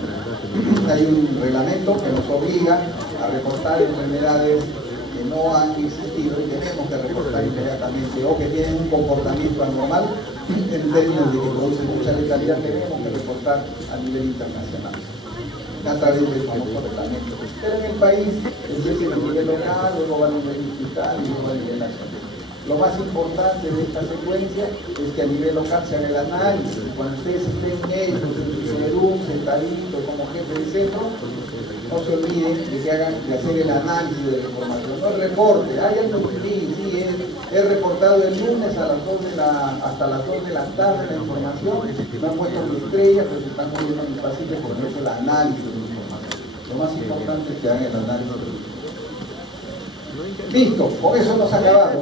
Hay un reglamento que nos obliga a reportar enfermedades que no han existido y tenemos que reportar inmediatamente o que tienen un comportamiento anormal en términos de que producen mucha letalidad, tenemos que reportar a nivel internacional a través del famoso reglamento. Pero en el país empieza a nivel local, luego va a nivel digital y luego a nivel nacional. Lo más importante de esta secuencia es que a nivel local se haga el análisis. Cuando ustedes estén médicos en su CERUM, sentaditos como jefe de centro, no se olviden de hacer el análisis de la información, no el reporte. Ya sí, he reportado el lunes a las 2 hasta las 2 de la tarde la información, me han puesto mi estrella, pero se están moviendo mis pacientes porque es el análisis de la información. Lo más importante es que hagan el análisis de la información. Listo, con eso hemos acabado.